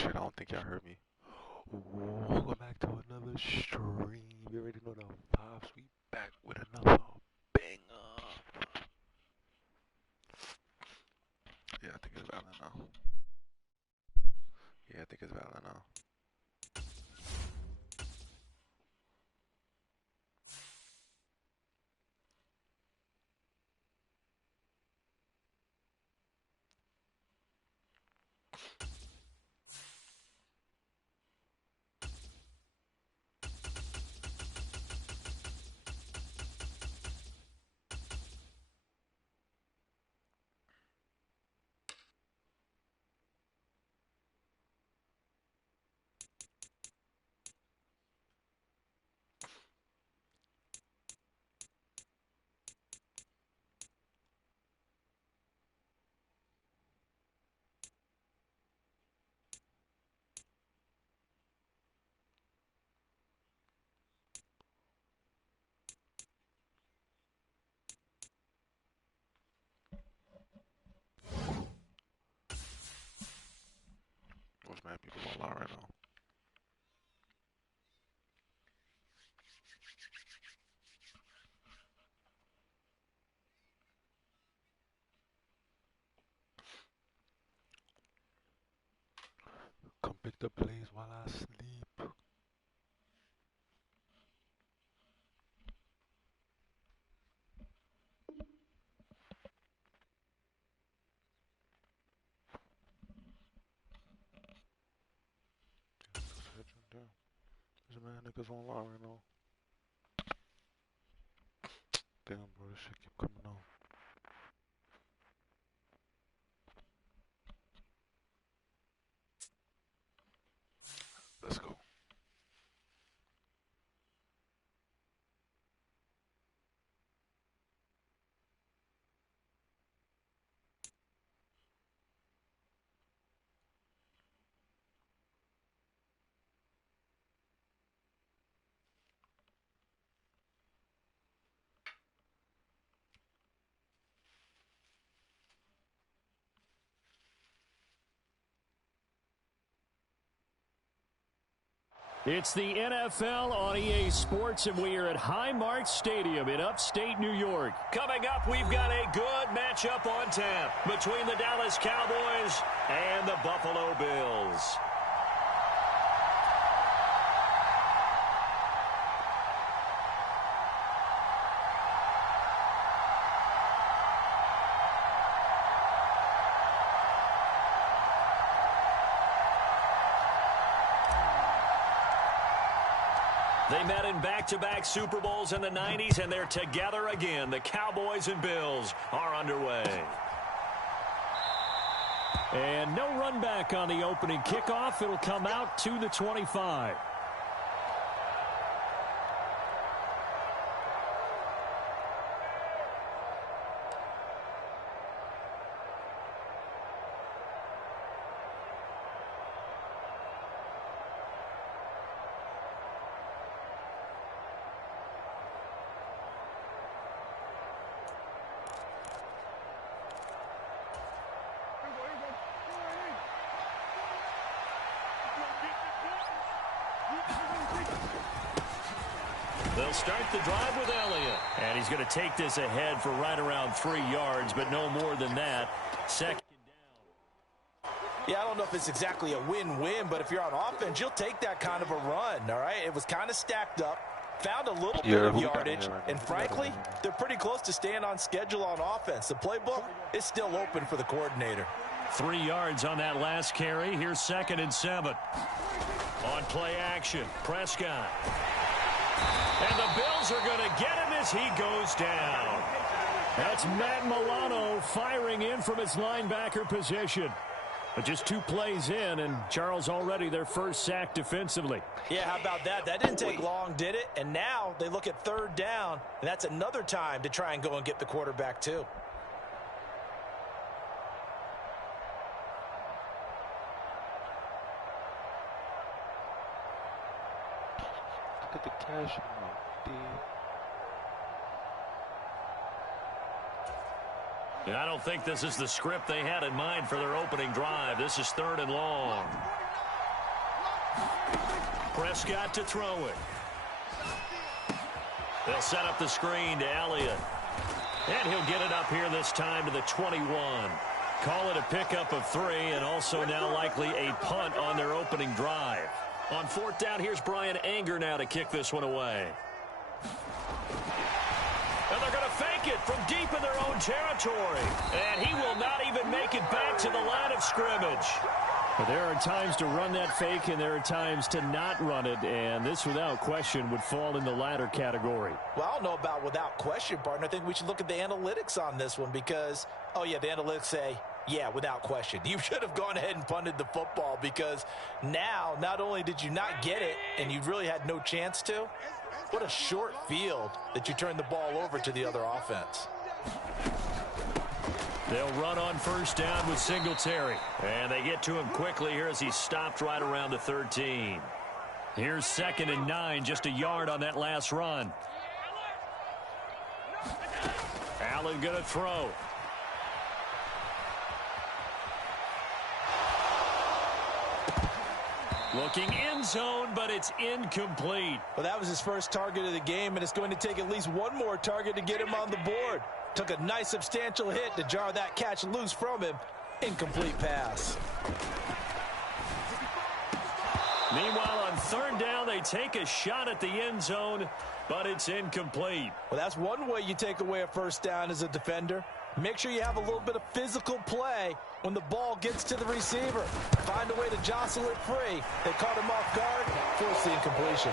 shit, I don't think y'all heard me. Welcome back to another stream. You already know the vibes. We back with another banger. Yeah, I think it's valid now. Yeah, I think it's valid now. What's mad people online right now? Come pick the plays while I sleep. There's mad niggas online right now. Damn, bro, this shit keep coming on. Let's go. It's the NFL on EA Sports, and we are at Highmark Stadium in upstate New York. Coming up, we've got a good matchup on tap between the Dallas Cowboys and the Buffalo Bills. They met in back-to-back Super Bowls in the 90s, and they're together again. The Cowboys and Bills are underway. And no run back on the opening kickoff. It'll come out to the 25. They'll start the drive with Elliott. And he's going to take this ahead for right around 3 yards, but no more than that. Second down. Yeah, I don't know if it's exactly a win-win, but if you're on offense, you'll take that kind of a run, all right? It was kind of stacked up, found a little bit of yardage, and frankly, they're pretty close to staying on schedule on offense. The playbook is still open for the coordinator. 3 yards on that last carry. Here's 2nd and 7. On play action, Prescott. And the Bills are going to get him as he goes down. That's Matt Milano firing in from his linebacker position. But just 2 plays in, and Charles already their first sack defensively. Yeah, how about that? That didn't take long, did it? And now they look at 3rd down, and that's another time to try and go and get the quarterback too. Look at the cash out, dude. And I don't think this is the script they had in mind for their opening drive. This is 3rd and long. Prescott to throw it. They'll set up the screen to Elliott. And he'll get it up here this time to the 21. Call it a pickup of 3, and also now likely a punt on their opening drive. On 4th down, here's Brian Anger now to kick this one away. And they're going to fake it from deep in their own territory. And he will not even make it back to the line of scrimmage. But there are times to run that fake, and there are times to not run it, and this, without question, would fall in the latter category. Well, I don't know about without question, partner. I think we should look at the analytics on this one because, oh, yeah, the analytics say, yeah, without question. You should have gone ahead and punted the football because now, not only did you not get it, and you really had no chance to, what a short field that you turned the ball over to the other offense. They'll run on 1st down with Singletary. And they get to him quickly here as he stopped right around the 13. Here's 2nd and 9, just a yard on that last run. Allen going to throw. Looking end zone, but it's incomplete. Well, that was his first target of the game, and it's going to take at least one more target to get him on the board. Took a nice substantial hit to jar that catch loose from him. Incomplete pass. Meanwhile, on 3rd down, they take a shot at the end zone, but it's incomplete. Well, that's one way you take away a 1st down as a defender. Make sure you have a little bit of physical play when the ball gets to the receiver. Find a way to jostle it free. They caught him off guard, forced the incompletion.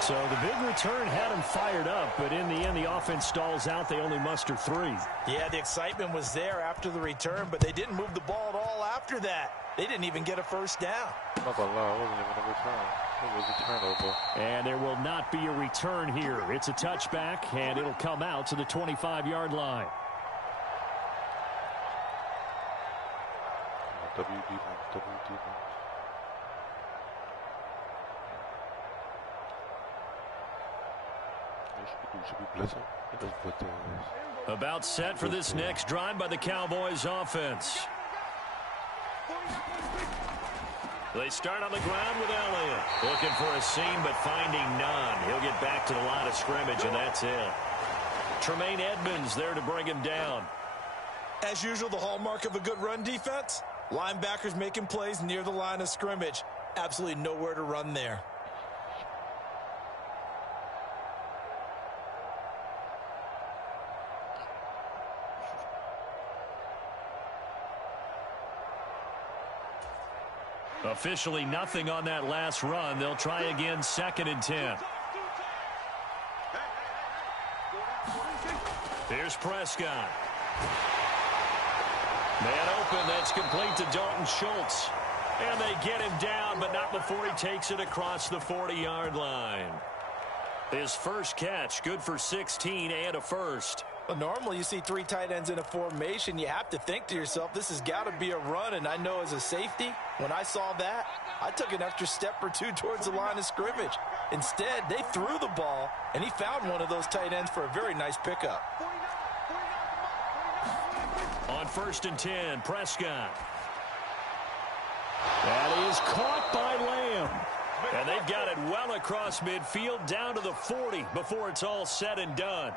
So the big return had him fired up, but in the end, the offense stalls out. They only muster 3. Yeah, the excitement was there after the return, but they didn't move the ball at all after that. They didn't even get a 1st down. I'm not gonna lie, it wasn't even a return. It was a turnover. And there will not be a return here. It's a touchback, and it'll come out to the 25-yard line. W defense. Should we blitz him? It does blitz him. About set for this next drive by the Cowboys offense. They start on the ground with Elliott. Looking for a seam, but finding none. He'll get back to the line of scrimmage, and that's it. Tremaine Edmonds there to bring him down. As usual, the hallmark of a good run defense, linebackers making plays near the line of scrimmage. Absolutely nowhere to run there. Officially nothing on that last run. They'll try again 2nd and 10. Here's Prescott. Man open, that's complete to Dalton Schultz. And they get him down, but not before he takes it across the 40-yard line. His first catch, good for 16 and a first. Well, normally you see 3 tight ends in a formation. You have to think to yourself, this has got to be a run. And I know as a safety, when I saw that, I took an extra step or 2 towards the line of scrimmage. Instead, they threw the ball, and he found one of those tight ends for a very nice pickup. On 1st and 10, Prescott. That is caught by Lamb. And they've got it well across midfield down to the 40 before it's all said and done.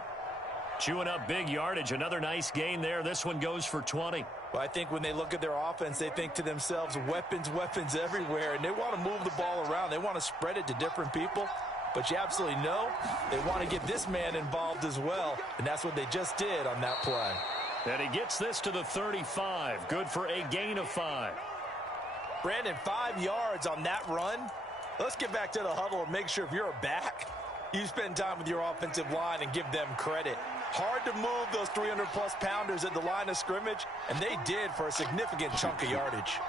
Chewing up big yardage. Another nice gain there. This one goes for 20. Well, I think when they look at their offense, they think to themselves, weapons everywhere. And they want to move the ball around. They want to spread it to different people. But you absolutely know they want to get this man involved as well. And that's what they just did on that play. And he gets this to the 35. Good for a gain of 5. Brandon, 5 yards on that run. Let's get back to the huddle and make sure if you're a back, you spend time with your offensive line and give them credit. Hard to move those 300-plus pounders at the line of scrimmage, and they did for a significant chunk of yardage.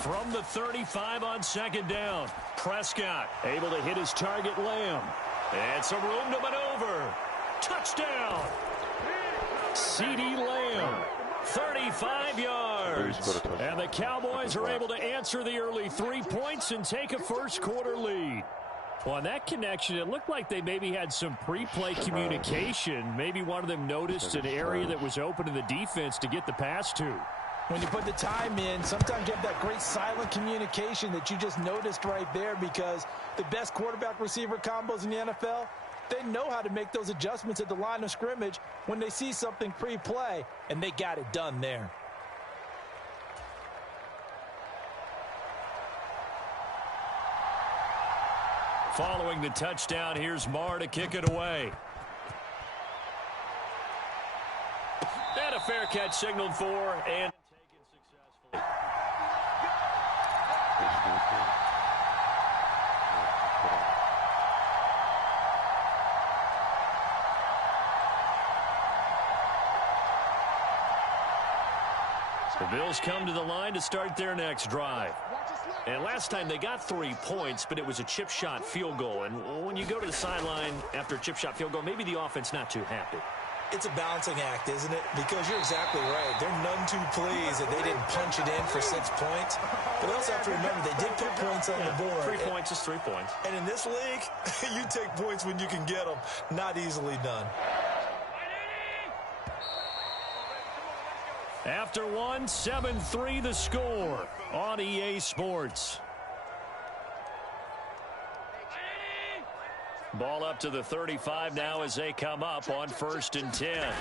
From the 35 on 2nd down, Prescott able to hit his target, Lamb. And some room to maneuver. Touchdown! CeeDee Lamb, 35 yards. And the Cowboys are able to answer the early 3 points and take a first-quarter lead. Well, on that connection, it looked like they maybe had some pre-play communication. Maybe one of them noticed an area that was open to the defense to get the pass to. When you put the time in, sometimes you have that great silent communication that you just noticed right there, because the best quarterback-receiver combos in the NFL, they know how to make those adjustments at the line of scrimmage when they see something pre-play, and they got it done there. Following the touchdown, here's Marr to kick it away. And a fair catch signaled for and taken successfully. The Bills come to the line to start their next drive. And last time they got 3 points, but it was a chip shot field goal. And when you go to the sideline after a chip shot field goal, maybe the offense not too happy. It's a balancing act, isn't it? Because you're exactly right. They're none too pleased that they didn't punch it in for 6 points. But they also have to remember they did put points on the board. 3 points is 3 points. And in this league, you take points when you can get them. Not easily done. After one, 7-3 the score on EA Sports. Ball up to the 35 now as they come up on 1st and 10.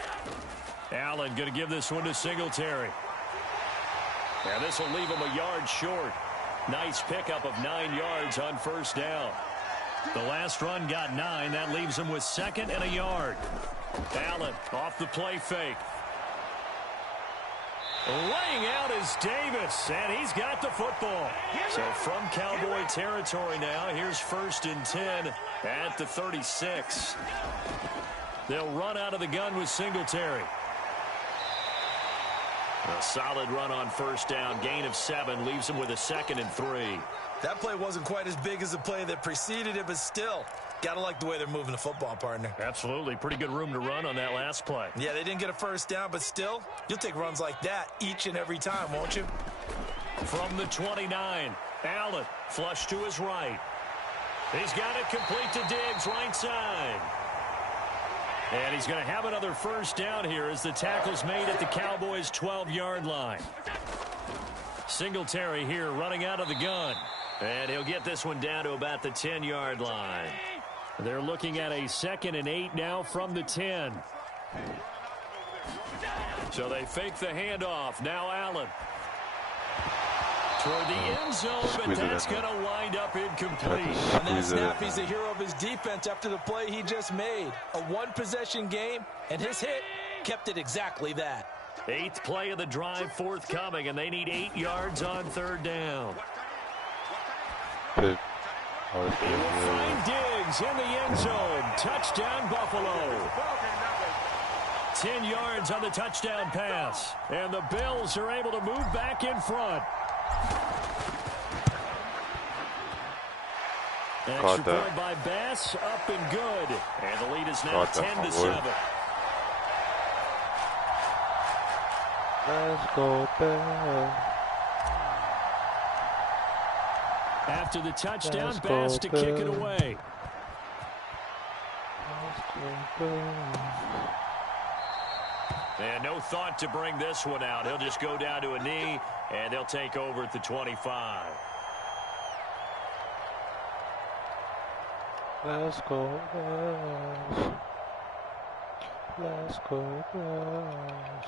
Allen going to give this one to Singletary. And this will leave him a yard short. Nice pickup of 9 yards on 1st down. The last run got 9. That leaves him with 2nd and a yard. Allen off the play fake. Laying out is Davis, and he's got the football. So from Cowboy territory now, here's 1st and 10 at the 36. They'll run out of the gun with Singletary. A solid run on 1st down, gain of 7, leaves him with a 2nd and 3. That play wasn't quite as big as the play that preceded it, but still, gotta like the way they're moving the football, partner. Absolutely. Pretty good room to run on that last play. Yeah, they didn't get a 1st down, but still, you'll take runs like that each and every time, won't you? From the 29, Allen flush to his right. He's got it complete to Diggs, right side. And he's going to have another 1st down here as the tackle's made at the Cowboys' 12-yard line. Singletary here running out of the gun. And he'll get this one down to about the 10-yard line. They're looking at a 2nd and 8 now from the 10. So they fake the handoff. Now Allen. Toward the end zone, but that's going to wind up incomplete. On that snap, he's the hero of his defense after the play he just made. A one-possession game, and his hit kept it exactly that. 8th play of the drive forthcoming, and they need 8 yards on 3rd down. He will find Diggs in the end zone. Touchdown, Buffalo. 10 yards on the touchdown pass. And the Bills are able to move back in front. Extra point by Bass, up and good. And the lead is now 10-7. Let's go back. After the touchdown, Bass to kick it away. And no thought to bring this one out. He'll just go down to a knee, and they'll take over at the 25. Let's go Bears. Let's go Bears.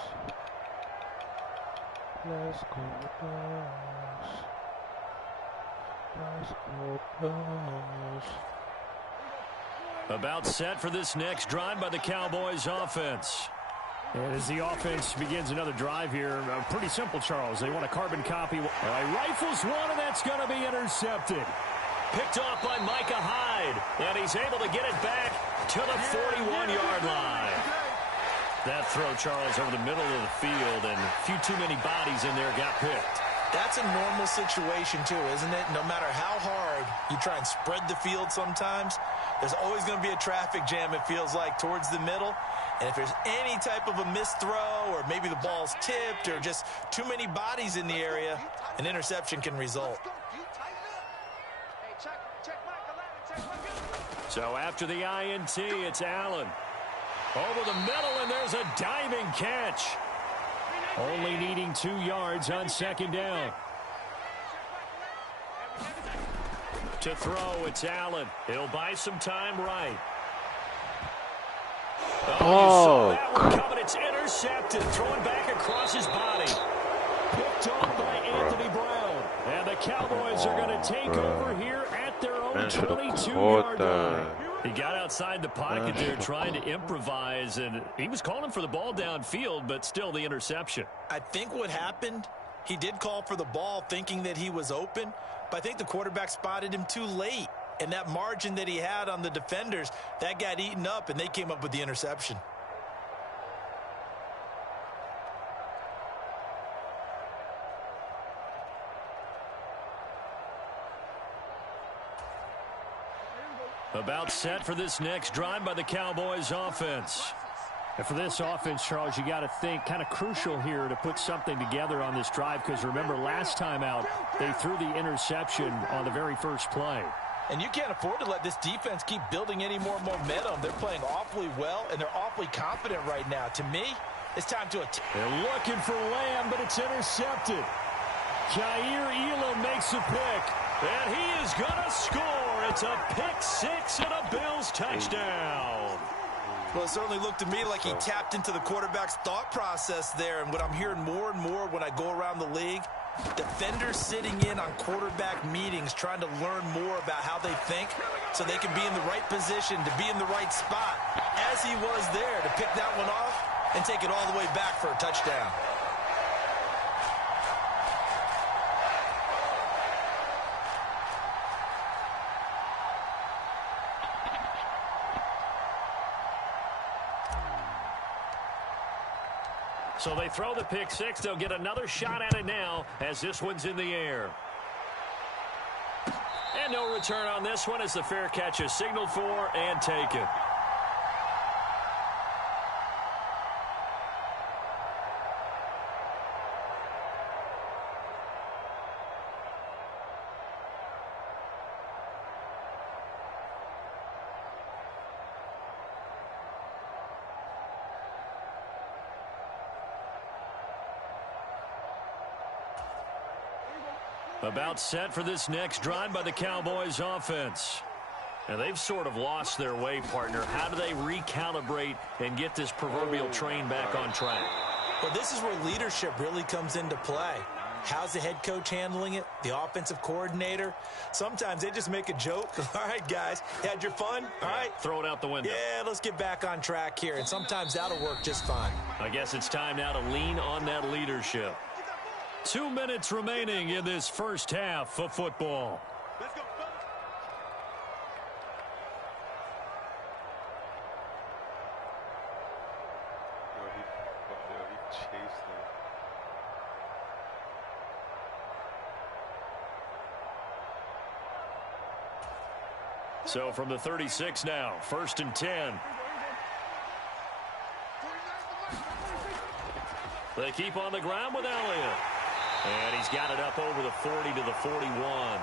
Let's go Bears. Let's go Bears. About set for this next drive by the Cowboys offense. And as the offense begins another drive here, pretty simple, Charles. They want a carbon copy. Rifles one, and that's going to be intercepted. Picked off by Micah Hyde, and he's able to get it back to the 41-yard line. That throw, Charles, over the middle of the field, and a few too many bodies in there got picked. That's a normal situation, too, isn't it? No matter how hard you try and spread the field sometimes, there's always going to be a traffic jam, it feels like, towards the middle. And if there's any type of a missed throw, or maybe the ball's tipped, or just too many bodies in the area, an interception can result. So after the INT, it's Allen. Over the middle, and there's a diving catch. Only needing 2 yards on second down. To throw, it's Allen. He'll buy some time right. Oh, you saw that one coming. It's intercepted. Throwing back across his body. Picked off by Anthony Brown. And the Cowboys are going to take over here at their own 22-yard line. He got outside the pocket there trying to improvise, and he was calling for the ball downfield, but still the interception. I think what happened, he did call for the ball thinking that he was open, but I think the quarterback spotted him too late. And that margin that he had on the defenders, that got eaten up, and they came up with the interception. About set for this next drive by the Cowboys offense. And for this offense, Charles, you got to think kind of crucial here to put something together on this drive, because remember last time out, they threw the interception on the very first play. And you can't afford to let this defense keep building any more momentum. They're playing awfully well, and they're awfully confident right now. To me, it's time to attack. They're looking for Lamb, but it's intercepted. Jair Elam makes a pick, and he is going to score. It's a pick six and a Bills touchdown. Well, it certainly looked to me like he tapped into the quarterback's thought process there. And what I'm hearing more and more when I go around the league, defenders sitting in on quarterback meetings trying to learn more about how they think so they can be in the right position to be in the right spot, as he was there to pick that one off and take it all the way back for a touchdown. So they throw the pick six. They'll get another shot at it now as this one's in the air. And no return on this one as the fair catch is signaled for and taken. About set for this next drive by the Cowboys offense. And they've sort of lost their way, partner. How do they recalibrate and get this proverbial train back on track? Well, this is where leadership really comes into play. How's the head coach handling it? The offensive coordinator? Sometimes they just make a joke. All right, guys, you had your fun? All right. Throw it out the window. Yeah, let's get back on track here. And sometimes that'll work just fine. I guess it's time now to lean on that leadership. 2 minutes remaining in this first half of football. Let's go. He chased him. So from the 36 now, 1st and 10. They keep on the ground with Elliott. And he's got it up over the 40 to the 41.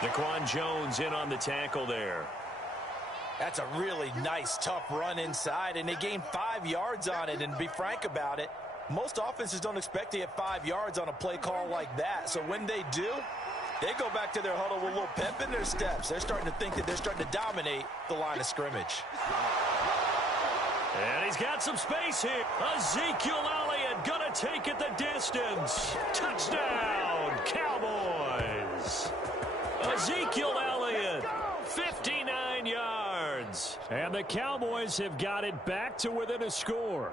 Daquan Jones in on the tackle there. That's a really nice, tough run inside, and they gained 5 yards on it. And to be frank about it, most offenses don't expect to get 5 yards on a play call like that. So when they do, they go back to their huddle with a little pep in their steps. They're starting to think that they're starting to dominate the line of scrimmage. And he's got some space here. Ezekiel Elliott going to take it the distance. Touchdown, Cowboys. Ezekiel Elliott, 59 yards. And the Cowboys have got it back to within a score.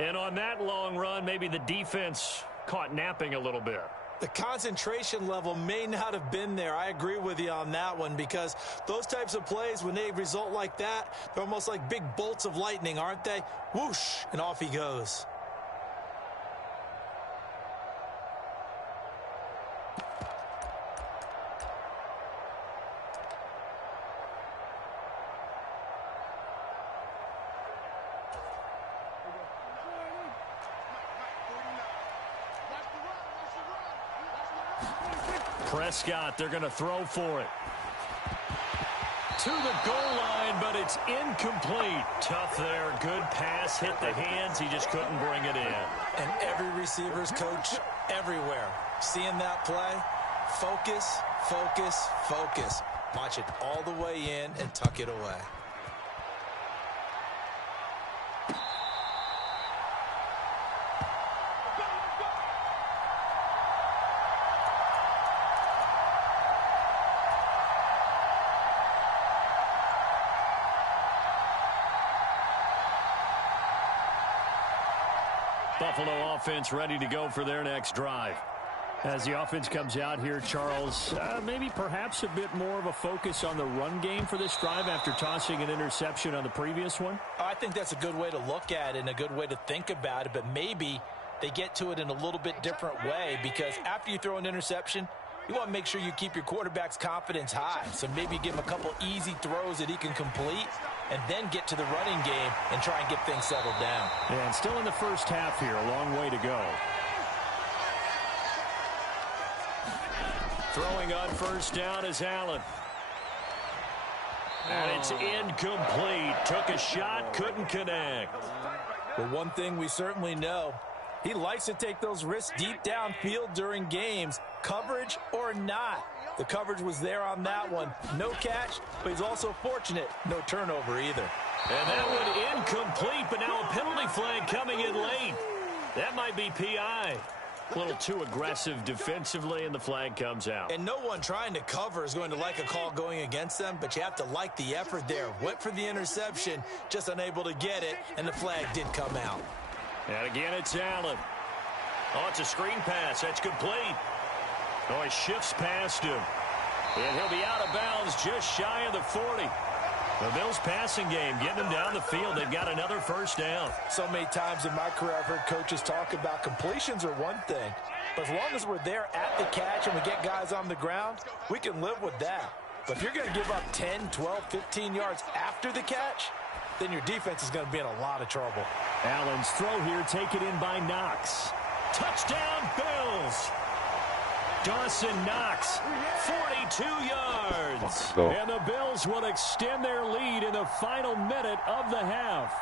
And on that long run, maybe the defense caught napping a little bit. The concentration level may not have been there. I agree with you on that one, because those types of plays, when they result like that, they're almost like big bolts of lightning, aren't they? Whoosh, and off he goes. Prescott, they're going to throw for it. to the goal line, but it's incomplete. Tough there. Good pass. Hit the hands. He just couldn't bring it in. And every receiver's coach everywhere. Seeing that play, focus, focus, focus. Watch it all the way in and tuck it away. Buffalo offense ready to go for their next drive. As the offense comes out here, Charles, maybe perhaps a bit more of a focus on the run game for this drive after tossing an interception on the previous one? I think that's a good way to look at it and a good way to think about it, but maybe they get to it in a little bit different way, because after you throw an interception, you want to make sure you keep your quarterback's confidence high. So maybe give him a couple easy throws that he can complete and then get to the running game and try and get things settled down. And still in the first half here, a long way to go. Throwing on first down is Allen. And it's incomplete. Took a shot, couldn't connect. Well, one thing we certainly know, he likes to take those risks deep downfield during games, coverage or not. The coverage was there on that one. No catch, but he's also fortunate. No turnover either. And that one incomplete, but now a penalty flag coming in late. That might be PI. A little too aggressive defensively, and the flag comes out. And no one trying to cover is going to like a call going against them, but you have to like the effort there. Went for the interception, just unable to get it, and the flag did come out. And again, it's Allen. Oh, it's a screen pass. That's complete. Oh, he shifts past him. And he'll be out of bounds just shy of the 40. The Bills' passing game getting them down the field. They've got another first down. So many times in my career I've heard coaches talk about completions are one thing. But as long as we're there at the catch and we get guys on the ground, we can live with that. But if you're going to give up 10, 12, 15 yards after the catch, then your defense is going to be in a lot of trouble. Allen's throw here taken in by Knox. Touchdown, Bills! Dawson Knox, 42 yards. And the Bills will extend their lead in the final minute of the half.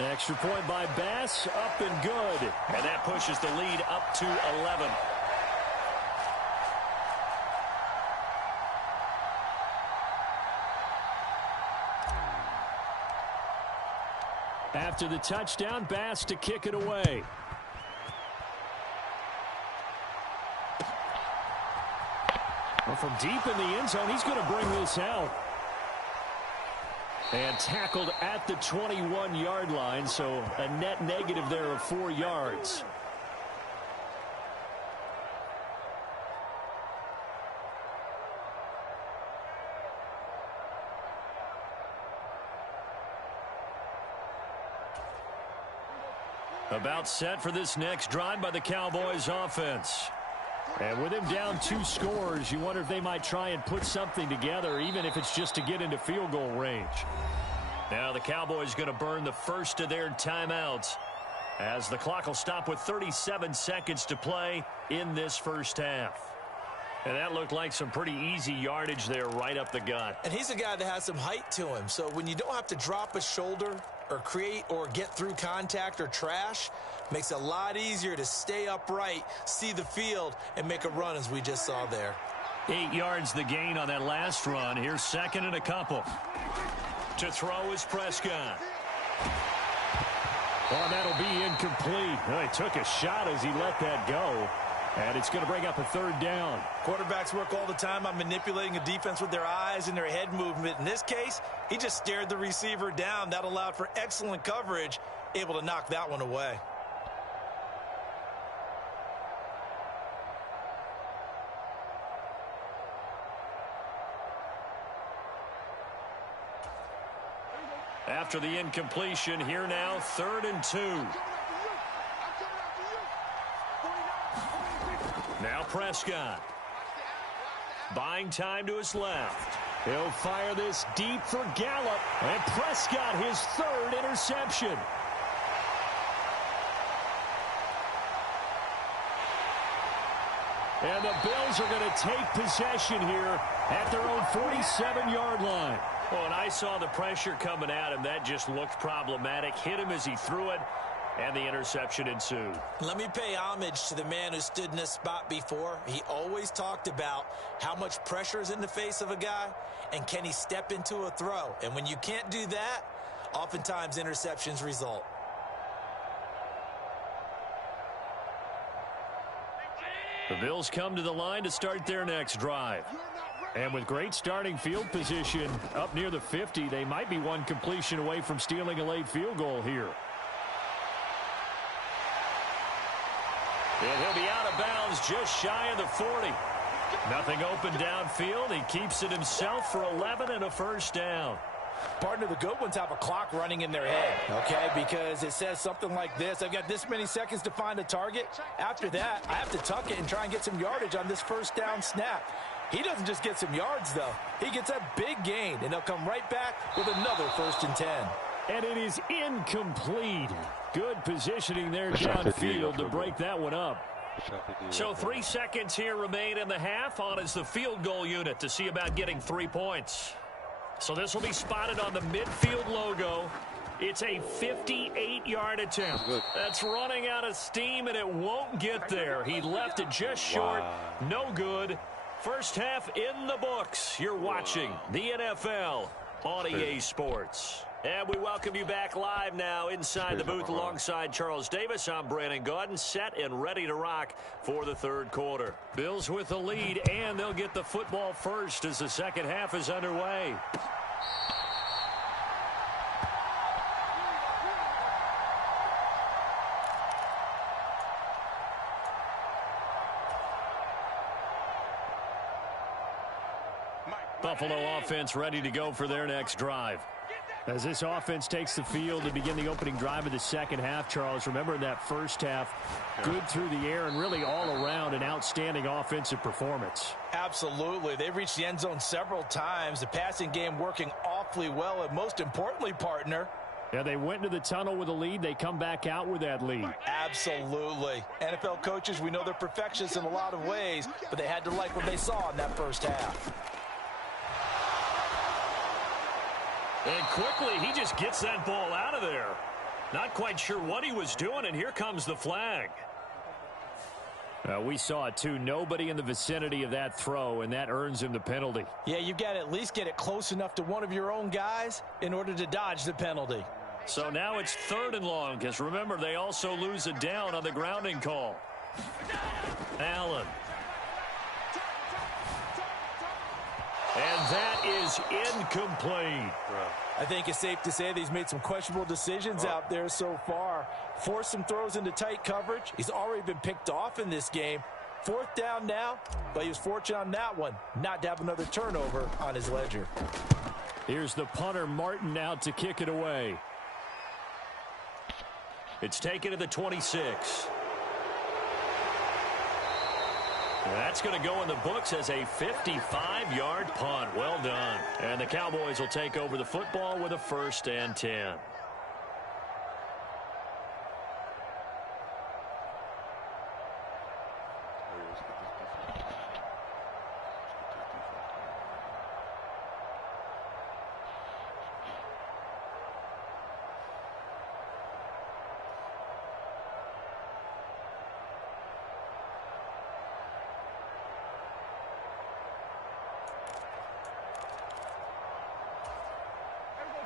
Extra point by Bass, up and good. And that pushes the lead up to 11. After the touchdown, Bass to kick it away. Well, from deep in the end zone, he's going to bring this out. And tackled at the 21-yard line, so a net negative there of 4 yards. About set for this next drive by the Cowboys offense. And with him down 2 scores, you wonder if they might try and put something together, even if it's just to get into field goal range. Now the Cowboys going to burn the first of their timeouts as the clock will stop with 37 seconds to play in this first half. And that looked like some pretty easy yardage there right up the gut. And he's a guy that has some height to him, so when you don't have to drop a shoulder or create or get through contact or trash, makes it a lot easier to stay upright, see the field, and make a run as we just saw there. 8 yards the gain on that last run. Here's second and a couple. To throw is Prescott. Oh, that'll be incomplete. Well, he took a shot as he let that go. And it's going to bring up a third down. Quarterbacks work all the time on manipulating a defense with their eyes and their head movement. In this case, he just stared the receiver down. That allowed for excellent coverage, able to knock that one away. After the incompletion, here now, 3rd and 2. Now Prescott. Buying time to his left. He'll fire this deep for Gallup. And Prescott, his 3rd interception. And the Bills are going to take possession here at their own 47-yard line. Well, when I saw the pressure coming at him, that just looked problematic. Hit him as he threw it, and the interception ensued. Let me pay homage to the man who stood in this spot before. He always talked about how much pressure is in the face of a guy, and can he step into a throw. And when you can't do that, oftentimes interceptions result. The Bills come to the line to start their next drive. And with great starting field position up near the 50, they might be one completion away from stealing a late field goal here. And he'll be out of bounds just shy of the 40. Nothing open downfield. He keeps it himself for 11 and a first down. Partner, the good ones have a clock running in their head, okay, because it says something like this. I've got this many seconds to find a target. After that, I have to tuck it and try and get some yardage on this first down snap. He doesn't just get some yards, though. He gets a big gain, and he'll come right back with another 1st and 10. And it is incomplete. Good positioning there downfield to break that one up. So 3 seconds here remain in the half. On is the field goal unit to see about getting 3 points. So this will be spotted on the midfield logo. It's a 58-yard attempt. That's running out of steam, and it won't get there. He left it just short. No good. First half in the books. You're watching the NFL on EA Sports. And we welcome you back live now inside the booth alongside Charles Davis. I'm Brandon Gaudin, set and ready to rock for the third quarter. Bills with the lead, and they'll get the football first as the second half is underway. Buffalo offense ready to go for their next drive. As this offense takes the field to begin the opening drive of the second half, Charles, remember in that first half, good through the air and really all around an outstanding offensive performance. Absolutely. They've reached the end zone several times. The passing game working awfully well, and most importantly, partner, yeah, they went into the tunnel with a lead. They come back out with that lead. Absolutely. NFL coaches, we know they're perfectionists in a lot of ways, but they had to like what they saw in that first half. And quickly, he just gets that ball out of there. Not quite sure what he was doing, and here comes the flag. We saw it, too. Nobody in the vicinity of that throw, and that earns him the penalty. Yeah, you've got to at least get it close enough to one of your own guys in order to dodge the penalty. So now it's 3rd and long, because remember, they also lose it down on the grounding call. Allen. And that is incomplete. I think it's safe to say that he's made some questionable decisions out there so far. Forced some throws into tight coverage. He's already been picked off in this game. 4th down now, but he was fortunate on that one not to have another turnover on his ledger. Here's the punter, Martin, out to kick it away. It's taken to the 26. That's going to go in the books as a 55-yard punt. Well done. And the Cowboys will take over the football with a 1st and 10.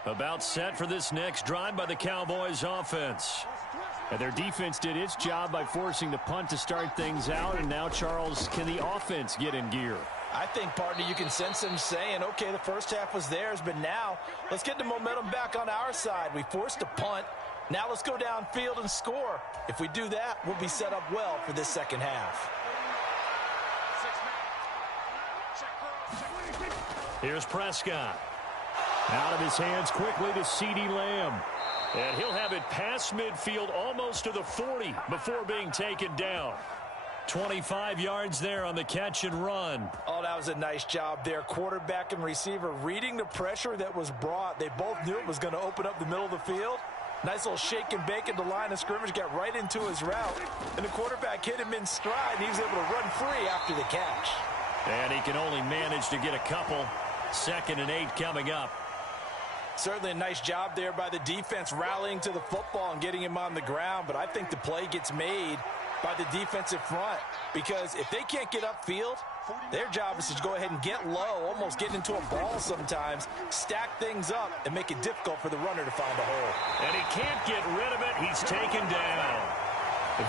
About set for this next drive by the Cowboys offense. And their defense did its job by forcing the punt to start things out. And now, Charles, can the offense get in gear? I think, partner, you can sense them saying, okay, the first half was theirs, but now let's get the momentum back on our side. We forced a punt. Now let's go downfield and score. If we do that, we'll be set up well for this second half. Here's Prescott. Out of his hands quickly to CeeDee Lamb. And he'll have it past midfield almost to the 40 before being taken down. 25 yards there on the catch and run. Oh, that was a nice job there. Quarterback and receiver reading the pressure that was brought. They both knew it was going to open up the middle of the field, Nice little shake and bake at the line of scrimmage, got right into his route. And the quarterback hit him in stride, and he was able to run free after the catch. And he can only manage to get a couple. 2nd and 8 coming up. Certainly a nice job there by the defense rallying to the football and getting him on the ground. But I think the play gets made by the defensive front, because if they can't get upfield, their job is to go ahead and get low, almost get into a ball sometimes, stack things up, and make it difficult for the runner to find a hole. And he can't get rid of it. He's taken down.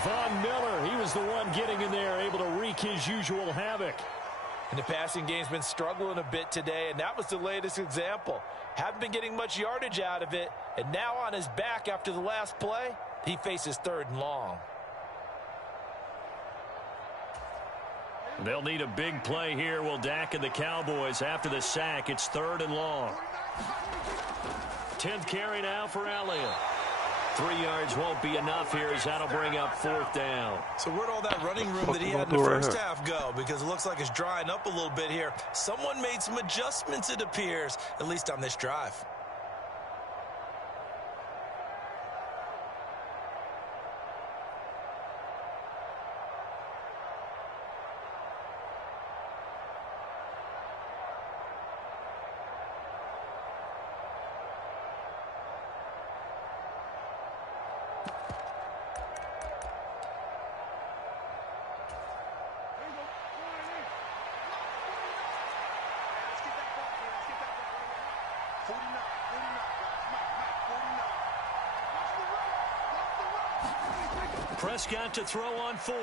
Von Miller, he was the one getting in there, able to wreak his usual havoc. And the passing game's been struggling a bit today, and that was the latest example. Haven't been getting much yardage out of it, and now on his back after the last play, he faces 3rd and long. They'll need a big play here, will Dak and the Cowboys. After the sack, it's 3rd and long. 10th carry now for Elliott. 3 yards won't be enough here, as that'll bring up 4th down. So where'd all that running room that he had in the first half go? Because it looks like it's drying up a little bit here. Someone made some adjustments, it appears, at least on this drive. Prescott to throw on 4th.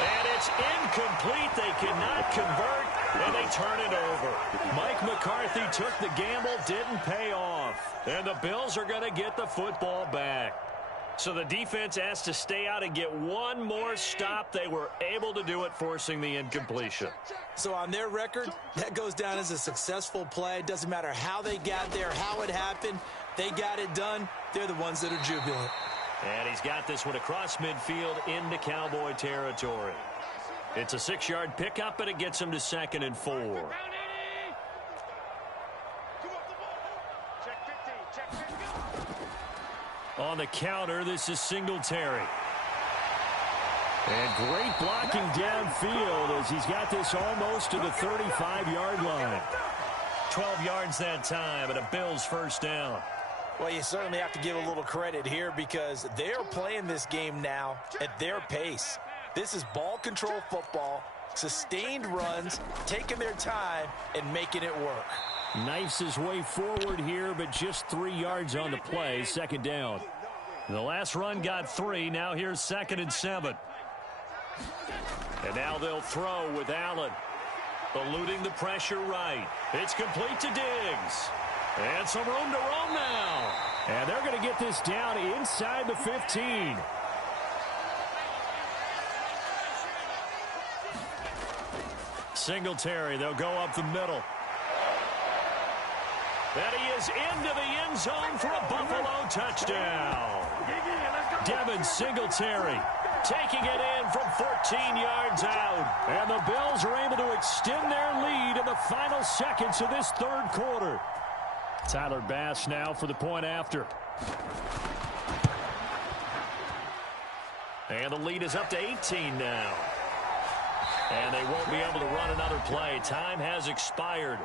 And it's incomplete. They cannot convert, and they turn it over. Mike McCarthy took the gamble, didn't pay off. And the Bills are going to get the football back. So the defense has to stay out and get one more stop. They were able to do it, forcing the incompletion. So on their record, that goes down as a successful play. It doesn't matter how they got there, how it happened. They got it done. They're the ones that are jubilant. And he's got this one across midfield into Cowboy territory. It's a 6-yard pickup, and it gets him to 2nd and 4. On the counter, this is Singletary. And great blocking downfield as he's got this almost to the 35-yard line. 12 yards that time, and a Bills first down. Well, you certainly have to give a little credit here because they're playing this game now at their pace. This is ball control football, sustained runs, taking their time, and making it work. Knifes his way forward here, but just 3 yards on the play. 2nd down. The last run got 3. Now here's 2nd and 7. And now they'll throw with Allen. Eluding the pressure right. It's complete to Diggs. And some room to roam now. And they're going to get this down inside the 15. Singletary, they'll go up the middle. And he is into the end zone for a Buffalo touchdown. Devin Singletary taking it in from 14 yards out. And the Bills are able to extend their lead in the final seconds of this 3rd quarter. Tyler Bass now for the point after. And the lead is up to 18 now. And they won't be able to run another play. Time has expired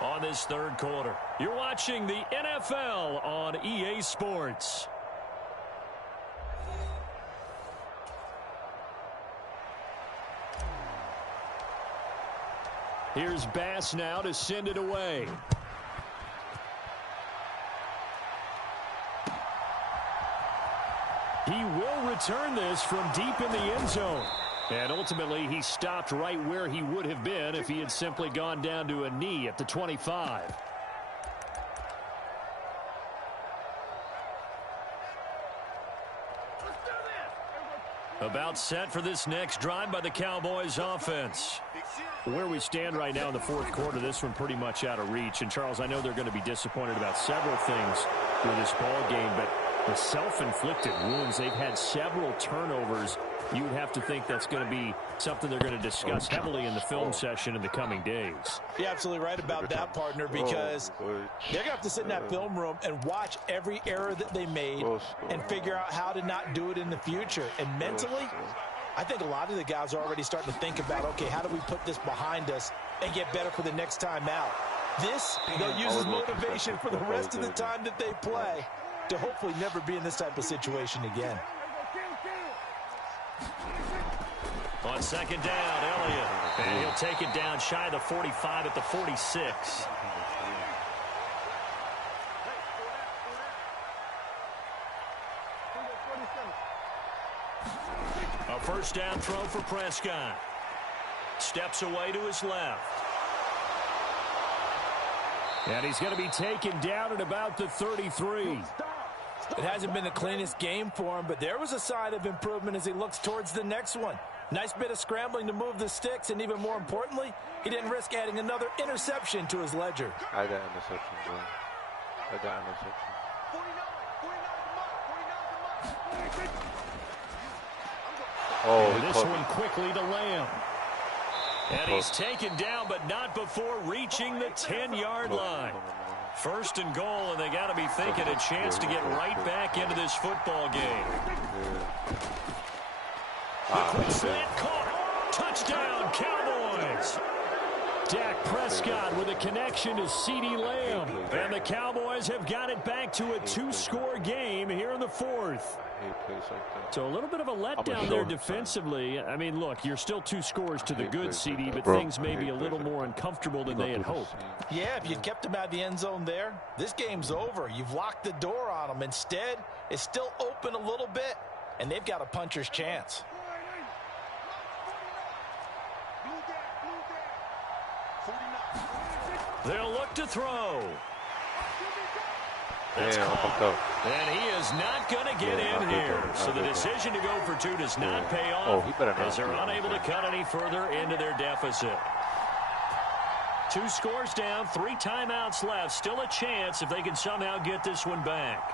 on this 3rd quarter. You're watching the NFL on EA Sports. Here's Bass now to send it away. He will return this from deep in the end zone. And ultimately, he stopped right where he would have been if he had simply gone down to a knee at the 25. About set for this next drive by the Cowboys offense. Where we stand right now in the 4th quarter, this one pretty much out of reach. And, Charles, I know they're going to be disappointed about several things with this ball game, but The self-inflicted wounds, they've had several turnovers. You would have to think that's going to be something they're going to discuss heavily in the film session in the coming days. You're absolutely right about that, partner, because they're going to have to sit in that film room and watch every error that they made and figure out how to not do it in the future. And mentally, I think a lot of the guys are already starting to think about, okay, how do we put this behind us and get better for the next time out? This, they'll use as motivation for the rest of the time that they play to hopefully never be in this type of situation again. On second down, Elliott. And he'll take it down shy of the 45 at the 46. A first down throw for Prescott. Steps away to his left. And he's going to be taken down at about the 33. It hasn't been the cleanest game for him, but there was a sign of improvement as he looks towards the next one. Nice bit of scrambling to move the sticks, and even more importantly, he didn't risk adding another interception to his ledger. I got interception, bro. I got interception. Oh, this one quickly to Lamb. And he's taken down, but not before reaching the 10-yard line. First and goal, and they got to be thinking a chance to get right back into this football game. The quick slant caught. Touchdown, Cowboys. Dak Prescott with a connection to CeeDee Lamb. And the Cowboys have got it back to a 2-score game here in the fourth. So a little bit of a letdown there defensively. I mean, look, you're still 2 scores to the good, CD, but things may be a little more uncomfortable than they had hoped. Yeah, if you'd kept them out of the end zone there, this game's over. You've locked the door on them. Instead, it's still open a little bit, and they've got a puncher's chance. They'll look to throw. That's caught. And he is not going to get in here. So the decision to go for 2 does not pay off as they're unable to cut any further into their deficit. 2 scores down, 3 timeouts left. Still a chance if they can somehow get this one back.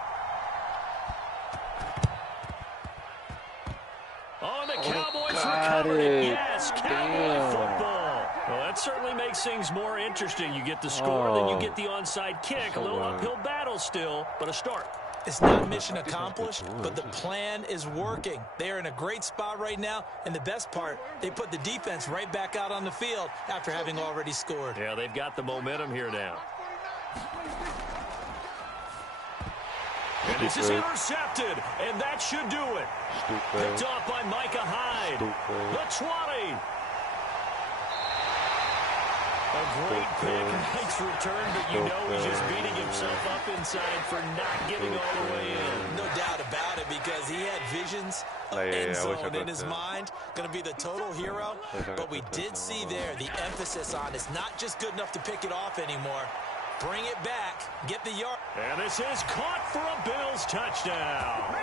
Oh, and the Cowboys recovered it. Yes, Cowboy football. Well, that certainly makes things more interesting. You get the score, then you get the onside kick. A little uphill battle still, but a start. It's not mission accomplished, but the plan is working. They are in a great spot right now, and the best part, they put the defense right back out on the field after having already scored. Yeah, they've got the momentum here now. And this is intercepted, and that should do it. Picked off by Micah Hyde. The 20. A great pick, nice return, but you know he's just beating himself up inside for not getting all the way in. No doubt about it, because he had visions of end zone in his mind. Going to be the total hero, but we did see there the emphasis on it's not just good enough to pick it off anymore. Bring it back, get the yard. And this is caught for a Bills touchdown.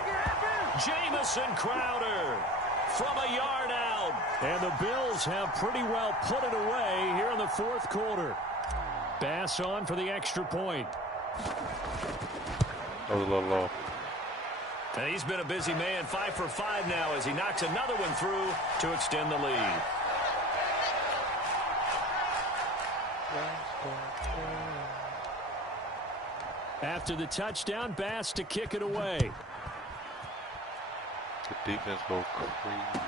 Jamison Crowder from a yard out. And the Bills have pretty well put it away here in the fourth quarter. Bass on for the extra point. That was a little low. And he's been a busy man, 5 for 5 now as he knocks another one through to extend the lead. After the touchdown, Bass to kick it away. The defense go crazy.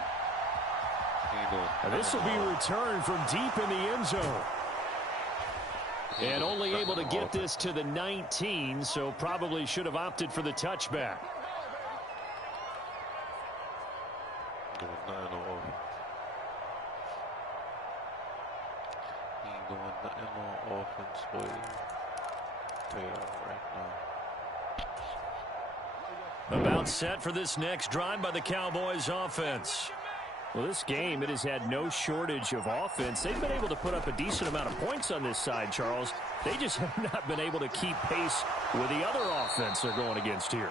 And this will be returned from deep in the end zone. And only able to get this to the 19, so probably should have opted for the touchback. Doing nothing on offense. He ain't doing nothing on offense, boy. Tell you that right now. About set for this next drive by the Cowboys offense. Well, this game, it has had no shortage of offense. They've been able to put up a decent amount of points on this side, Charles. They just have not been able to keep pace with the other offense they're going against here.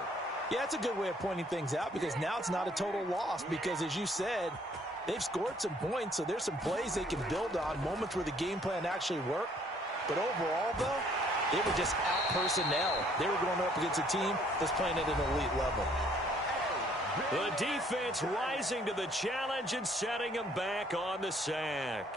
Yeah, that's a good way of pointing things out, because now it's not a total loss because, as you said, they've scored some points, so there's some plays they can build on, moments where the game plan actually worked. But overall, though, They were just out personnel. They were going up against a team that's playing at an elite level. The defense rising to the challenge and setting them back on the sack.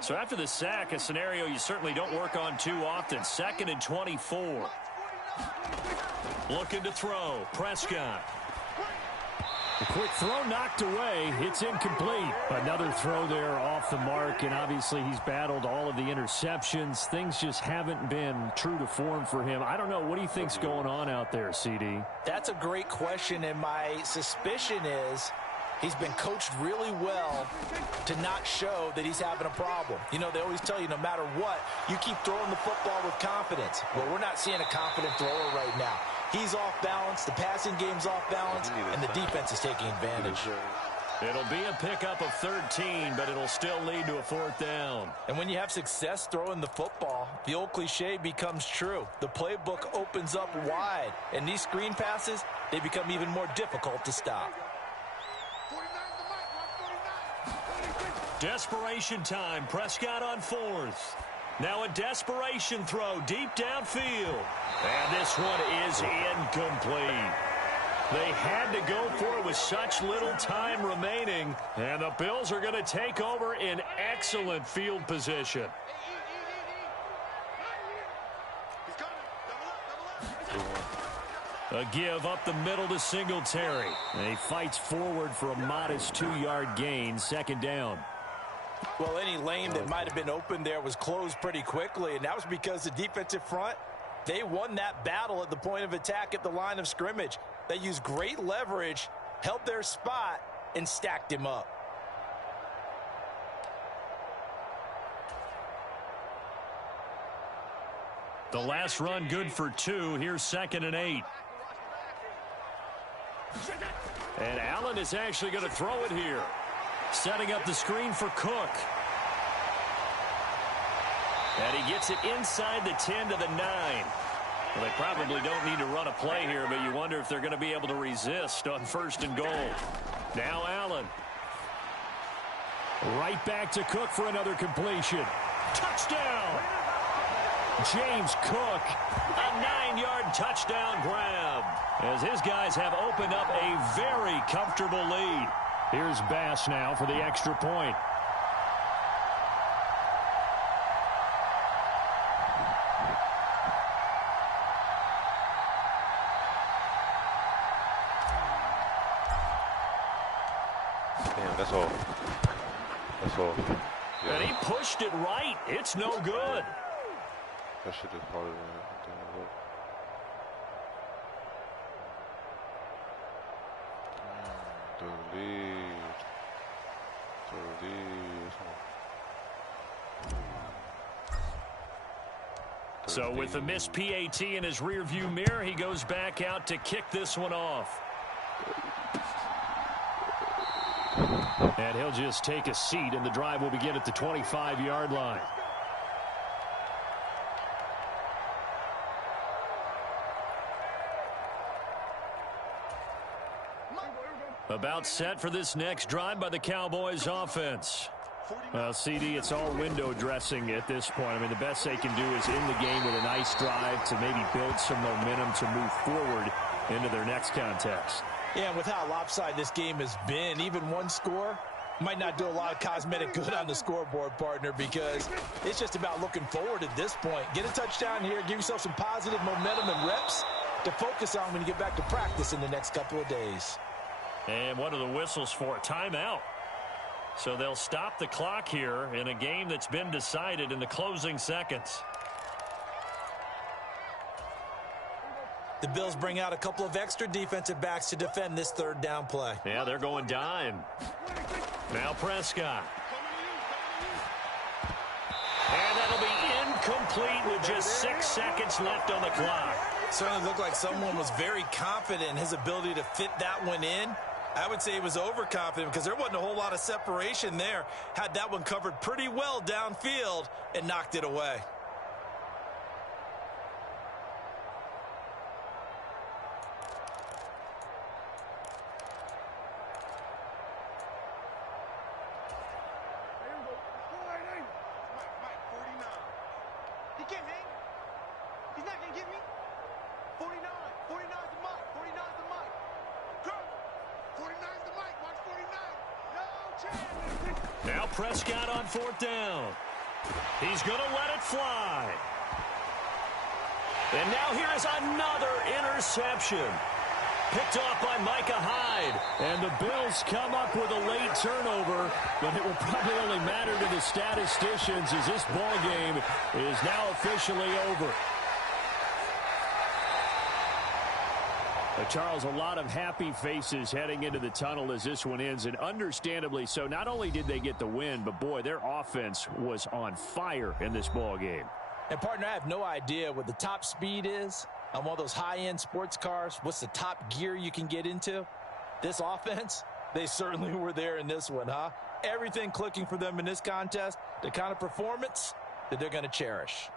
So after the sack, a scenario you certainly don't work on too often. 2nd and 24. Looking to throw. Prescott. A quick throw knocked away. It's incomplete. Another throw there off the mark, and obviously he's battled all of the interceptions. Things just haven't been true to form for him. I don't know. What do you think's going on out there, CD? That's a great question, and my suspicion is he's been coached really well to not show that he's having a problem. You know, they always tell you no matter what, you keep throwing the football with confidence. Well, we're not seeing a confident thrower right now. He's off balance, the passing game's off balance, and the defense is taking advantage. It'll be a pickup of 13, but it'll still lead to a 4th down. And when you have success throwing the football, the old cliche becomes true. The playbook opens up wide, and these screen passes, they become even more difficult to stop. Desperation time. Prescott on 4th. Now a desperation throw deep downfield. And this one is incomplete. They had to go for it with such little time remaining. And the Bills are going to take over in excellent field position. A give up the middle to Singletary. And he fights forward for a modest 2-yard gain. 2nd down. Well, any lane that might have been open there was closed pretty quickly, and that was because the defensive front, they won that battle at the point of attack at the line of scrimmage. They used great leverage, held their spot, and stacked him up. The last run good for 2. Here's 2nd and 8. And Allen is actually going to throw it here. Setting up the screen for Cook. And he gets it inside the 10 to the 9. Well, they probably don't need to run a play here, but you wonder if they're going to be able to resist on 1st and goal. Now Allen. Right back to Cook for another completion. Touchdown! James Cook. A 9-yard touchdown grab. As his guys have opened up a very comfortable lead. Here's Bass now for the extra point. Damn, that's all. That's all. Yeah. And he pushed it right. It's no good. That shit is harder than it look. The lead. So with the missed PAT in his rearview mirror, he goes back out to kick this one off. And he'll just take a seat, and the drive will begin at the 25-yard line. About set for this next drive by the Cowboys offense. Well, CD, it's all window dressing at this point. I mean, the best they can do is end the game with a nice drive to maybe build some momentum to move forward into their next contest. Yeah, and with how lopsided this game has been, even one score might not do a lot of cosmetic good on the scoreboard, partner, because it's just about looking forward at this point. Get a touchdown here, give yourself some positive momentum and reps to focus on when you get back to practice in the next couple of days. And what are the whistles for? Timeout. So they'll stop the clock here in a game that's been decided in the closing seconds. The Bills bring out a couple of extra defensive backs to defend this 3rd down play. Yeah, they're going dime. Now Prescott. And that'll be incomplete with just 6 seconds left on the clock. Certainly looked like someone was very confident in his ability to fit that one in. I would say he was overconfident because there wasn't a whole lot of separation there. Had that one covered pretty well downfield and knocked it away. He can't hang. He's not going to get me. 49. 49's the mic. 49's the mic. Go. 49's the mic. Watch 49. No chance. Now Prescott on 4th down. He's going to let it fly. And now here is another interception. Picked off by Micah Hyde. And the Bills come up with a late turnover, but it will probably only matter to the statisticians as this ball game is now officially over. Charles, a lot of happy faces heading into the tunnel as this one ends, and understandably so. Not only did they get the win, but, boy, their offense was on fire in this ball game. And, partner, I have no idea what the top speed is on one of those high-end sports cars. What's the top gear you can get into? This offense, they certainly were there in this one, huh? Everything clicking for them in this contest, the kind of performance that they're going to cherish.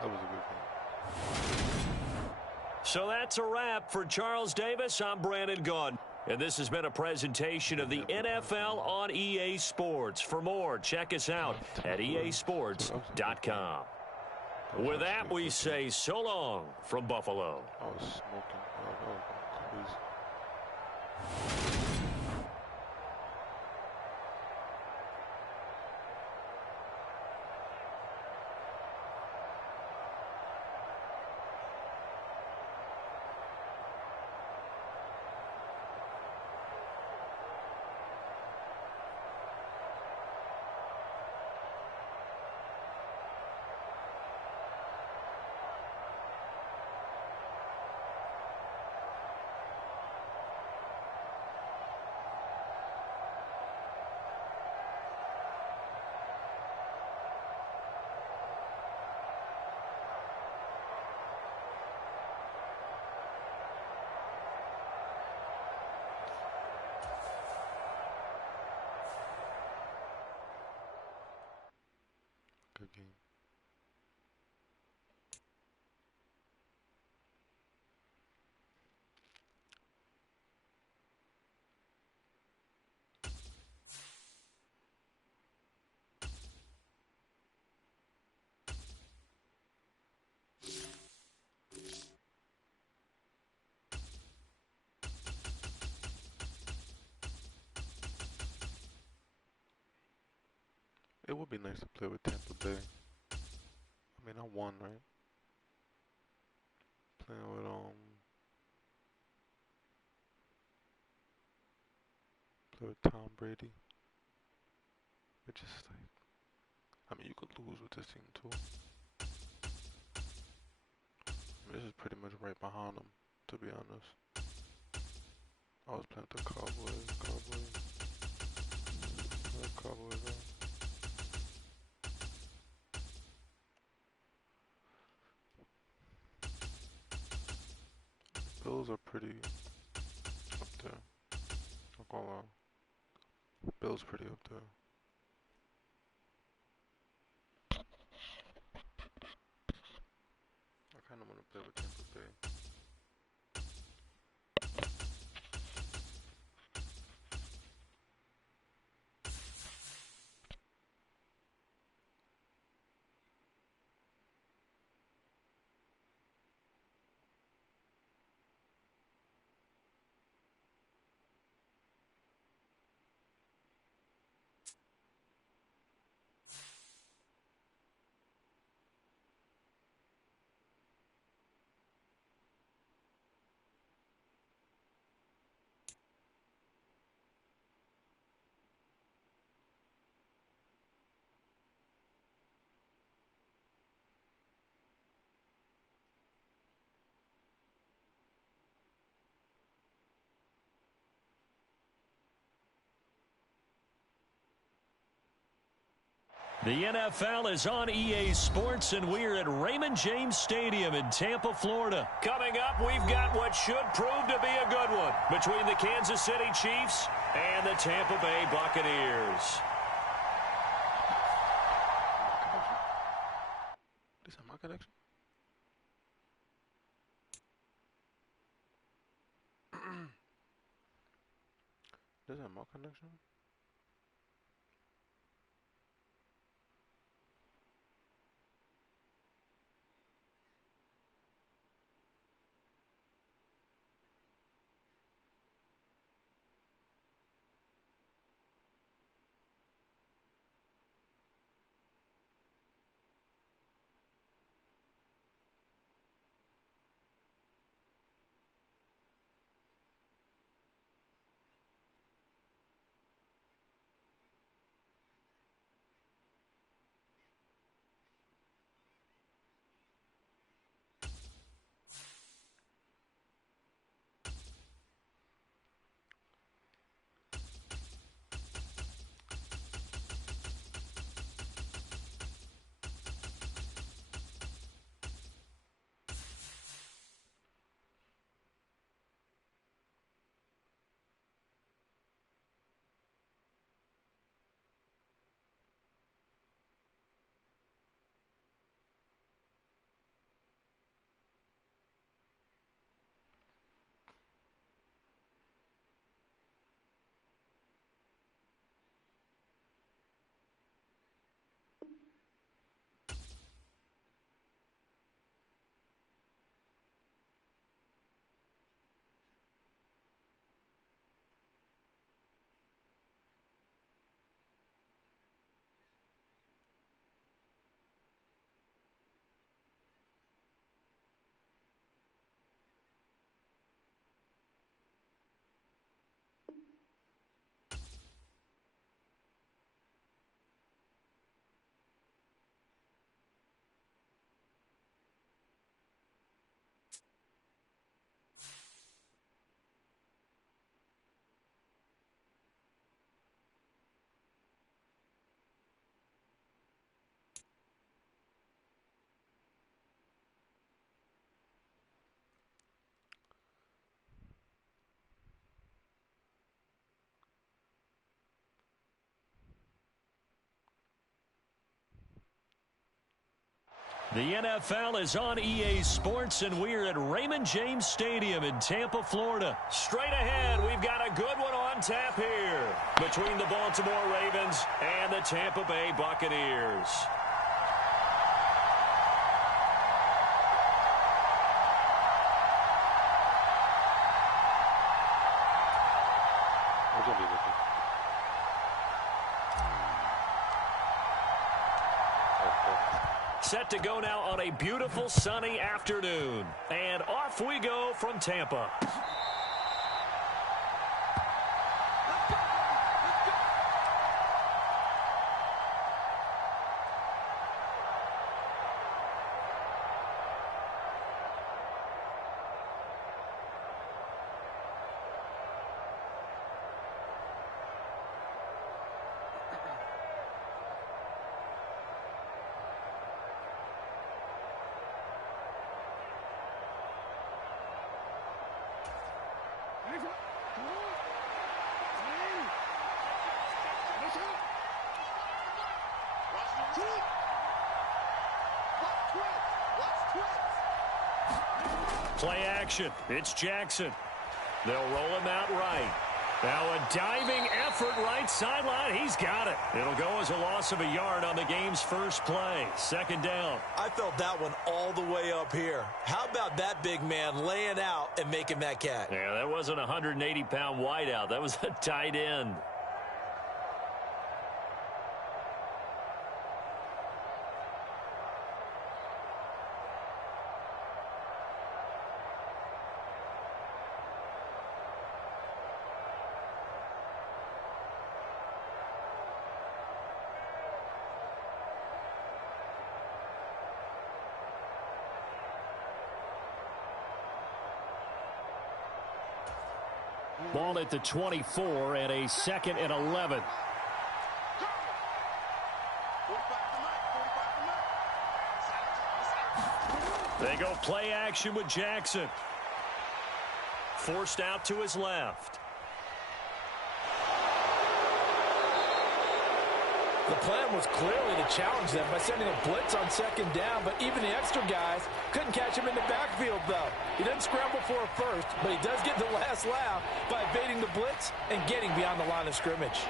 That was a good game. So that's a wrap for Charles Davis. I'm Brandon Gaudin. And this has been a presentation of the NFL on EA Sports. For more, check us out at easports.com. With that, we say so long from Buffalo. I was smoking. That was crazy. Good game. It would be nice to play with Tampa Bay. I mean, I won, right? Playing with play with Tom Brady. It's just like, I mean, you could lose with this team too. I mean, this is pretty much right behind them, to be honest. I was playing with the Cowboys. Bills are pretty up there. Not gonna lie. Bills pretty up there. I kinda wanna play with Tampa Bay. The NFL is on EA Sports, and we're at Raymond James Stadium in Tampa, Florida. Coming up, we've got what should prove to be a good one between the Kansas City Chiefs and the Tampa Bay Buccaneers. This is my connection. This is my connection. The NFL is on EA Sports, and we're at Raymond James Stadium in Tampa, Florida. Straight ahead, we've got a good one on tap here between the Baltimore Ravens and the Tampa Bay Buccaneers. Set to go now on a beautiful sunny afternoon. And off we go from Tampa. Play action. It's Jackson. They'll roll him out right. Now a diving effort right sideline. He's got it. It'll go as a loss of a yard on the game's first play. Second down. I felt that one all the way up here. How about that big man laying out and making that catch? Yeah, that wasn't a 180-pound wideout. That was a tight end. Ball at the 24 and a 2nd and 11. 45. They go play action with Jackson. Forced out to his left. The plan was clearly to challenge them by sending a blitz on second down, but even the extra guys couldn't catch him in the backfield, though. He doesn't scramble for a first, but he does get the last laugh by evading the blitz and getting beyond the line of scrimmage.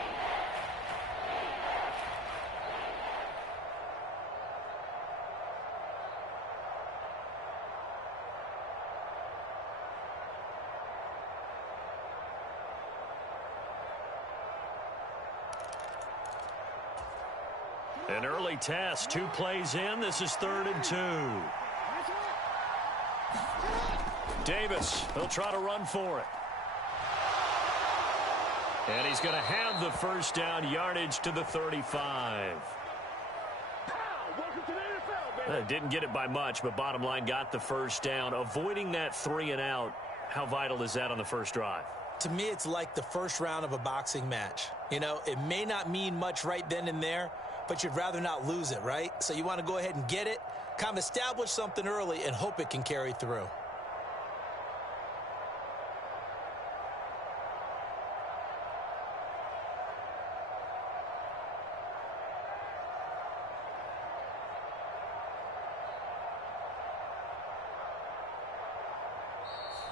An early test, 2 plays in. This is 3rd and 2. Davis, he'll try to run for it. And he's going to have the first down, yardage to the 35. Didn't get it by much, but bottom line got the first down. Avoiding that 3 and out, how vital is that on the first drive? To me, it's like the first round of a boxing match. You know, it may not mean much right then and there, but you'd rather not lose it, right? So you want to go ahead and get it, kind of establish something early, and hope it can carry through.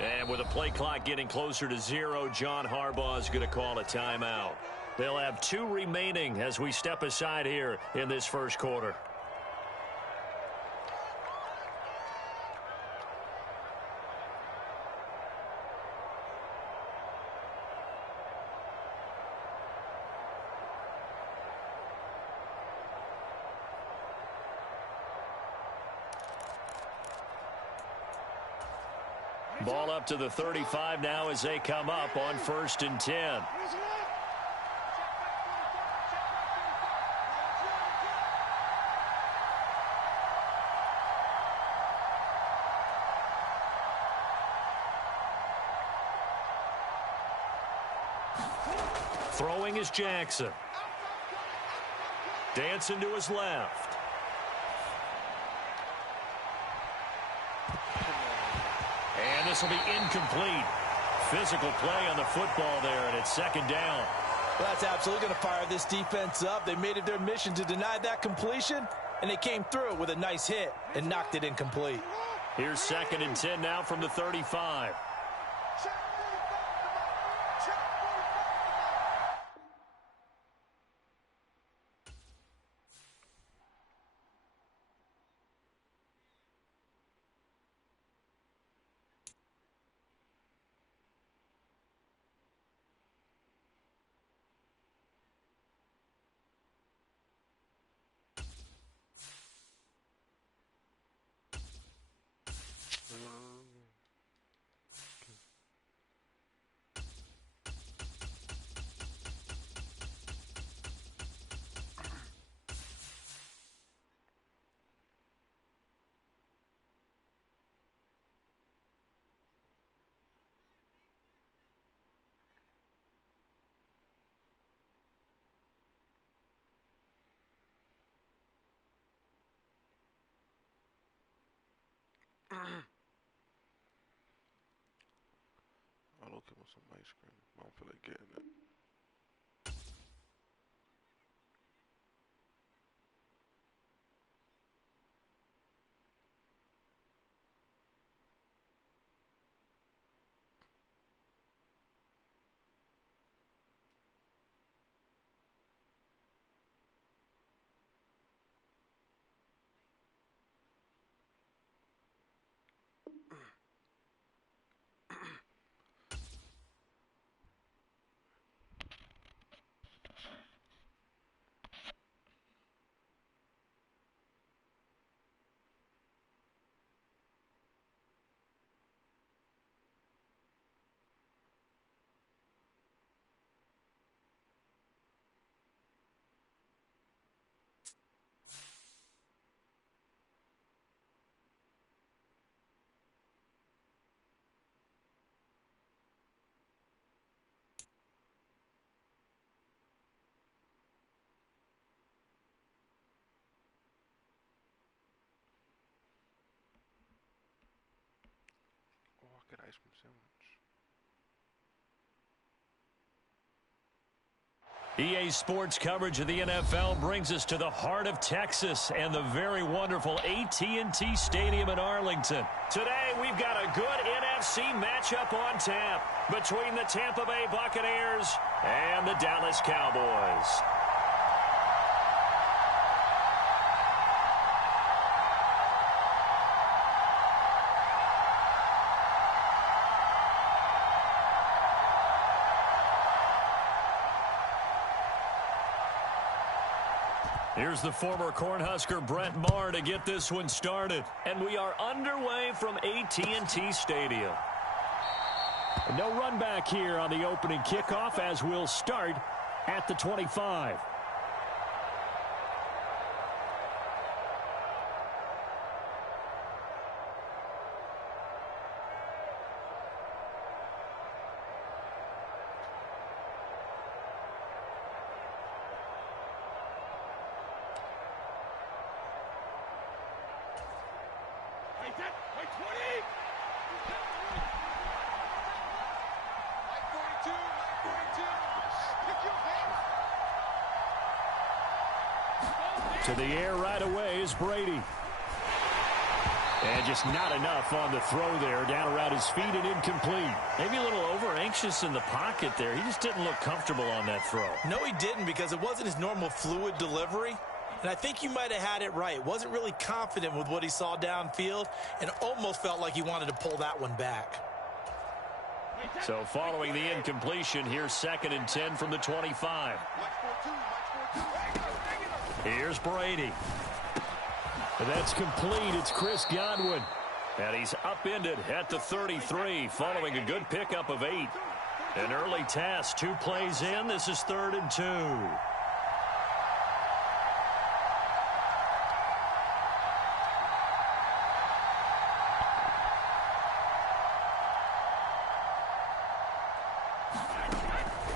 And with the play clock getting closer to 0, John Harbaugh is going to call a timeout. They'll have 2 remaining as we step aside here in this first quarter. Ball up to the 35 now as they come up on 1st and 10. Throwing is Jackson. Dancing to his left. And this will be incomplete. Physical play on the football there, and it's 2nd down. Well, that's absolutely going to fire this defense up. They made it their mission to deny that completion, and they came through with a nice hit and knocked it incomplete. Here's 2nd and 10 now from the 35. I'll look at some ice cream. I don't feel like getting it. ice cream sandwich. EA Sports coverage of the NFL brings us to the heart of Texas and the very wonderful AT&T Stadium in Arlington. Today, we've got a good NFC matchup on tap between the Tampa Bay Buccaneers and the Dallas Cowboys. Here's the former Cornhusker Brett Maher to get this one started. And we are underway from AT&T Stadium. No run back here on the opening kickoff as we'll start at the 25. To the air right away is Brady. And just not enough on the throw there. Down around his feet and incomplete. Maybe a little over-anxious in the pocket there. He just didn't look comfortable on that throw. No, he didn't, because it wasn't his normal fluid delivery. And I think you might have had it right. Wasn't really confident with what he saw downfield and almost felt like he wanted to pull that one back. So following the incompletion, here's 2nd and 10 from the 25. Here's Brady. That's complete. It's Chris Godwin. And he's upended at the 33 following a good pickup of 8. An early task, 2 plays in. This is 3rd and 2.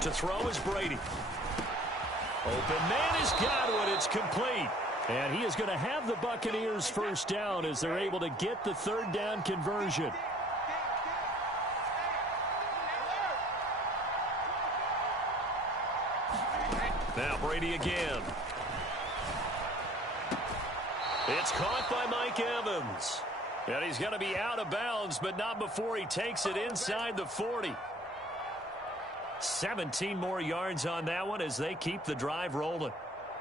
To throw is Brady. Open man is Godwin. It's complete. And he is going to have the Buccaneers first down as they're able to get the 3rd down conversion. Now Brady again. It's caught by Mike Evans. And he's going to be out of bounds, but not before he takes it inside the 40. 17 more yards on that one as they keep the drive rolling.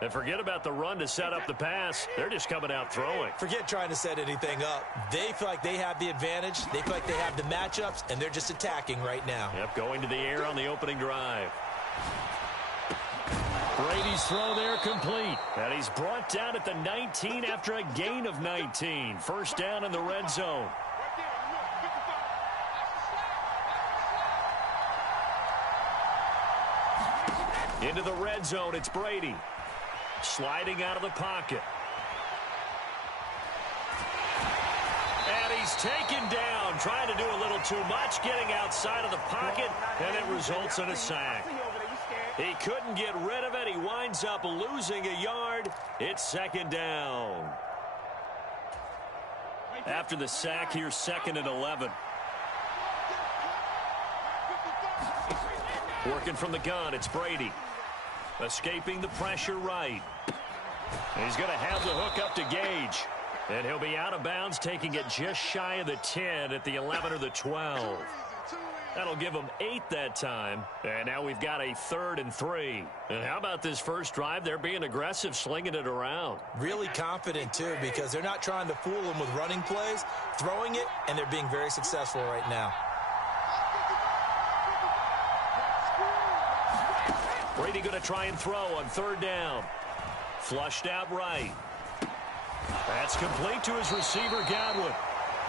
And forget about the run to set up the pass. They're just coming out throwing. Forget trying to set anything up. They feel like they have the advantage. They feel like they have the matchups, and they're just attacking right now. Yep, going to the air on the opening drive. Brady's throw there complete. And he's brought down at the 19 after a gain of 19. First down in the red zone. Into the red zone, it's Brady. Sliding out of the pocket. And he's taken down, trying to do a little too much, getting outside of the pocket, and it results in a sack. He couldn't get rid of it. He winds up losing a yard. It's 2nd down. After the sack, here's 2nd and 11. Working from the gun, it's Brady. Escaping the pressure right. He's going to have the hook up to Gage. And he'll be out of bounds, taking it just shy of the 10 at the 11 or the 12. That'll give them 8 that time. And now we've got a 3rd and 3. And how about this first drive? They're being aggressive, slinging it around. Really confident, too, because they're not trying to fool them with running plays, throwing it, and they're being very successful right now. Brady going to try and throw on 3rd down. Flushed out right. That's complete to his receiver, Godwin.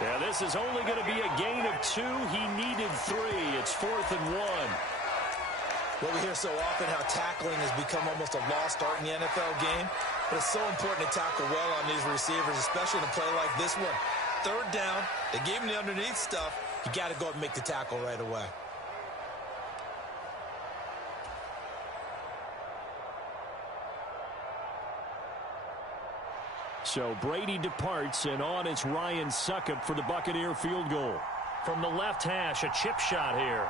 Yeah, this is only going to be a gain of 2. He needed 3. It's 4th and 1. Well, we hear so often how tackling has become almost a lost art in the NFL game. But it's so important to tackle well on these receivers, especially in a play like this one. 3rd down, they gave him the underneath stuff. You got to go and make the tackle right away. So Brady departs, and on it's Ryan Succop for the Buccaneer field goal. From the left hash, a chip shot here.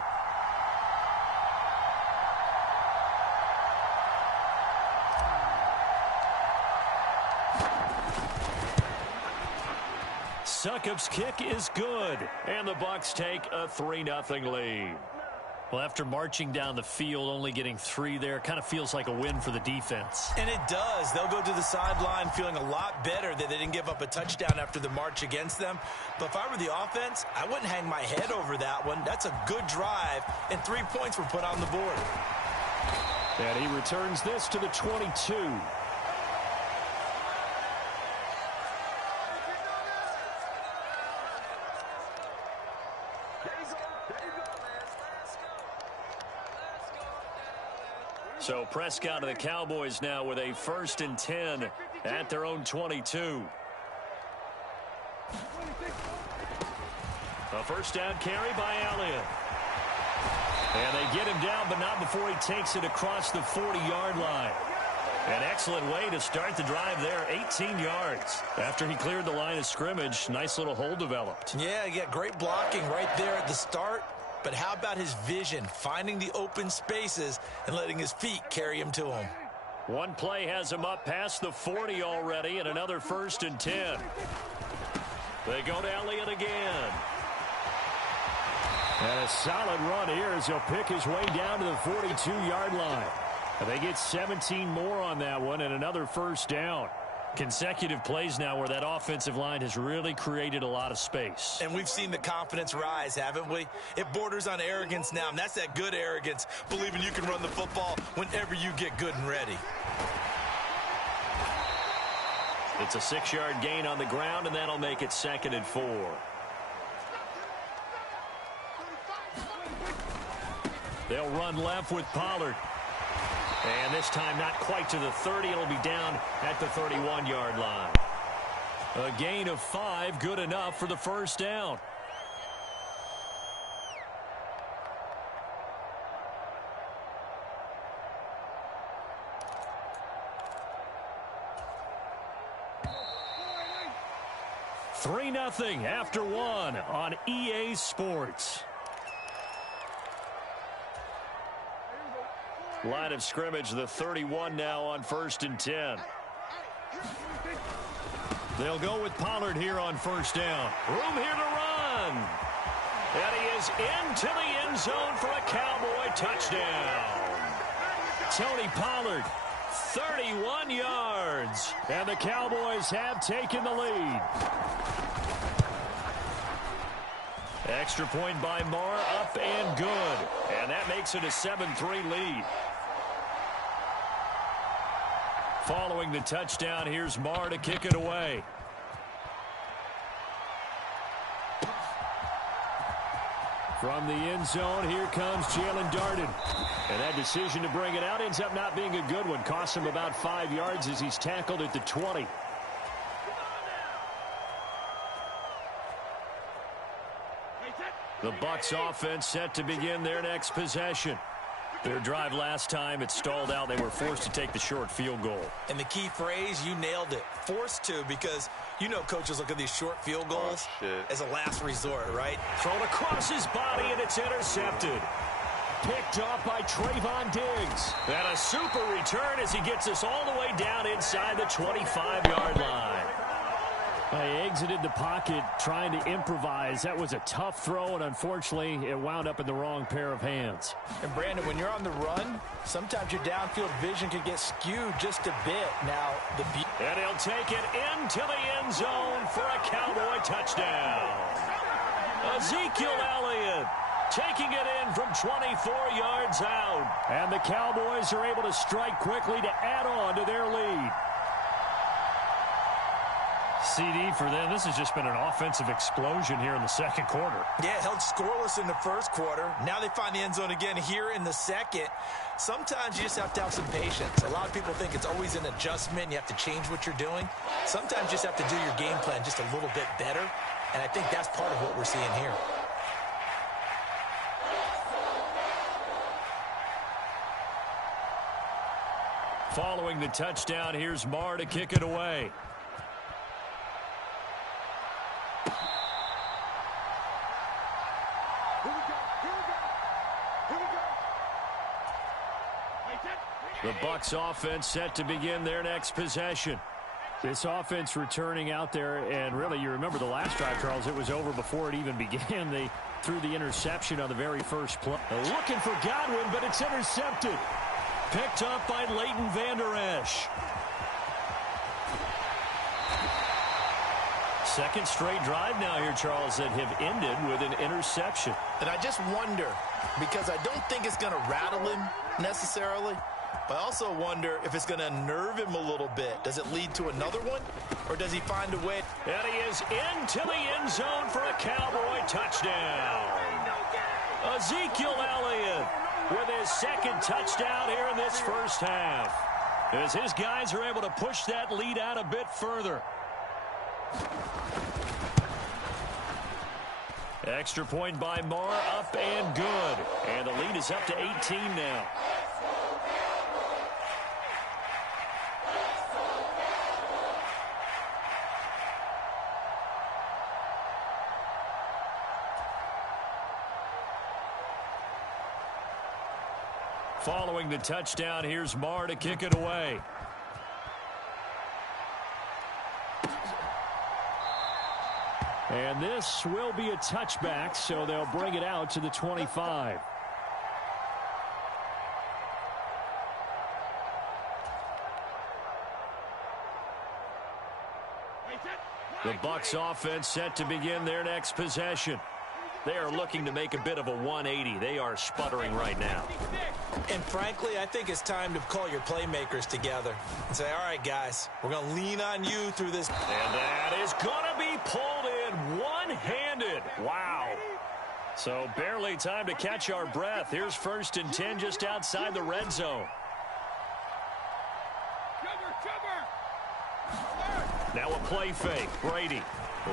Succop's kick is good, and the Bucs take a 3-0 lead. Well, after marching down the field, only getting 3 there, kind of feels like a win for the defense. And it does. They'll go to the sideline feeling a lot better that they didn't give up a touchdown after the march against them. But if I were the offense, I wouldn't hang my head over that one. That's a good drive, and 3 points were put on the board. And he returns this to the 22. So Prescott and the Cowboys now with a 1st and 10 at their own 22. A first down carry by Elliott. And they get him down, but not before he takes it across the 40-yard line. An excellent way to start the drive there, 18 yards. After he cleared the line of scrimmage, nice little hole developed. Yeah, he got great blocking right there at the start. But how about his vision, finding the open spaces and letting his feet carry him to him? One play has him up past the 40 already, and another 1st and 10. They go to Elliott again. And a solid run here as he'll pick his way down to the 42-yard line. And they get 17 more on that one and another 1st down. Consecutive plays now where that offensive line has really created a lot of space. And we've seen the confidence rise, haven't we? It borders on arrogance now, and that's that good arrogance, believing you can run the football whenever you get good and ready. It's a 6-yard gain on the ground, and that'll make it 2nd and 4. They'll run left with Pollard. And this time not quite to the 30. It'll be down at the 31-yard line. A gain of 5, good enough for the 1st down. Three 3-0 after 1 on EA Sports. Line of scrimmage, the 31 now on 1st and 10. They'll go with Pollard here on 1st down. Room here to run. And he is into the end zone for a Cowboy touchdown. Tony Pollard, 31 yards. And the Cowboys have taken the lead. Extra point by Marr, up and good. And that makes it a 7-3 lead. Following the touchdown, here's Marr to kick it away. From the end zone, here comes Jalen Darden. And that decision to bring it out ends up not being a good one. Costs him about 5 yards as he's tackled at the 20. The Bucs offense set to begin their next possession. Their drive last time, it stalled out. They were forced to take the short field goal. And the key phrase, you nailed it. Forced to, because you know coaches look at these short field goals as a last resort, right? Thrown across his body, and it's intercepted. Picked off by Trayvon Diggs. And a super return as he gets us all the way down inside the 25-yard line. He exited the pocket trying to improvise. That was a tough throw, and unfortunately, it wound up in the wrong pair of hands. And, Brandon, when you're on the run, sometimes your downfield vision can get skewed just a bit. Now, and he'll take it into the end zone for a Cowboy touchdown. Ezekiel Elliott taking it in from 24 yards out. And the Cowboys are able to strike quickly to add on to their lead. CD for them. This has just been an offensive explosion here in the second quarter. Yeah, held scoreless in the first quarter. Now they find the end zone again here in the second. Sometimes you just have to have some patience. A lot of people think it's always an adjustment. You have to change what you're doing. Sometimes you just have to do your game plan just a little bit better. And I think that's part of what we're seeing here. Following the touchdown, here's Marr to kick it away. The Bucs offense set to begin their next possession. This offense returning out there, and really, you remember the last drive, Charles, it was over before it even began. They threw the interception on the very first play. Looking for Godwin, but it's intercepted. Picked up by Leighton Vander Esch. Second straight drive now here, Charles, that have ended with an interception. And I just wonder, because I don't think it's going to rattle him necessarily, but I also wonder if it's going to unnerve him a little bit. Does it lead to another one, or does he find a way? And he is into the end zone for a Cowboy touchdown. Ezekiel Elliott with his second touchdown here in this first half, as his guys are able to push that lead out a bit further. Extra point by Marr, up and good. And the lead is up to 18 now. Following the touchdown, here's Marr to kick it away. And this will be a touchback, so they'll bring it out to the 25. The Bucs offense set to begin their next possession. They are looking to make a bit of a 180. They are sputtering right now. And frankly, I think it's time to call your playmakers together and say, all right, guys, we're going to lean on you through this. And that is going to be pulled in one-handed. Wow. So barely time to catch our breath. Here's 1st and 10 just outside the red zone. Now a play fake. Brady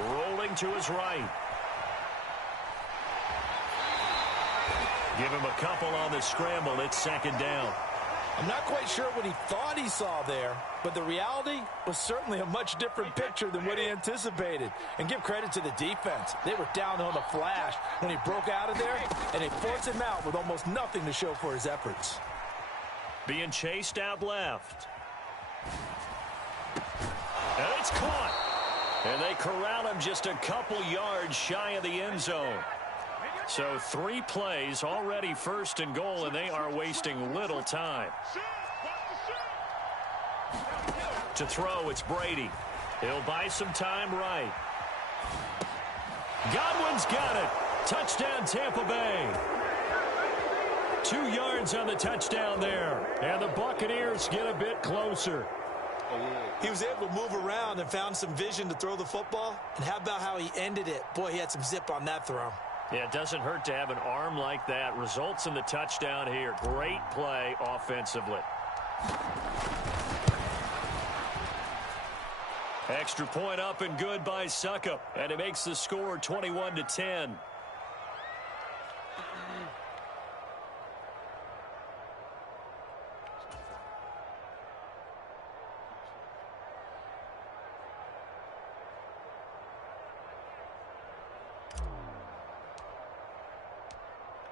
rolling to his right. Give him a couple on the scramble. It's 2nd down. I'm not quite sure what he thought he saw there, but the reality was certainly a much different picture than what he anticipated. And give credit to the defense. They were down on the flash when he broke out of there, and they forced him out with almost nothing to show for his efforts. Being chased out left. And it's caught. And they corral him just a couple yards shy of the end zone. So 3 plays, already 1st and goal, and they are wasting little time. To throw, it's Brady. He'll buy some time right. Godwin's got it. Touchdown, Tampa Bay. 2 yards on the touchdown there. And the Buccaneers get a bit closer. He was able to move around and found some vision to throw the football. And how about how he ended it? Boy, he had some zip on that throw. Yeah, it doesn't hurt to have an arm like that. Results in the touchdown here. Great play offensively. Extra point up and good by Suckup. And it makes the score 21-10.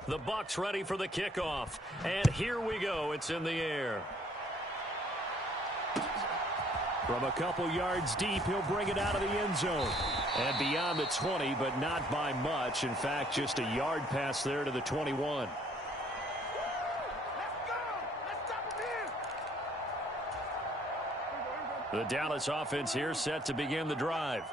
The Bucs ready for the kickoff. And here we go. It's in the air. From a couple yards deep, he'll bring it out of the end zone. And beyond the 20, but not by much. In fact, just a yard pass there to the 21. The Dallas offense here set to begin the drive.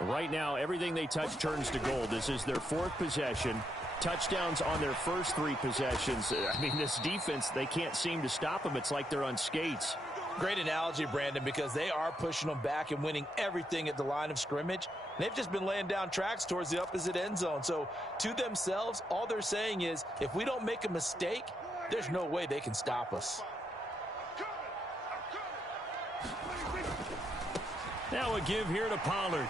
Right now, everything they touch turns to gold. This is their 4th possession. Touchdowns on their first 3 possessions. I mean, this defense, they can't seem to stop them. It's like they're on skates. Great analogy, Brandon, because they are pushing them back and winning everything at the line of scrimmage. They've just been laying down tracks towards the opposite end zone. So to themselves, all they're saying is, if we don't make a mistake, there's no way they can stop us. Now a give here to Pollard.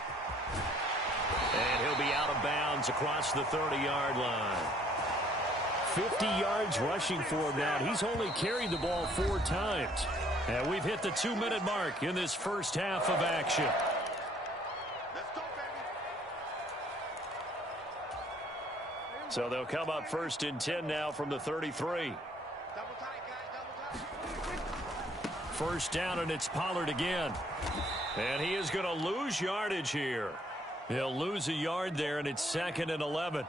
And he'll be out of bounds across the 30-yard line. 50 yards rushing for him now. He's only carried the ball 4 times. And we've hit the 2-minute mark in this first half of action. Let's go, baby. So they'll come up 1st and 10 now from the 33. Double tight, guys, double tight. First down, and it's Pollard again. And he is going to lose yardage here. He'll lose a yard there, and it's 2nd and 11.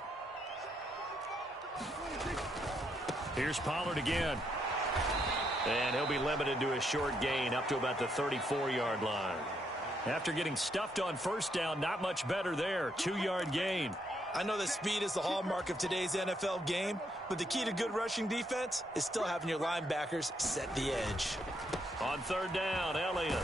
Here's Pollard again. And he'll be limited to a short gain up to about the 34-yard line. After getting stuffed on first down, not much better there. 2-yard gain. I know that speed is the hallmark of today's NFL game, but the key to good rushing defense is still having your linebackers set the edge. On 3rd down, Elliott.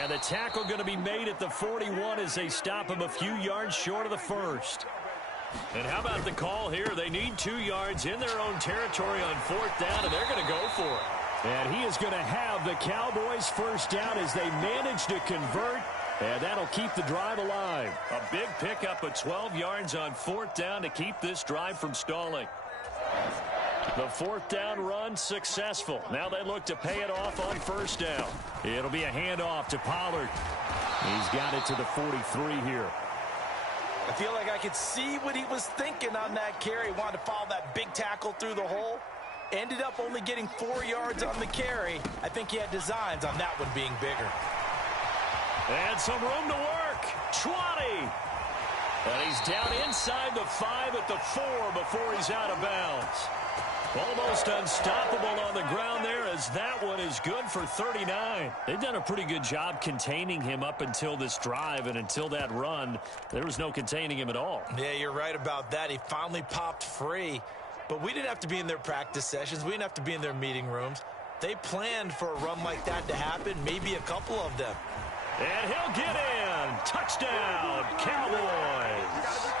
And the tackle going to be made at the 41 as they stop him a few yards short of the first. And how about the call here? They need 2 yards in their own territory on 4th down, and they're going to go for it. And he is going to have the Cowboys first down as they manage to convert, and that'll keep the drive alive. A big pickup of 12 yards on 4th down to keep this drive from stalling. The 4th down run successful. Now they look to pay it off on 1st down. It'll be a handoff to Pollard. He's got it to the 43 here. I feel like I could see what he was thinking on that carry. Wanted to follow that big tackle through the hole. Ended up only getting 4 yards on the carry. I think he had designs on that one being bigger. And some room to work. 20. And he's down inside the 5 at the 4 before he's out of bounds. Almost unstoppable on the ground there as that one is good for 39. They've done a pretty good job containing him up until this drive, and until that run, there was no containing him at all. Yeah, you're right about that. He finally popped free. But we didn't have to be in their practice sessions. We didn't have to be in their meeting rooms. They planned for a run like that to happen, maybe a couple of them. And he'll get in. Touchdown, Cowboys.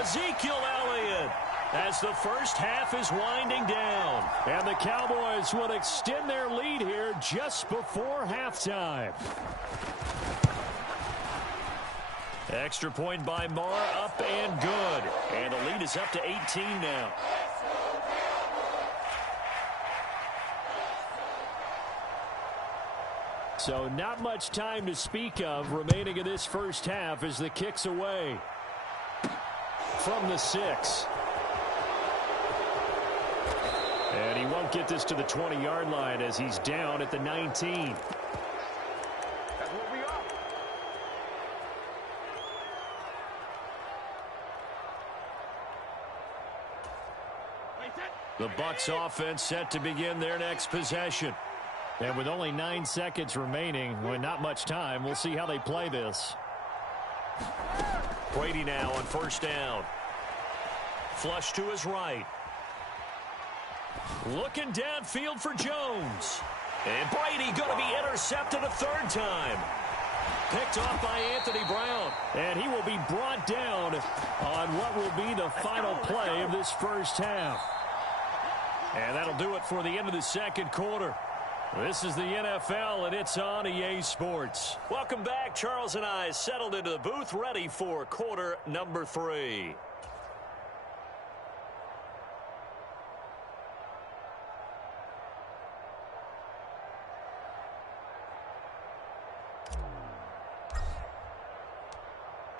Ezekiel Elliott, as the first half is winding down. And the Cowboys would extend their lead here just before halftime. Extra point by Marr, up and good. And the lead is up to 18 now. So not much time to speak of remaining in this first half as the kick's away from the 6. And he won't get this to the 20-yard line as he's down at the 19. That's what we are. The Bucs offense set to begin their next possession. And with only 9 seconds remaining, with not much time, we'll see how they play this. Brady now on first down. Flush to his right. Looking downfield for Jones. And Brady going to be intercepted a 3rd time. Picked off by Anthony Brown. And he will be brought down on what will be the final play of this first half. And that'll do it for the end of the second quarter. This is the NFL, and it's on EA Sports. Welcome back. Charles and I settled into the booth, ready for quarter number 3.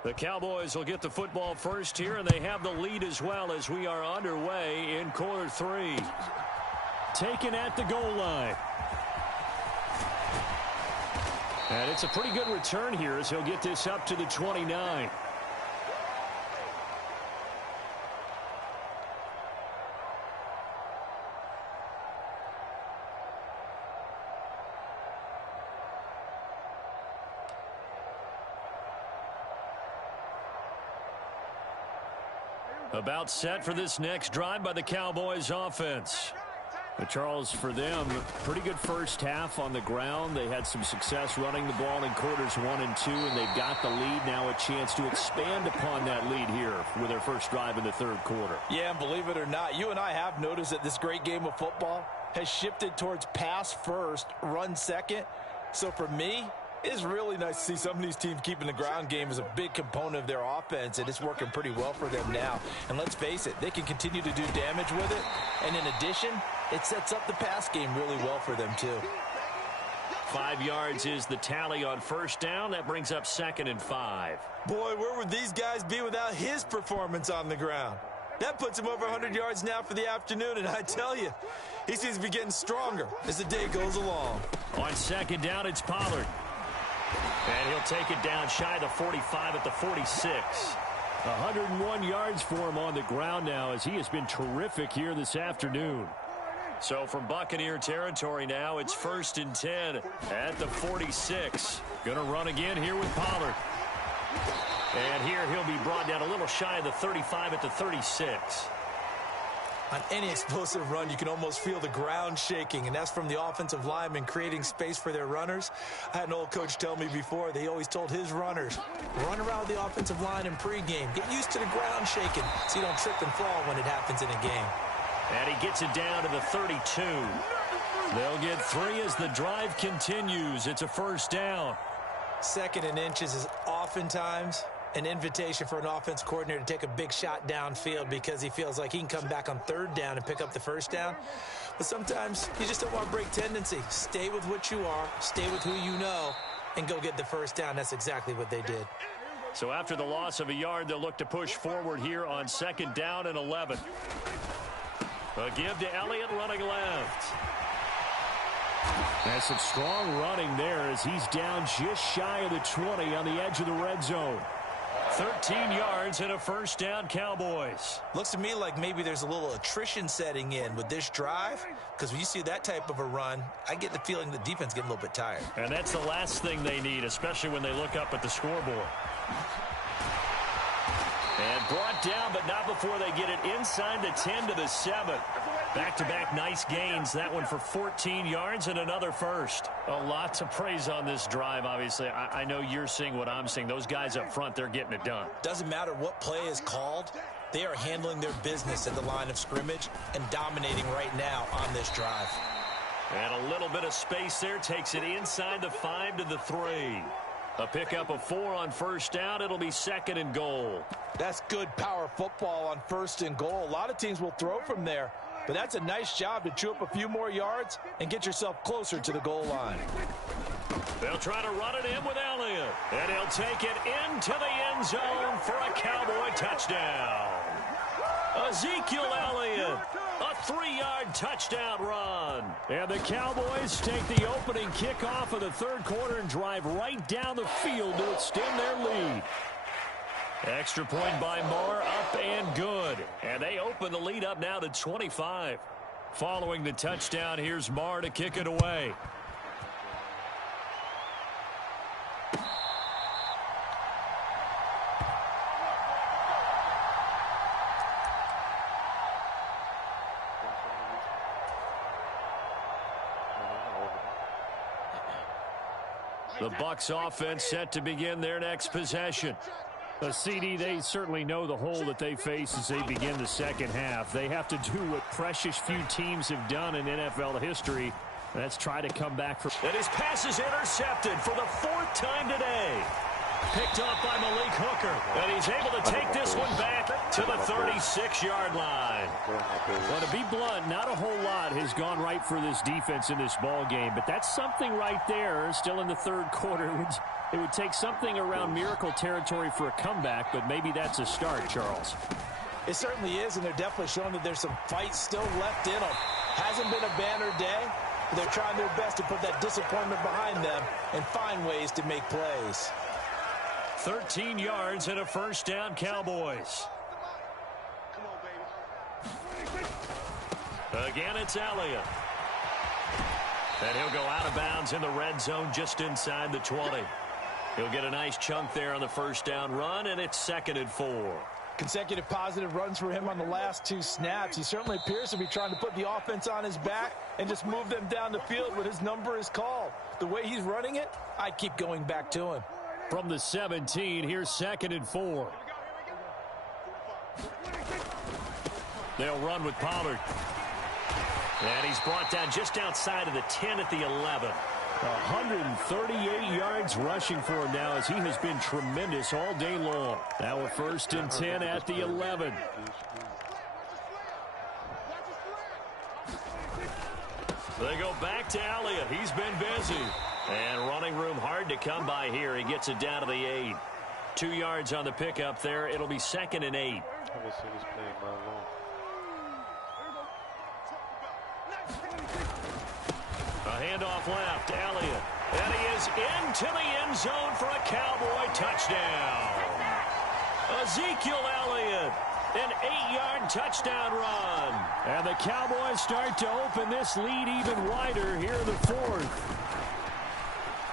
The Cowboys will get the football first here, and they have the lead as well as we are underway in quarter 3. Taken at the goal line. And it's a pretty good return here as he'll get this up to the 29. About set for this next drive by the Cowboys offense. But Charles, for them, pretty good first half on the ground. They had some success running the ball in quarters 1 and 2, and they've got the lead. Now a chance to expand upon that lead here with their first drive in the 3rd quarter. Yeah, and believe it or not, you and I have noticed that this great game of football has shifted towards pass first, run second. So for me, it's really nice to see some of these teams keeping the ground game as a big component of their offense, and it's working pretty well for them now. And let's face it, they can continue to do damage with it. And in addition, it sets up the pass game really well for them too. 5 yards is the tally on first down. That brings up 2nd and 5. Boy, where would these guys be without his performance on the ground? That puts him over 100 yards now for the afternoon, and I tell you, he seems to be getting stronger as the day goes along. On 2nd down, it's Pollard. And he'll take it down shy of the 45 at the 46. 101 yards for him on the ground now as he has been terrific here this afternoon. So from Buccaneer territory now, it's 1st and 10 at the 46. Going to run again here with Pollard. And here he'll be brought down a little shy of the 35 at the 36. On any explosive run, you can almost feel the ground shaking, and that's from the offensive linemen creating space for their runners. I had an old coach tell me before, they always told his runners, run around the offensive line in pregame. Get used to the ground shaking so you don't trip and fall when it happens in a game. And he gets it down to the 32. They'll get 3 as the drive continues. It's a 1st down. 2nd and inches is oftentimes an invitation for an offense coordinator to take a big shot downfield because he feels like he can come back on 3rd down and pick up the 1st down. But sometimes you just don't want to break tendency. Stay with what you are, stay with who you know, and go get the 1st down. That's exactly what they did. So after the loss of a yard, they'll look to push forward here on 2nd down and 11. A give to Elliott running left. That's some strong running there as he's down just shy of the 20 on the edge of the red zone. 13 yards and a 1st down, Cowboys. Looks to me like maybe there's a little attrition setting in with this drive, because when you see that type of a run, I get the feeling the defense getting a little bit tired. And that's the last thing they need, especially when they look up at the scoreboard. And brought down, but not before they get it inside the 10 to the 7. Back-to-back nice gains. That one for 14 yards and another 1st. A lot to praise on this drive, obviously. I know you're seeing what I'm seeing. Those guys up front, they're getting it done. Doesn't matter what play is called. They are handling their business at the line of scrimmage and dominating right now on this drive. And a little bit of space there. Takes it inside the 5 to the 3. A pickup of 4 on 1st down. It'll be 2nd and goal. That's good power football on 1st and goal. A lot of teams will throw from there. But that's a nice job to chew up a few more yards and get yourself closer to the goal line. They'll try to run it in with Elliott. And he'll take it into the end zone for a Cowboy touchdown. Ezekiel Elliott, a 3-yard touchdown run. And the Cowboys take the opening kickoff of the 3rd quarter and drive right down the field to extend their lead. Extra point by Moore, up and good. And they open the lead up now to 25. Following the touchdown, here's Moore to kick it away. The Bucs offense set to begin their next possession. A CD, they certainly know the hole that they face as they begin the 2nd half. They have to do what precious few teams have done in NFL history. That's try to come back. And his pass is intercepted for the 4th time today. Picked off by Malik Hooker. And he's able to take this one back to the 36-yard line. Well, to be blunt, not a whole lot has gone right for this defense in this ball game. But that's something right there, still in the 3rd quarter. It would take something around miracle territory for a comeback, but maybe that's a start, Charles. It certainly is, and they're definitely showing that there's some fight still left in them. Hasn't been a banner day, but they're trying their best to put that disappointment behind them and find ways to make plays. 13 yards and a 1st down, Cowboys. Again, it's Elliott. And he'll go out of bounds in the red zone just inside the 20. He'll get a nice chunk there on the 1st down run, and it's 2nd and 4. Consecutive positive runs for him on the last 2 snaps. He certainly appears to be trying to put the offense on his back and just move them down the field when his number is called. The way he's running it, I'd keep going back to him. From the 17, here's 2nd and 4. They'll run with Pollard. And he's brought down just outside of the 10 at the 11. 138 yards rushing for him now as he has been tremendous all day long. Now a 1st and 10 at the 11. They go back to Elliott. He's been busy. And running room hard to come by here. He gets it down to the 8. 2 yards on the pickup there. It'll be 2nd and 8. I haven't seen this play in my long. A handoff left. Elliott. And he is into the end zone for a Cowboy touchdown. Ezekiel Elliott. An 8-yard touchdown run. And the Cowboys start to open this lead even wider here in the 4th.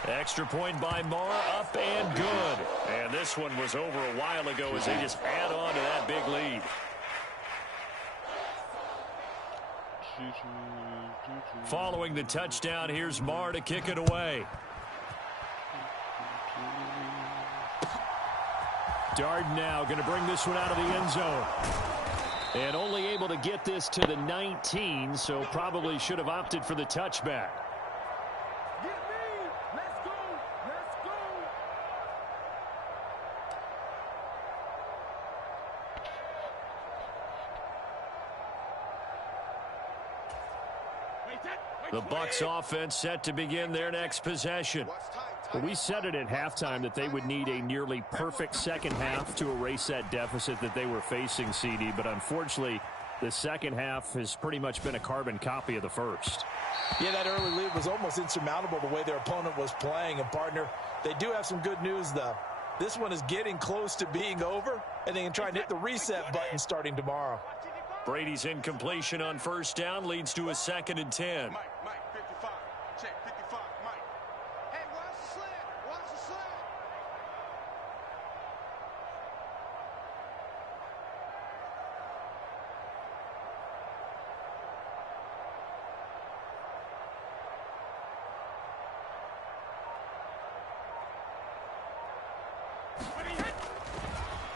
Extra point by Marr, up and good. And this one was over a while ago as they just add on to that big lead. Following the touchdown, here's Marr to kick it away. Darden now going to bring this one out of the end zone. And only able to get this to the 19, so probably should have opted for the touchback. The Bucs offense set to begin their next possession. Well, we said it at halftime that they would need a nearly perfect second half to erase that deficit that they were facing, CD. But unfortunately, the second half has pretty much been a carbon copy of the first. Yeah, that early lead was almost insurmountable the way their opponent was playing. And, partner, they do have some good news, though. This one is getting close to being over, and they can try and hit the reset button starting tomorrow. Brady's incompletion on first down leads to a 2nd and 10. Mike, 55. Check, 55, Mike. Hey, watch the slant. Watch the slant.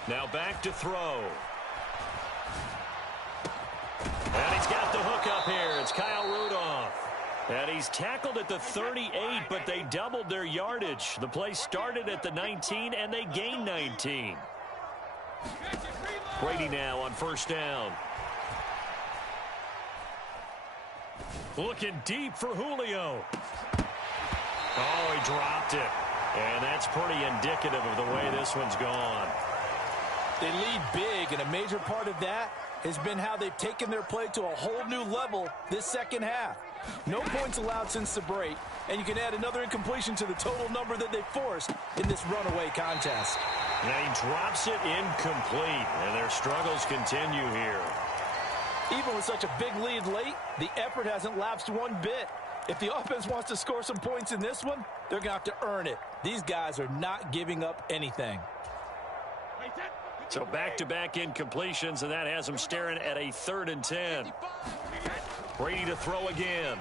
Now back to throw. And he's got the hook up here. It's Kyle Rudolph. And he's tackled at the 38, but they doubled their yardage. The play started at the 19, and they gained 19. Brady now on first down. Looking deep for Julio. Oh, he dropped it. And that's pretty indicative of the way this one's gone. They lead big, and a major part of that has been how they've taken their play to a whole new level this second half. No points allowed since the break, and you can add another incompletion to the total number that they forced in this runaway contest. And he drops it incomplete, and their struggles continue here. Even with such a big lead late, the effort hasn't lapsed one bit. If the offense wants to score some points in this one, they're going to have to earn it. These guys are not giving up anything. So back-to-back incompletions, and that has them staring at a 3rd and 10. Brady to throw again.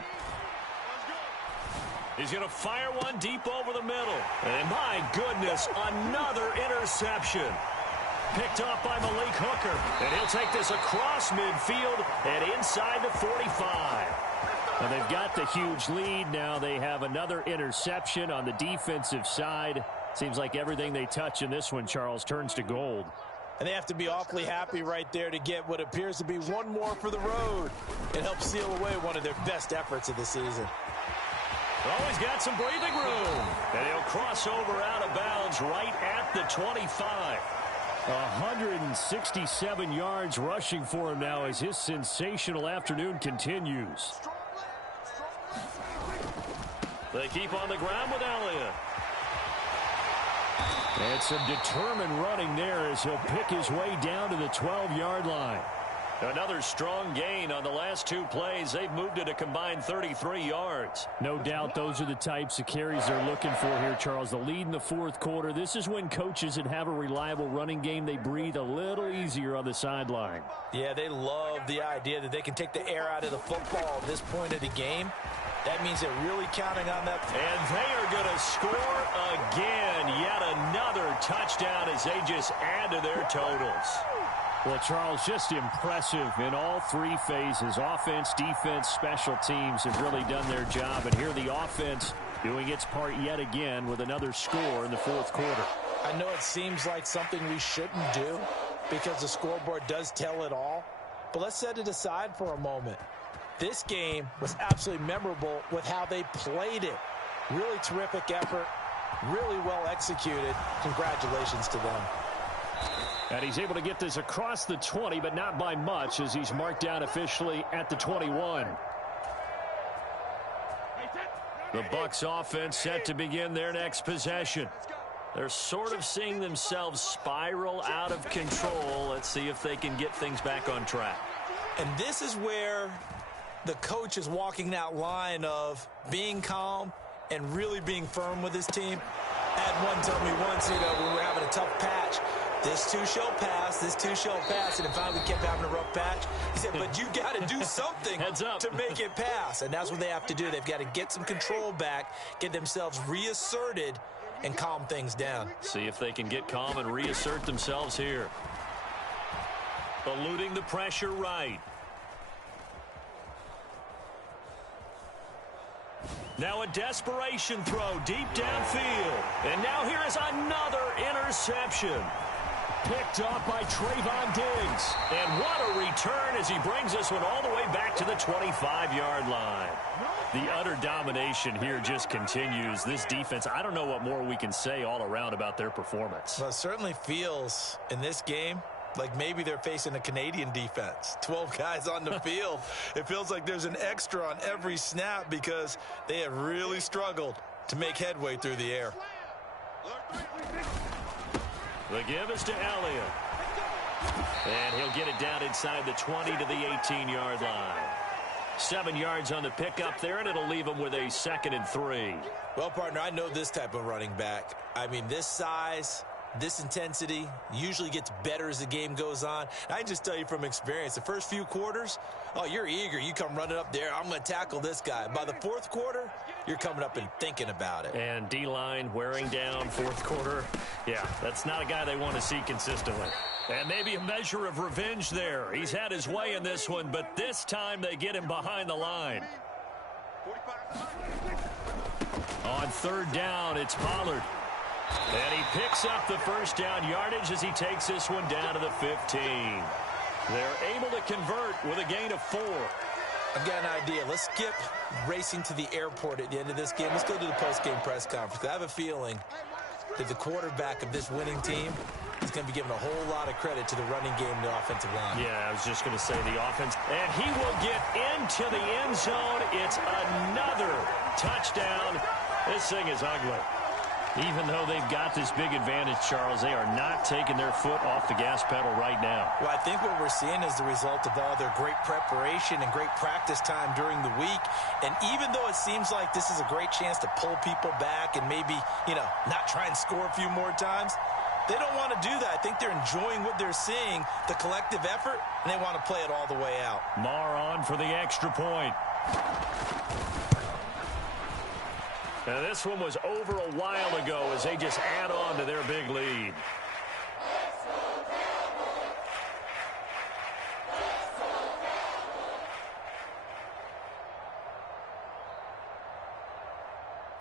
He's going to fire one deep over the middle. And my goodness, another interception. Picked off by Malik Hooker. And he'll take this across midfield and inside the 45. And they've got the huge lead. Now they have another interception on the defensive side. Seems like everything they touch in this one, Charles, turns to gold. And they have to be awfully happy right there to get what appears to be one more for the road. It helps seal away one of their best efforts of the season. Oh, he's got some breathing room. And he'll cross over out of bounds right at the 25. 167 yards rushing for him now as his sensational afternoon continues. They keep on the ground with Elliott. And some determined running there as he'll pick his way down to the 12-yard line. Another strong gain on the last 2 plays. They've moved it a combined 33 yards. No doubt those are the types of carries they're looking for here, Charles. The lead in the 4th quarter. This is when coaches that have a reliable running game, they breathe a little easier on the sideline. Yeah, they love the idea that they can take the air out of the football at this point of the game. That means they're really counting on that. And they are going to score again. Yet another touchdown as they just add to their totals. Well, Charles, just impressive in all 3 phases. Offense, defense, special teams have really done their job. And here the offense doing its part yet again with another score in the 4th quarter. I know it seems like something we shouldn't do because the scoreboard does tell it all. But let's set it aside for a moment. This game was absolutely memorable with how they played it. Really terrific effort. Really well executed. Congratulations to them. And he's able to get this across the 20, but not by much, as he's marked down officially at the 21. The Bucs offense set to begin their next possession. They're sort of seeing themselves spiral out of control. Let's see if they can get things back on track. And this is where the coach is walking that line of being calm and really being firm with his team. I had one tell me once, when we were having a tough patch, this too shall pass, this too shall pass, and then finally we kept having a rough patch. He said, but you got to do something to make it pass, and that's what they have to do. They've got to get some control back, get themselves reasserted, and calm things down. See if they can get calm and reassert themselves here. Eluding the pressure right. Now a desperation throw deep downfield. And now here is another interception. Picked off by Trayvon Diggs. And what a return as he brings this one all the way back to the 25-yard line. The utter domination here just continues. This defense, I don't know what more we can say all around about their performance. Well, it certainly feels in this game like maybe they're facing a Canadian defense. 12 guys on the field. It feels like there's an extra on every snap because they have really struggled to make headway through the air. The give is to Elliott. And he'll get it down inside the 20 to the 18-yard line. 7 yards on the pickup there, and it'll leave him with a 2nd and 3. Well, partner, I know this type of running back. I mean, this size, this intensity usually gets better as the game goes on. I can just tell you from experience, the first few quarters, oh, you're eager. You come running up there, I'm going to tackle this guy. By the fourth quarter, you're coming up and thinking about it. And D-line wearing down fourth quarter. Yeah, that's not a guy they want to see consistently. And maybe a measure of revenge there. He's had his way in this one, but this time they get him behind the line. On 3rd down, it's Pollard. And he picks up the first down yardage as he takes this one down to the 15. They're able to convert with a gain of 4. I've got an idea. Let's skip racing to the airport at the end of this game. Let's go to the post-game press conference. I have a feeling that the quarterback of this winning team is going to be given a whole lot of credit to the running game and the offensive line. Yeah, I was just going to say the offense. And he will get into the end zone. It's another touchdown. This thing is ugly. Even though they've got this big advantage, Charles, they are not taking their foot off the gas pedal right now. Well, I think what we're seeing is the result of all their great preparation and great practice time during the week. And even though it seems like this is a great chance to pull people back and maybe, not try and score a few more times, they don't want to do that. I think they're enjoying what they're seeing, the collective effort, and they want to play it all the way out. Marr on for the extra point. Now, this one was over a while ago as they just add on to their big lead.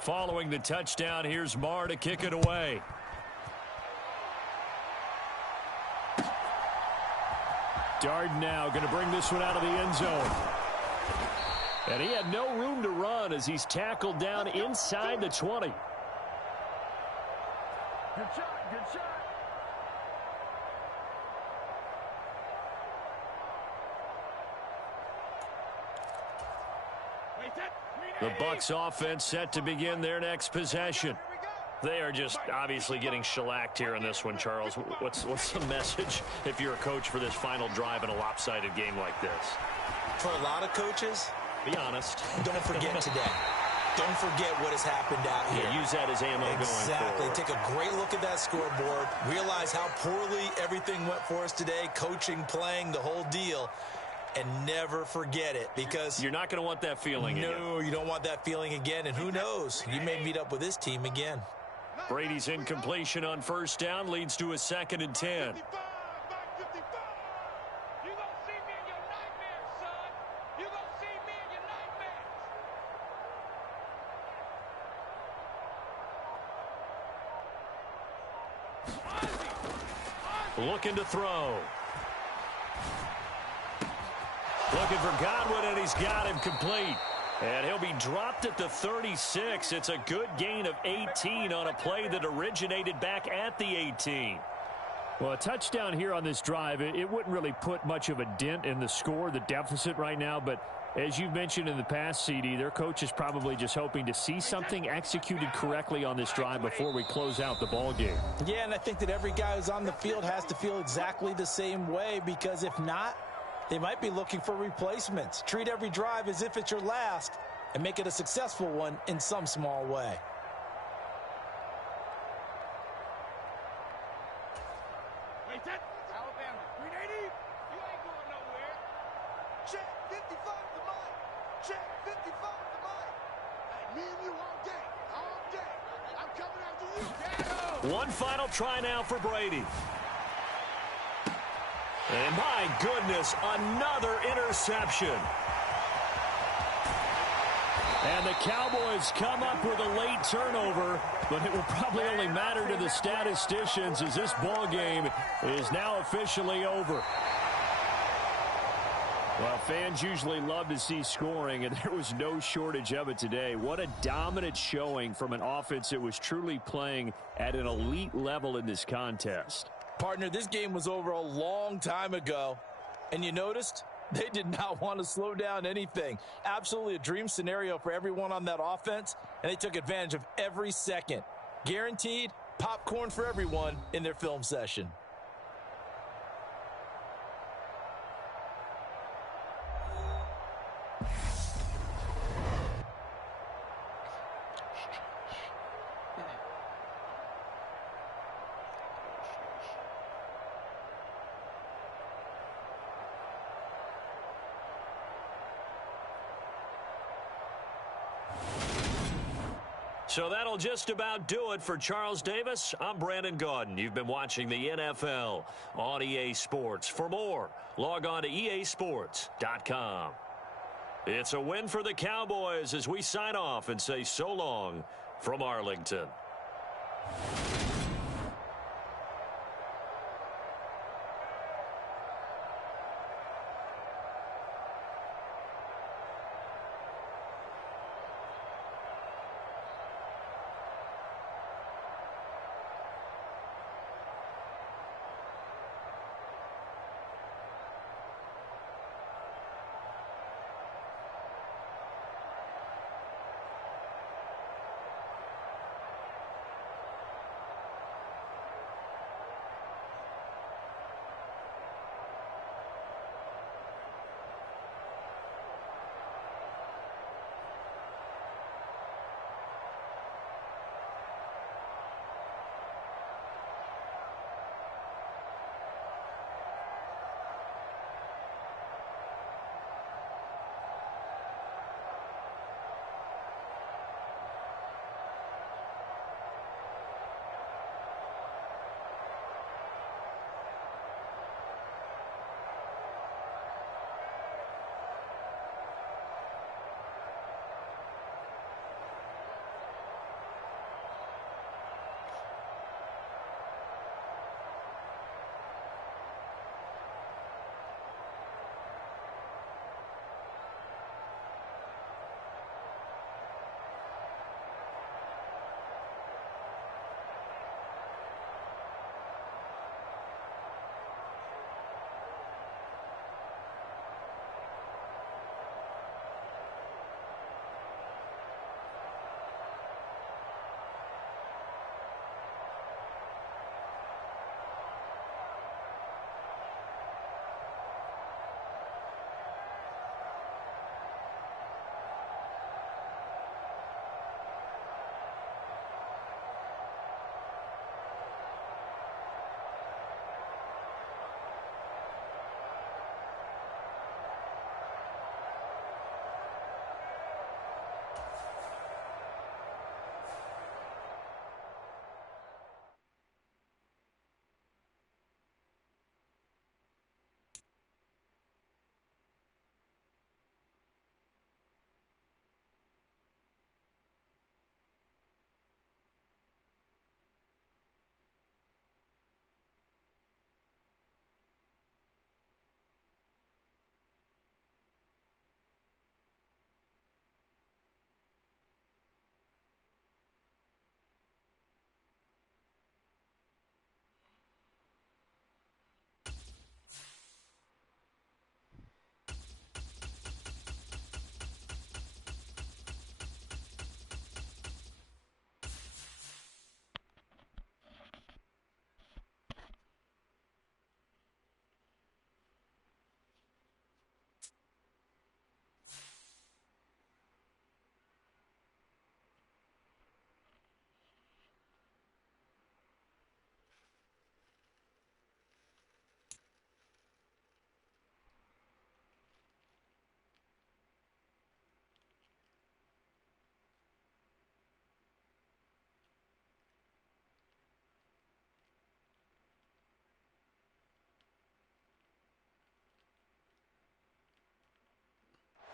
Following the touchdown, here's Marr to kick it away. Darden now going to bring this one out of the end zone. And he had no room to run as he's tackled down inside the 20. Good shot, good shot. The Bucs offense set to begin their next possession. They are just obviously getting shellacked here in this one, Charles. What's the message if you're a coach for this final drive in a lopsided game like this? For a lot of coaches, be honest. Don't forget today. Don't forget what has happened out here. Yeah, use that as ammo going forward. Exactly. Take a great look at that scoreboard. Realize how poorly everything went for us today. Coaching, playing, the whole deal. And never forget it, because you're not going to want that feeling again. No, you don't want that feeling again. And who knows? You may meet up with this team again. Brady's incompletion on 1st down leads to a 2nd and 10. Looking to throw. Looking for Godwin, and he's got him complete. And he'll be dropped at the 36. It's a good gain of 18 on a play that originated back at the 18. Well, a touchdown here on this drive, it wouldn't really put much of a dent in the score, the deficit right now. But as you've mentioned in the past, CD, their coach is probably just hoping to see something executed correctly on this drive before we close out the ball game. Yeah, and I think that every guy who's on the field has to feel exactly the same way, because if not, they might be looking for replacements. Treat every drive as if it's your last and make it a successful one in some small way. Alabama, 380. You ain't going nowhere. Check 55 the mic. Check 55 the mic. Hey, me and you all day. All day. I'm coming after you. Get One final try now for Brady. And my goodness, another interception. And the Cowboys come up with a late turnover, but it will probably only matter to the statisticians as this ball game is now officially over. Well, fans usually love to see scoring, and there was no shortage of it today. What a dominant showing from an offense that was truly playing at an elite level in this contest. Partner, this game was over a long time ago, and you noticed they did not want to slow down anything. Absolutely a dream scenario for everyone on that offense, and they took advantage of every second. Guaranteed popcorn for everyone in their film session. So that'll just about do it for Charles Davis. I'm Brandon Gaudin. You've been watching the NFL on EA Sports. For more, log on to easports.com. It's a win for the Cowboys as we sign off and say so long from Arlington.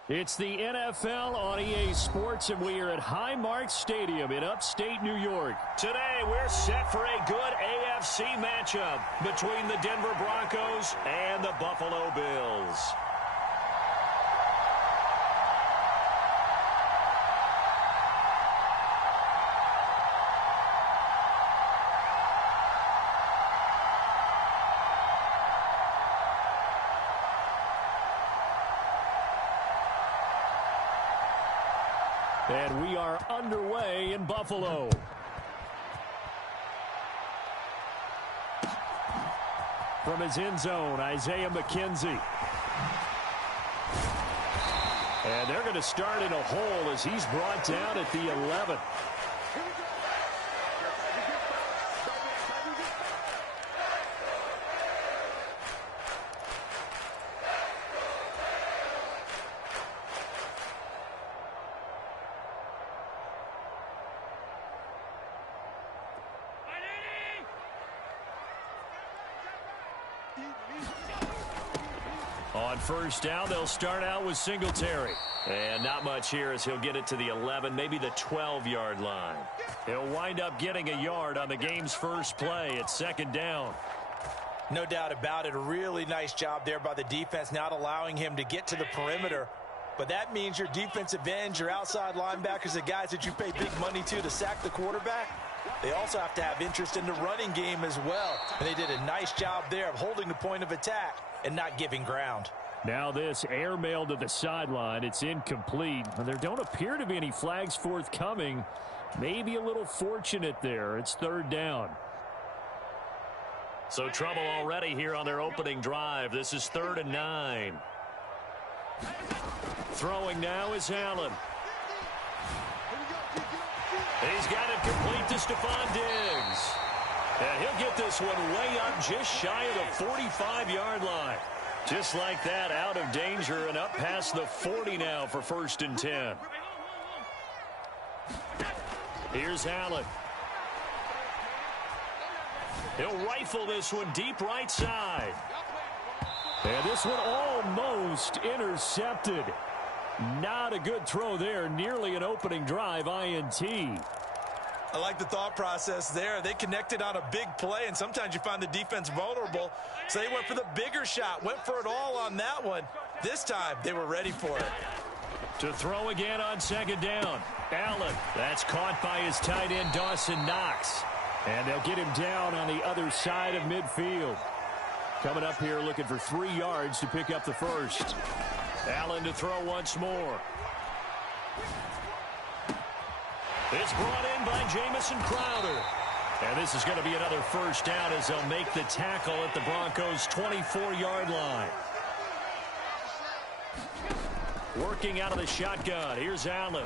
It's the NFL on EA Sports, and we are at Highmark Stadium in upstate New York. Today, we're set for a good AFC matchup between the Denver Broncos and the Buffalo Bills. And we are underway in Buffalo. From his end zone, Isaiah McKenzie. And they're going to start in a hole as he's brought down at the 11. On first down, they'll start out with Singletary. And not much here as he'll get it to the 11, maybe the 12-yard line. He'll wind up getting a yard on the game's first play at second down. No doubt about it. A really nice job there by the defense, not allowing him to get to the perimeter. But that means your defensive ends, your outside linebackers, the guys that you pay big money to sack the quarterback, they also have to have interest in the running game as well. And they did a nice job there of holding the point of attack and not giving ground. Now this airmail to the sideline. It's incomplete. There don't appear to be any flags forthcoming. Maybe a little fortunate there. It's third down. So trouble already here on their opening drive. This is 3rd and 9. Throwing now is Allen. He's got it complete to Stephon Diggs. And he'll get this one way up just shy of the 45-yard line. Just like that, out of danger and up past the 40 now for 1st and 10. Here's Allen. He'll rifle this one deep right side. And this one almost intercepted. Not a good throw there. Nearly an opening drive INT. I like the thought process there. They connected on a big play, and sometimes you find the defense vulnerable. So they went for the bigger shot, went for it all on that one. This time, they were ready for it. To throw again on second down. Allen. That's caught by his tight end, Dawson Knox. And they'll get him down on the other side of midfield. Coming up here looking for 3 yards to pick up the first. Allen to throw once more. It's brought in by Jamison Crowder. And this is going to be another first down as they'll make the tackle at the Broncos' 24-yard line. Working out of the shotgun. Here's Allen.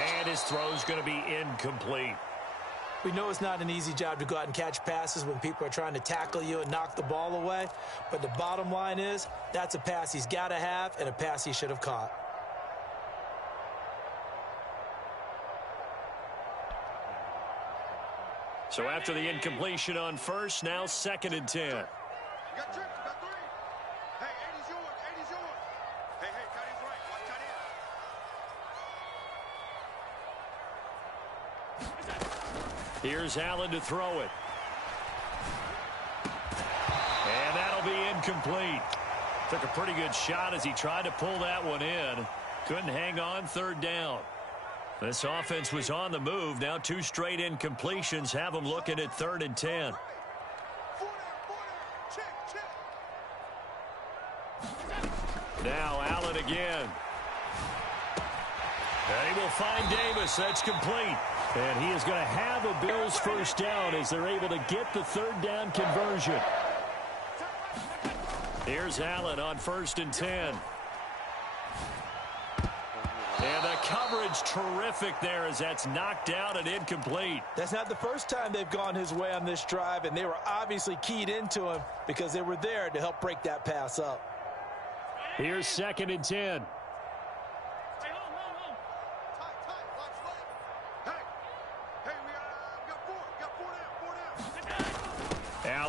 And his throw's going to be incomplete. We know it's not an easy job to go out and catch passes when people are trying to tackle you and knock the ball away. But the bottom line is, that's a pass he's got to have and a pass he should have caught. So after the incompletion on first, now 2nd and 10. You got trips, you got 3. Hey, 80's yours, 80's yours. Hey, tight end's right, watch tight end. Here's Allen to throw it. And that'll be incomplete. Took a pretty good shot as he tried to pull that one in. Couldn't hang on, 3rd down. This offense was on the move. Now 2 straight incompletions have them looking at 3rd and 10. Now Allen again. And he will find Davis. That's complete. And he is going to have a Bills first down as they're able to get the 3rd down conversion. Here's Allen on 1st and 10. And the coverage terrific there as that's knocked out and incomplete. That's not the first time they've gone his way on this drive, and they were obviously keyed into him because they were there to help break that pass up. Here's 2nd and 10.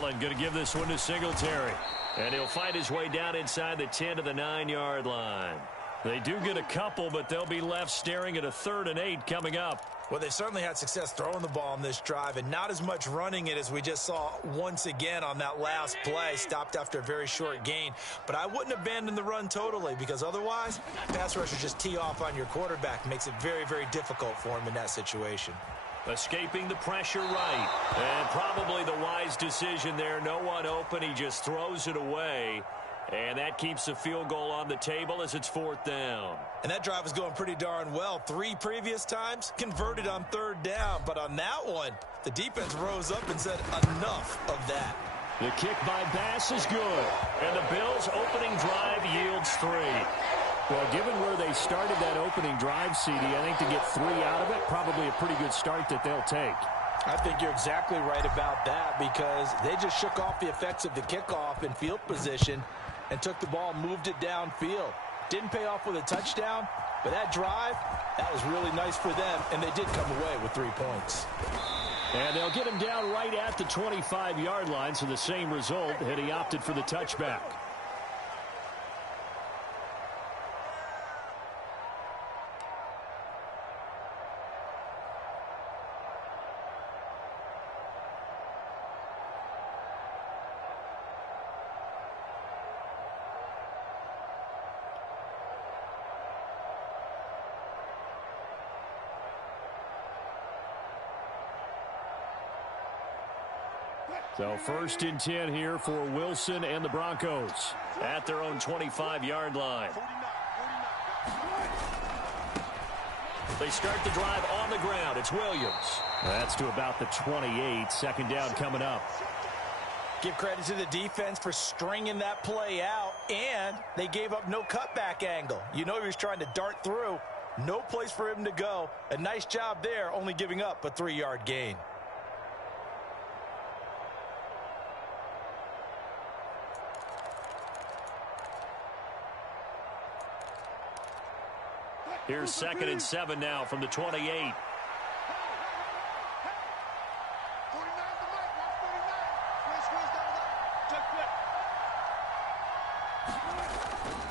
Allen going to give this one to Singletary. And he'll fight his way down inside the 10 to the 9-yard line. They do get a couple, but they'll be left staring at a 3rd and 8 coming up. Well, they certainly had success throwing the ball on this drive and not as much running it as we just saw once again on that last play. Stopped after a very short gain. But I wouldn't abandon the run totally because otherwise, pass rushers just tee off on your quarterback. Makes it very, very difficult for him in that situation. Escaping the pressure right. And probably the wise decision there. No one open. He just throws it away. And that keeps the field goal on the table as it's 4th down. And that drive was going pretty darn well. 3 previous times converted on 3rd down. But on that one, the defense rose up and said enough of that. The kick by Bass is good. And the Bills' opening drive yields 3. Well, given where they started that opening drive, CD, I think to get 3 out of it, probably a pretty good start that they'll take. I think you're exactly right about that because they just shook off the effects of the kickoff in field position and took the ball and moved it downfield. Didn't pay off with a touchdown, but that drive, that was really nice for them, and they did come away with 3 points. And they'll get him down right at the 25-yard line, so the same result had he opted for the touchback. So 1st and 10 here for Wilson and the Broncos at their own 25-yard line. They start the drive on the ground. It's Williams. That's to about the 28. 2nd down coming up. Give credit to the defense for stringing that play out, and they gave up no cutback angle. You know he was trying to dart through. No place for him to go. A nice job there, only giving up a 3-yard gain. Here's 2nd and 7 now from the 28.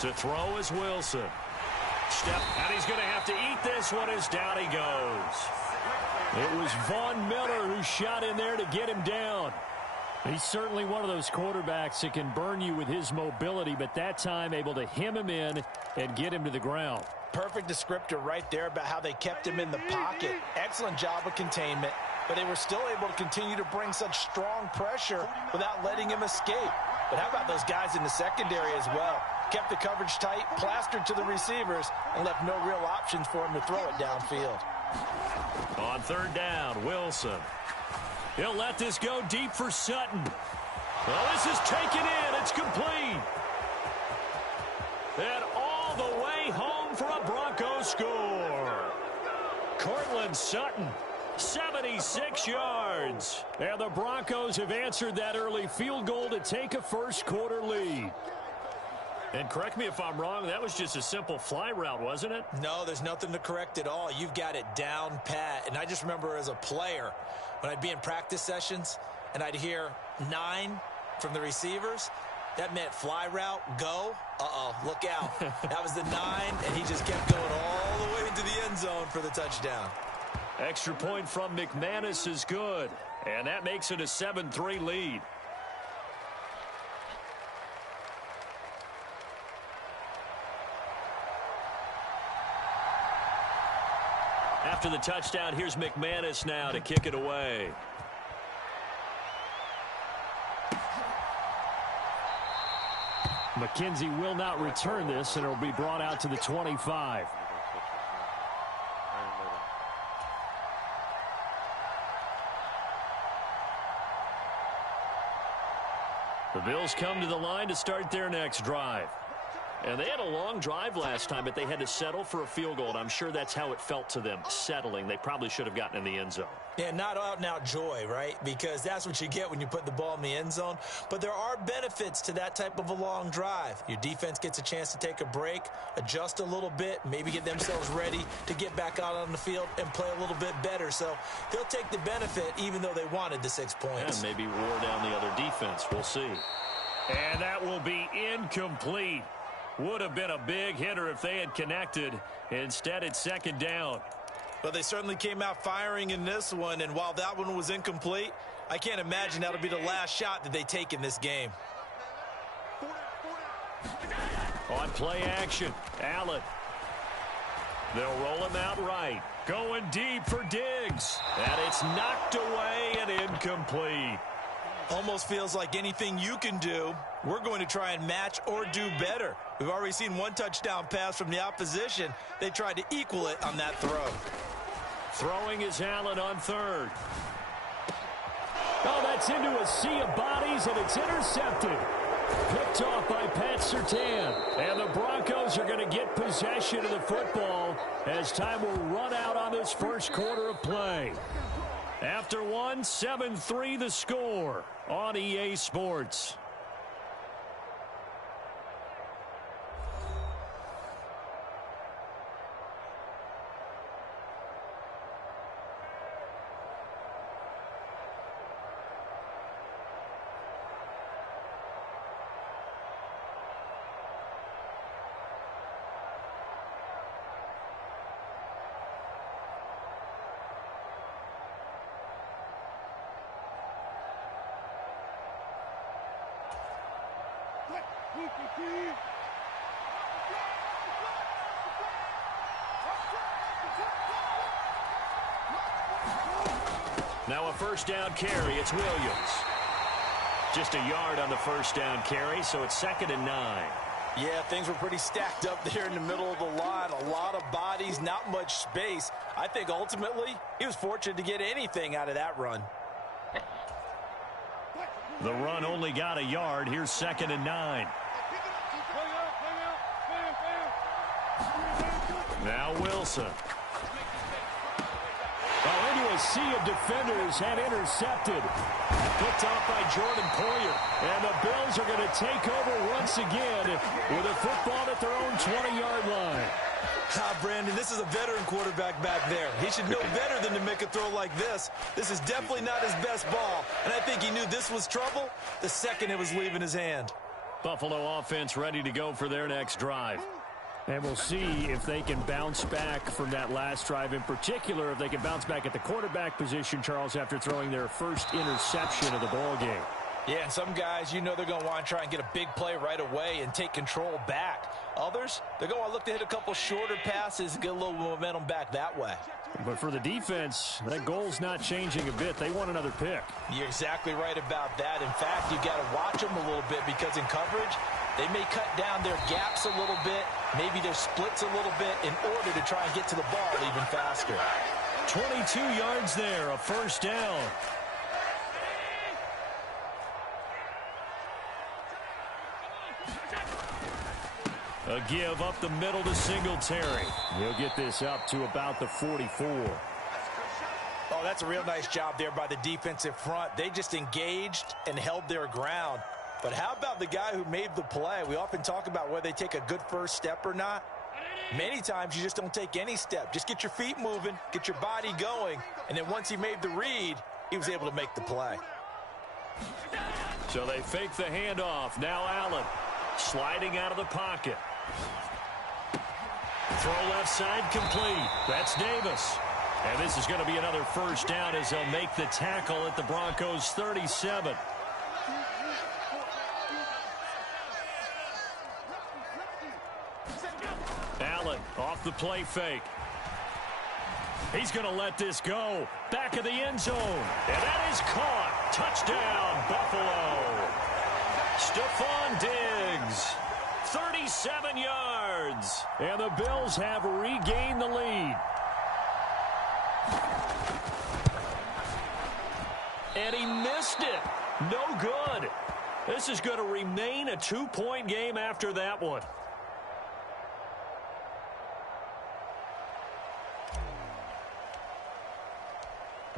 To throw is Wilson. Step, and he's going to have to eat this one as down he goes. It was Von Miller who shot in there to get him down. He's certainly one of those quarterbacks that can burn you with his mobility, but that time able to hem him in and get him to the ground. Perfect descriptor right there about how they kept him in the pocket. Excellent job of containment, but they were still able to continue to bring such strong pressure without letting him escape. But how about those guys in the secondary as well? Kept the coverage tight, plastered to the receivers, and left no real options for him to throw it downfield. On 3rd down, Wilson. He'll let this go deep for Sutton. Well, this is taken in. It's complete. And all the way home for a Broncos score. Cortland Sutton, 76 yards. And the Broncos have answered that early field goal to take a 1st quarter lead. And correct me if I'm wrong, that was just a simple fly route, wasn't it? No, there's nothing to correct at all. You've got it down pat. And I just remember as a player, when I'd be in practice sessions and I'd hear 9 from the receivers, that meant fly route, go. Uh-oh, look out. That was the 9, and he just kept going all the way into the end zone for the touchdown. Extra point from McManus is good. And that makes it a 7-3 lead. After the touchdown, here's McManus now to kick it away. McKenzie will not return this, and it will be brought out to the 25. The Bills come to the line to start their next drive. And they had a long drive last time, but they had to settle for a field goal, and I'm sure that's how it felt to them, settling. They probably should have gotten in the end zone. Yeah, not out-and-out joy, right? Because that's what you get when you put the ball in the end zone. But there are benefits to that type of a long drive. Your defense gets a chance to take a break, adjust a little bit, maybe get themselves ready to get back out on the field and play a little bit better. So he'll take the benefit even though they wanted the 6 points. And maybe wore down the other defense. We'll see. And that will be incomplete. Would have been a big hitter if they had connected. Instead, it's second down. But they certainly came out firing in this one, and while that one was incomplete, I can't imagine that'll be the last shot that they take in this game. On play action, Allen. They'll roll him out right. Going deep for Diggs. And it's knocked away and incomplete. Almost feels like anything you can do, we're going to try and match or do better. We've already seen one touchdown pass from the opposition. They tried to equal it on that throw. Throwing is Allen on third. Oh, that's into a sea of bodies, and it's intercepted. Picked off by Pat Surtain. And the Broncos are going to get possession of the football as time will run out on this first quarter of play. After one, 7-3 the score on EA Sports. Now a first down carry. It's Williams. Just a yard on the first down carry, so it's 2nd and 9. Yeah, things were pretty stacked up there in the middle of the line. A lot of bodies, not much space. I think ultimately he was fortunate to get anything out of that run. The run only got a yard. Here's 2nd and 9. Now Wilson. Oh, into a sea of defenders and intercepted. Picked off by Jordan Poyer. And the Bills are going to take over once again with a football at their own 20-yard line. Brandon, this is a veteran quarterback back there. He should know better than to make a throw like this. This is definitely not his best ball. And I think he knew this was trouble the second it was leaving his hand. Buffalo offense ready to go for their next drive. And we'll see if they can bounce back from that last drive. In particular, if they can bounce back at the quarterback position, Charles, after throwing their first interception of the ball game. Yeah, and some guys, you know they're going to want to try and get a big play right away and take control back. Others, they're going to look to hit a couple shorter passes and get a little momentum back that way. But for the defense, that goal's not changing a bit. They want another pick. You're exactly right about that. In fact, you've got to watch them a little bit because in coverage, they may cut down their gaps a little bit, maybe their splits a little bit in order to try and get to the ball even faster. 22 yards there, a first down. A give up the middle to Singletary. He'll get this up to about the 44. Oh, that's a real nice job there by the defensive front. They just engaged and held their ground. But how about the guy who made the play? We often talk about whether they take a good first step or not. Many times you just don't take any step. Just get your feet moving, get your body going, and then once he made the read, he was able to make the play. So they fake the handoff. Now Allen sliding out of the pocket. Throw left side complete. That's Davis. And this is going to be another first down as they'll make the tackle at the Broncos' 37. Allen off the play fake. He's going to let this go. Back of the end zone. And that is caught. Touchdown, Buffalo. Stephon Diggs. 37 yards. And the Bills have regained the lead. And he missed it. No good. This is going to remain a 2-point game after that one.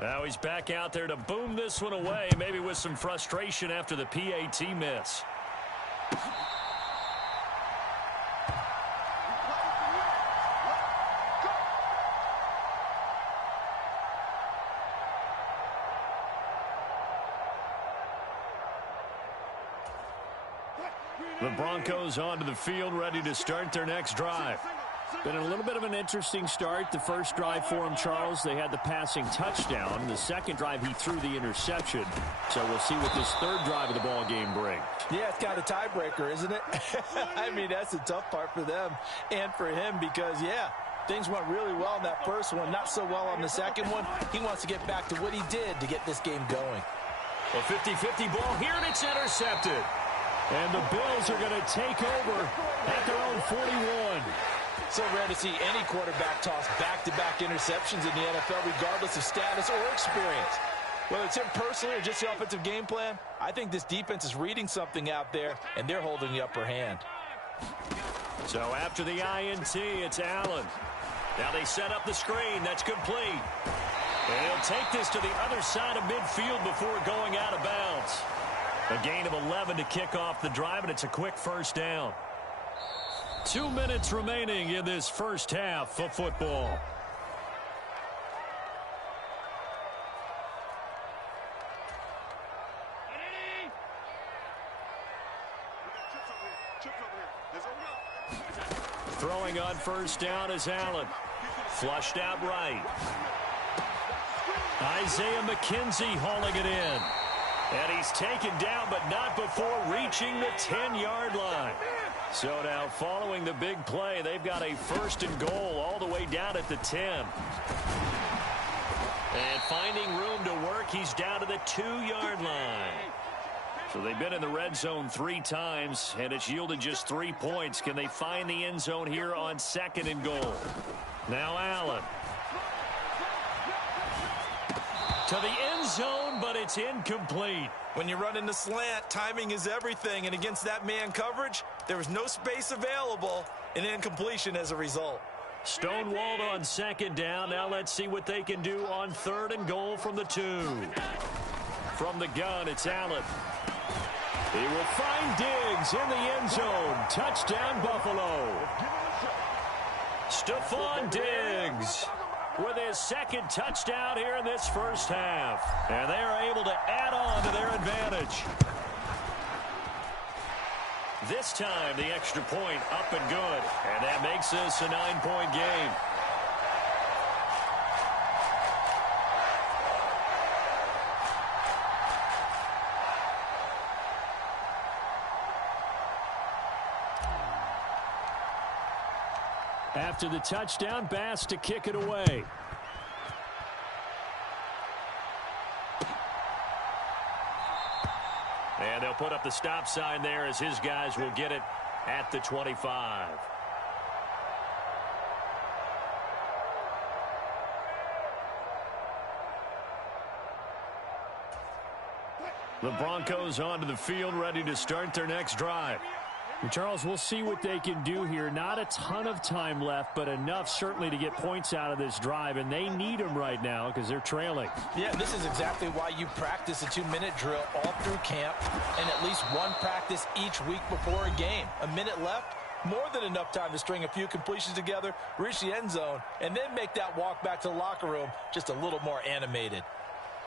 Now he's back out there to boom this one away, maybe with some frustration after the PAT miss. The Broncos onto the field, ready to start their next drive. Been a little bit of an interesting start. The first drive for him, Charles, they had the passing touchdown. The second drive, he threw the interception. So we'll see what this third drive of the ball game brings. Yeah, it's kind of a tiebreaker, isn't it? I mean, that's the tough part for them and for him because, yeah, things went really well in that first one, not so well on the second one. He wants to get back to what he did to get this game going. A 50-50 ball here, and it's intercepted. And the Bills are going to take over at their own 41. So rare to see any quarterback toss back-to-back interceptions in the NFL, regardless of status or experience. Whether it's him personally or just the offensive game plan, I think this defense is reading something out there, and they're holding the upper hand. So after the INT, it's Allen. Now they set up the screen. That's complete. And he'll take this to the other side of midfield before going out of bounds. A gain of 11 to kick off the drive, and it's a quick first down. 2 minutes remaining in this first half of football. Throwing on first down is Allen. Flushed out right. Isaiah McKenzie hauling it in. And he's taken down, but not before reaching the 10-yard line. So now following the big play, they've got a first and goal all the way down at the 10. And finding room to work, he's down to the 2-yard line. So they've been in the red zone 3 times, and it's yielded just 3 points. Can they find the end zone here on second and goal? Now Allen. To the end zone, but it's incomplete. When you run in the slant, timing is everything, and against that man coverage, there was no space available, and incompletion as a result. Stonewalled on second down. Now let's see what they can do on third and goal from the 2. From the gun, it's Allen. He will find Diggs in the end zone. Touchdown, Buffalo. Stephon Diggs with his second touchdown here in this first half. And they are able to add on to their advantage. This time, the extra point up and good. And that makes this a 9-point game. After the touchdown, Bass to kick it away. And they'll put up the stop sign there as his guys will get it at the 25. The Broncos onto the field, ready to start their next drive. And Charles, we'll see what they can do here. Not a ton of time left, but enough certainly to get points out of this drive, and they need them right now because they're trailing. Yeah, this is exactly why you practice a 2-minute drill all through camp and at least one practice each week before a game. A minute left, more than enough time to string a few completions together, reach the end zone, and then make that walk back to the locker room just a little more animated.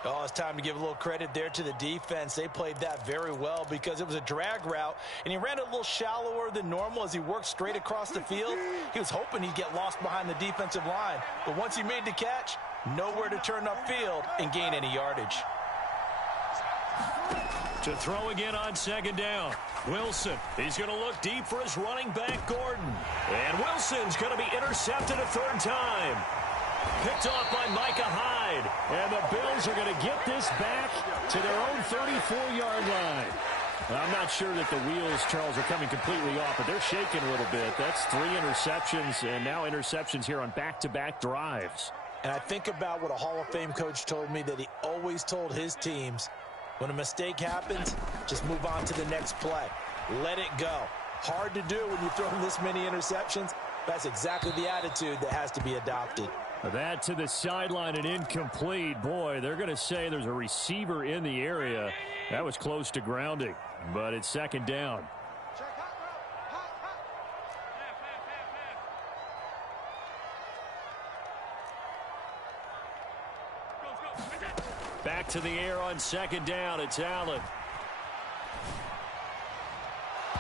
Oh, it's time to give a little credit there to the defense. They played that very well because it was a drag route, and he ran a little shallower than normal as he worked straight across the field. He was hoping he'd get lost behind the defensive line, but once he made the catch, nowhere to turn upfield and gain any yardage. To throw again on second down. Wilson, he's going to look deep for his running back, Gordon. And Wilson's going to be intercepted a third time. Picked off by Micah Hyde. And the Bills are going to get this back to their own 34-yard line. I'm not sure that the wheels, Charles, are coming completely off, but they're shaking a little bit. That's 3 interceptions, and now interceptions here on back-to-back drives. And I think about what a Hall of Fame coach told me that he always told his teams, when a mistake happens, just move on to the next play. Let it go. Hard to do when you throw this many interceptions. That's exactly the attitude that has to be adopted. That to the sideline and incomplete. Boy, they're going to say there's a receiver in the area. That was close to grounding, but it's second down. Back to the air on second down. It's Allen.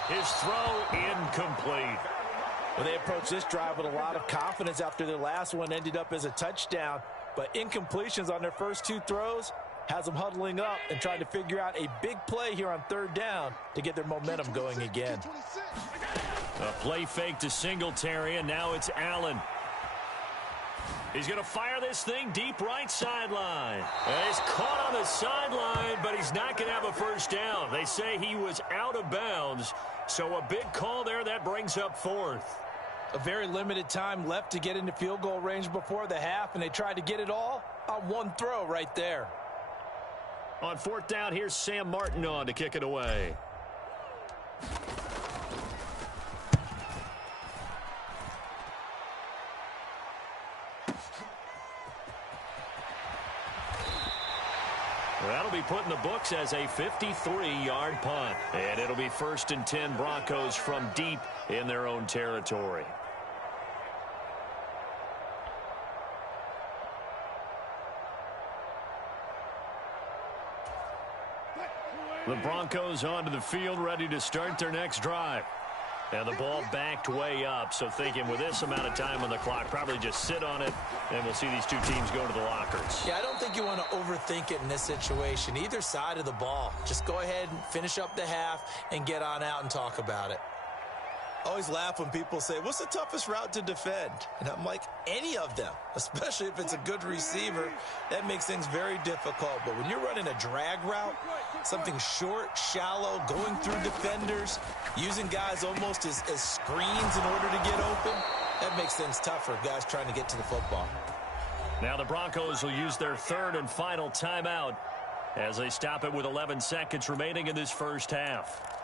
His throw incomplete. Well, they approached this drive with a lot of confidence after their last one ended up as a touchdown. But incompletions on their first two throws has them huddling up and trying to figure out a big play here on third down to get their momentum going again. A play fake to Singletary, and now it's Allen. He's going to fire this thing deep right sideline. And he's caught on the sideline, but he's not going to have a first down. They say he was out of bounds, so a big call there. That brings up fourth. A very limited time left to get into field goal range before the half, and they tried to get it all on one throw right there. On fourth down, here's Sam Martin on to kick it away. That'll be put in the books as a 53-yard punt. And it'll be 1st and 10 Broncos from deep in their own territory. The Broncos onto the field, ready to start their next drive. And the ball backed way up, so thinking with this amount of time on the clock, probably just sit on it, and we'll see these two teams go to the lockers. Yeah, I don't think you want to overthink it in this situation. Either side of the ball. Just go ahead and finish up the half and get on out and talk about it. I always laugh when people say, what's the toughest route to defend? And I'm like, any of them, especially if it's a good receiver. That makes things very difficult. But when you're running a drag route, something short, shallow, going through defenders, using guys almost as screens in order to get open, that makes things tougher, guys trying to get to the football. Now the Broncos will use their third and final timeout as they stop it with 11 seconds remaining in this first half.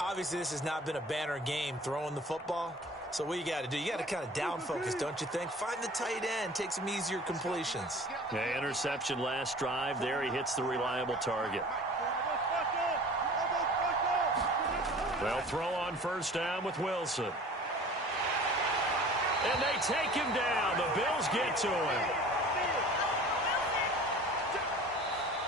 Obviously, this has not been a banner game throwing the football. So what you got to do, you got to kind of down focus, don't you think? Find the tight end, take some easier completions. Yeah, interception last drive. There he hits the reliable target. They'll throw on first down with Wilson. And they take him down. The Bills get to him.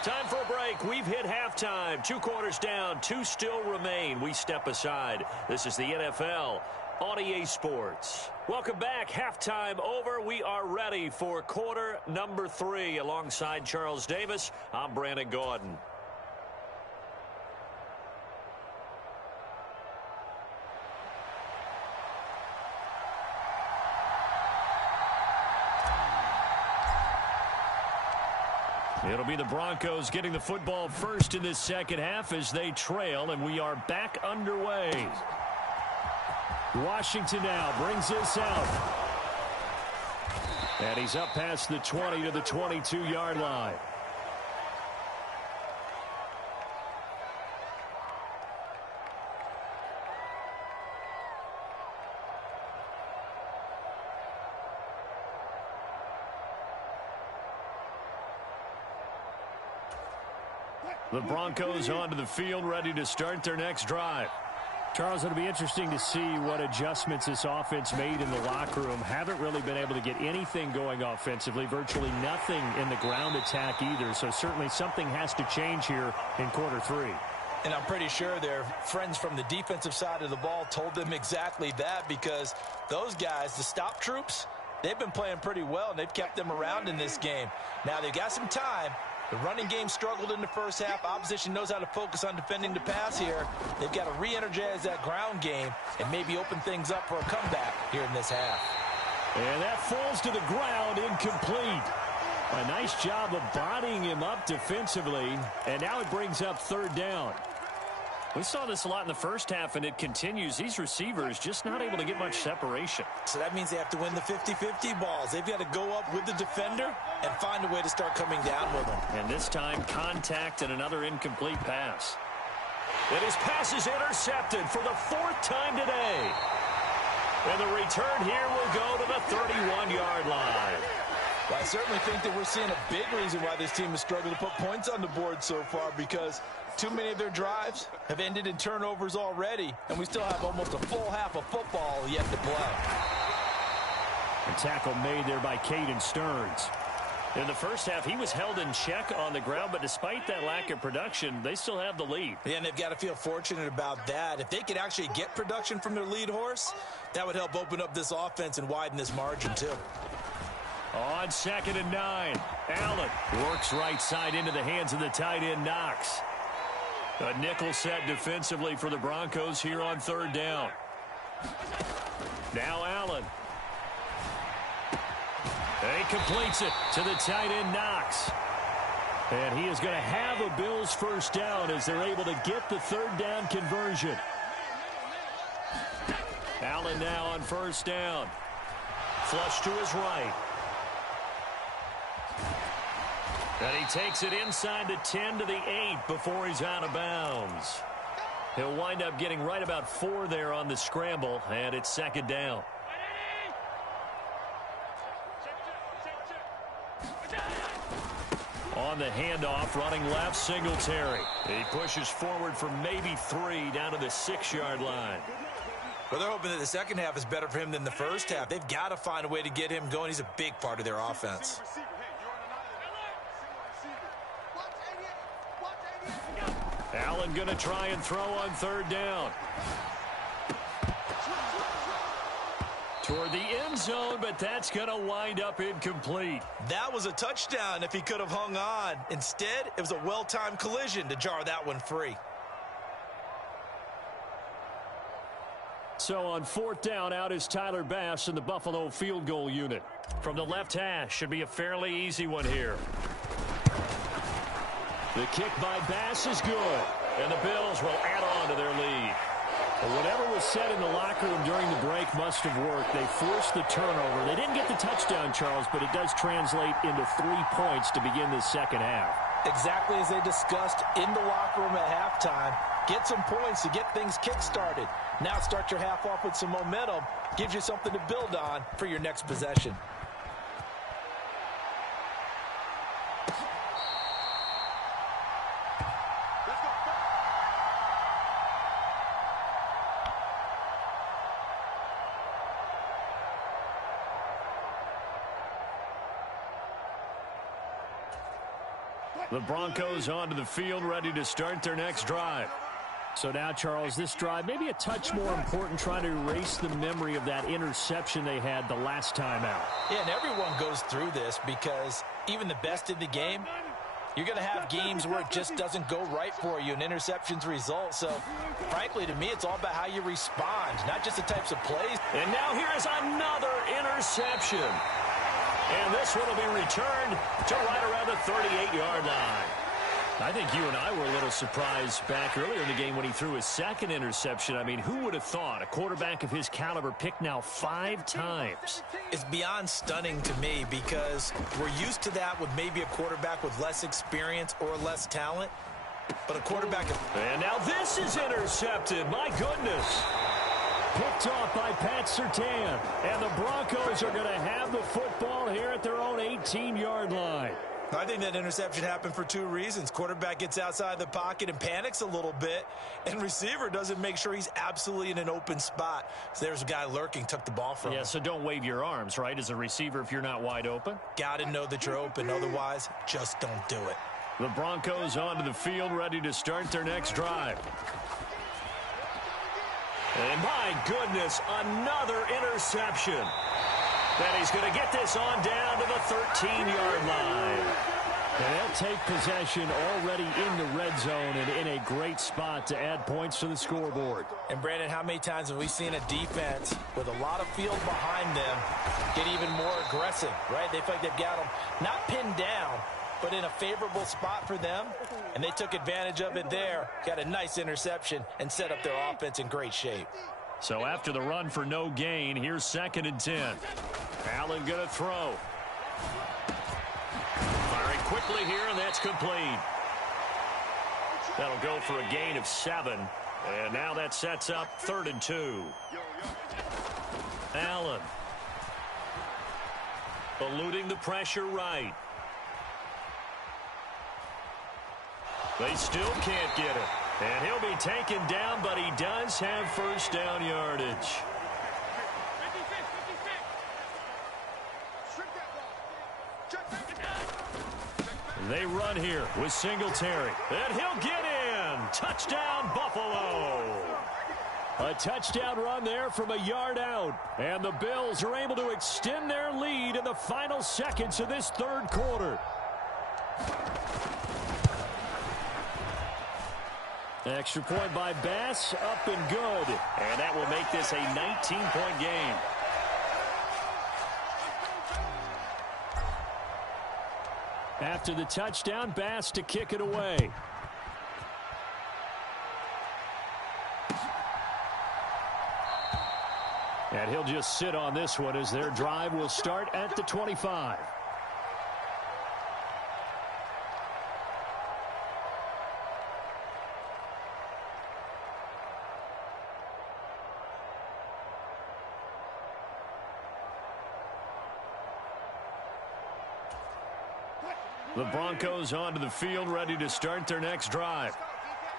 Time for a break. We've hit halftime. 2 quarters down. 2 still remain. We step aside. This is the NFL on EA Sports. Welcome back. Halftime over. We are ready for quarter number 3. Alongside Charles Davis, I'm Brandon Gordon. It'll be the Broncos getting the football first in this second half as they trail, and we are back underway. Washington now brings this out. And he's up past the 20 to the 22-yard line. The Broncos onto the field, ready to start their next drive. Charles, it'll be interesting to see what adjustments this offense made in the locker room. Haven't really been able to get anything going offensively, virtually nothing in the ground attack either. So certainly something has to change here in quarter 3. And I'm pretty sure their friends from the defensive side of the ball told them exactly that, because those guys, the stop troops, they've been playing pretty well, and they've kept them around in this game. Now they've got some time. The running game struggled in the first half. Opposition knows how to focus on defending the pass here. They've got to re-energize that ground game and maybe open things up for a comeback here in this half. And that falls to the ground, incomplete. A nice job of bodying him up defensively, and now it brings up third down. We saw this a lot in the first half, and it continues. These receivers just not able to get much separation. So that means they have to win the 50-50 balls. They've got to go up with the defender and find a way to start coming down with them. And this time, contact and another incomplete pass. And his pass is intercepted for the 4th time today. And the return here will go to the 31-yard line. Well, I certainly think that we're seeing a big reason why this team has struggled to put points on the board so far, because too many of their drives have ended in turnovers already, and we still have almost a full half of football yet to play. A tackle made there by Caden Stearns. In the first half, he was held in check on the ground, but despite that lack of production, they still have the lead. Yeah, and they've got to feel fortunate about that. If they could actually get production from their lead horse, that would help open up this offense and widen this margin too. On 2nd and 9, Allen works right side into the hands of the tight end Knox. A nickel set defensively for the Broncos here on 3rd down. Now Allen. He completes it to the tight end Knox. And he is going to have a Bills first down as they're able to get the 3rd down conversion. Allen now on 1st down. Flush to his right. And he takes it inside the 10 to the 8 before he's out of bounds. He'll wind up getting right about 4 there on the scramble, and it's 2nd down. On the handoff, running left, Singletary. He pushes forward for maybe 3 down to the 6-yard line. Well, they're hoping that the second half is better for him than the first half. They've got to find a way to get him going. He's a big part of their offense. Allen going to try and throw on 3rd down. Toward the end zone, but that's going to wind up incomplete. That was a touchdown if he could have hung on. Instead, it was a well-timed collision to jar that one free. So on 4th down, out is Tyler Bass in the Buffalo field goal unit. From the left hash, should be a fairly easy one here. The kick by Bass is good, and the Bills will add on to their lead. Well, whatever was said in the locker room during the break must have worked. They forced the turnover. They didn't get the touchdown, Charles, but it does translate into 3 points to begin the second half. Exactly as they discussed in the locker room at halftime. Get some points to get things kick-started. Now start your half off with some momentum. Gives you something to build on for your next possession. The Broncos onto the field, ready to start their next drive. So now, Charles, this drive maybe a touch more important, trying to erase the memory of that interception they had the last time out. Yeah, and everyone goes through this because even the best in the game, you're going to have games where it just doesn't go right for you and interceptions result. So, frankly, to me, it's all about how you respond, not just the types of plays. And now here is another interception. And this one will be returned to right around the 38-yard line. I think you and I were a little surprised back earlier in the game when he threw his 2nd interception. I mean, who would have thought a quarterback of his caliber picked now 5 times? It's beyond stunning to me because we're used to that with maybe a quarterback with less experience or less talent. But a quarterback... And now this is intercepted. My goodness. Picked off by Pat Surtain. And the Broncos are going to have the football here at their own 18-yard line. I think that interception happened for 2 reasons. Quarterback gets outside the pocket and panics a little bit, and receiver doesn't make sure he's absolutely in an open spot. So there's a guy lurking, took the ball from him. Yeah, so don't wave your arms, right, as a receiver if you're not wide open? Got to know that you're open. Otherwise, just don't do it. The Broncos onto the field, ready to start their next drive. And my goodness, another interception. And he's going to get this on down to the 13-yard line. And they'll take possession already in the red zone and in a great spot to add points to the scoreboard. And, Brandon, how many times have we seen a defense with a lot of field behind them get even more aggressive, right? They feel like they've got them not pinned down, but in a favorable spot for them, and they took advantage of it there, got a nice interception, and set up their offense in great shape. So after the run for no gain, here's 2nd and 10. Allen going to throw. Firing quickly here, and that's complete. That'll go for a gain of 7. And now that sets up 3rd and 2. Allen. eluding the pressure right. They still can't get it. And he'll be taken down, but he does have first down yardage. They run here with Singletary. And he'll get in. Touchdown, Buffalo. A touchdown run there from a yard out. And the Bills are able to extend their lead in the final seconds of this third quarter. Extra point by Bass, up and good. And that will make this a 19-point game. After the touchdown, Bass to kick it away. And he'll just sit on this one as their drive will start at the 25. The Broncos onto the field, ready to start their next drive.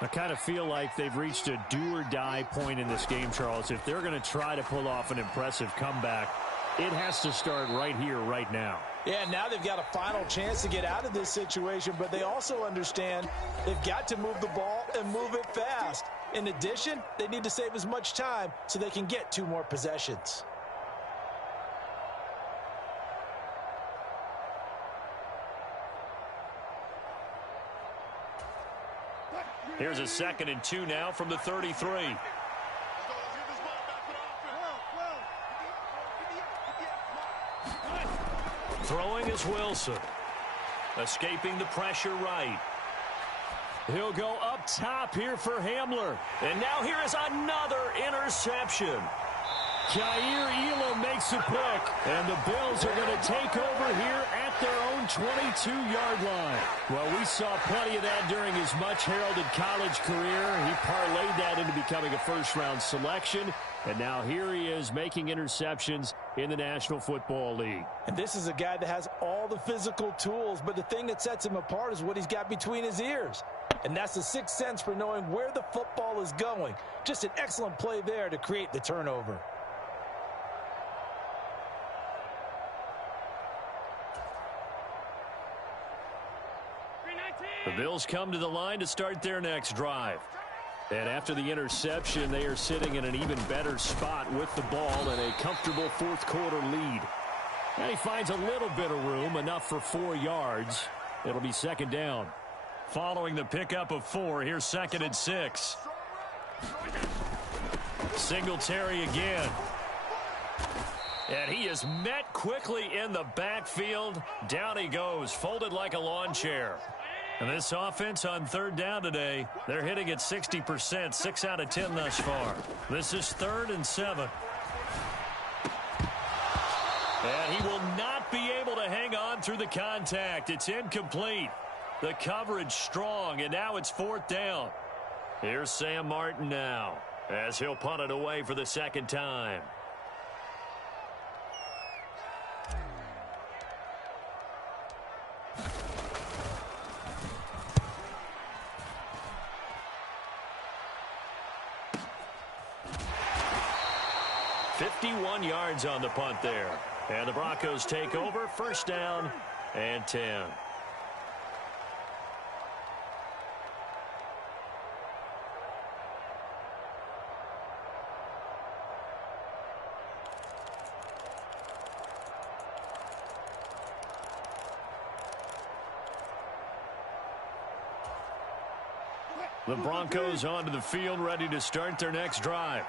I kind of feel like they've reached a do-or-die point in this game, Charles. If they're going to try to pull off an impressive comeback, it has to start right here, right now. Yeah, now they've got a final chance to get out of this situation, but they also understand they've got to move the ball and move it fast. In addition, they need to save as much time so they can get 2 more possessions. Here's a 2nd and 2 now from the 33. Throwing is Wilson. Escaping the pressure right. He'll go up top here for Hamler. And now here is another interception. Jair Elam makes a pick. And the Bills are going to take over here at their own 22-yard line. Well, we saw plenty of that during his much-heralded college career. He parlayed that into becoming a first-round selection. And now here he is making interceptions in the National Football League. And this is a guy that has all the physical tools, but the thing that sets him apart is what he's got between his ears. And that's the sixth sense for knowing where the football is going. Just an excellent play there to create the turnover. The Bills come to the line to start their next drive. And after the interception, they are sitting in an even better spot with the ball and a comfortable fourth quarter lead. And he finds a little bit of room, enough for 4 yards. It'll be 2nd down. Following the pickup of 4, here's 2nd and 6. Singletary again. And he is met quickly in the backfield. Down he goes, folded like a lawn chair. And this offense on 3rd down today, they're hitting at 60%, 6 out of 10 thus far. This is 3rd and 7. And he will not be able to hang on through the contact. It's incomplete. The coverage strong, and now it's 4th down. Here's Sam Martin now, as he'll punt it away for the 2nd time. .51 yards on the punt there. And the Broncos take over, 1st down and 10. The Broncos onto the field, ready to start their next drive.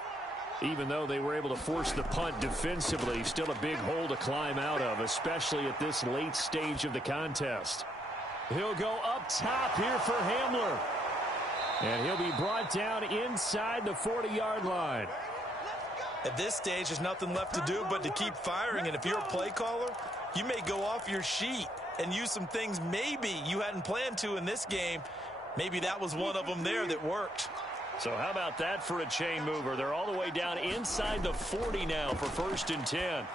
Even though they were able to force the punt defensively, still a big hole to climb out of, especially at this late stage of the contest. He'll go up top here for Hamler. And he'll be brought down inside the 40-yard line. At this stage, there's nothing left to do but to keep firing. And if you're a play caller, you may go off your sheet and use some things maybe you hadn't planned to in this game. Maybe that was one of them there that worked. So how about that for a chain mover? They're all the way down inside the 40 now for 1st and 10.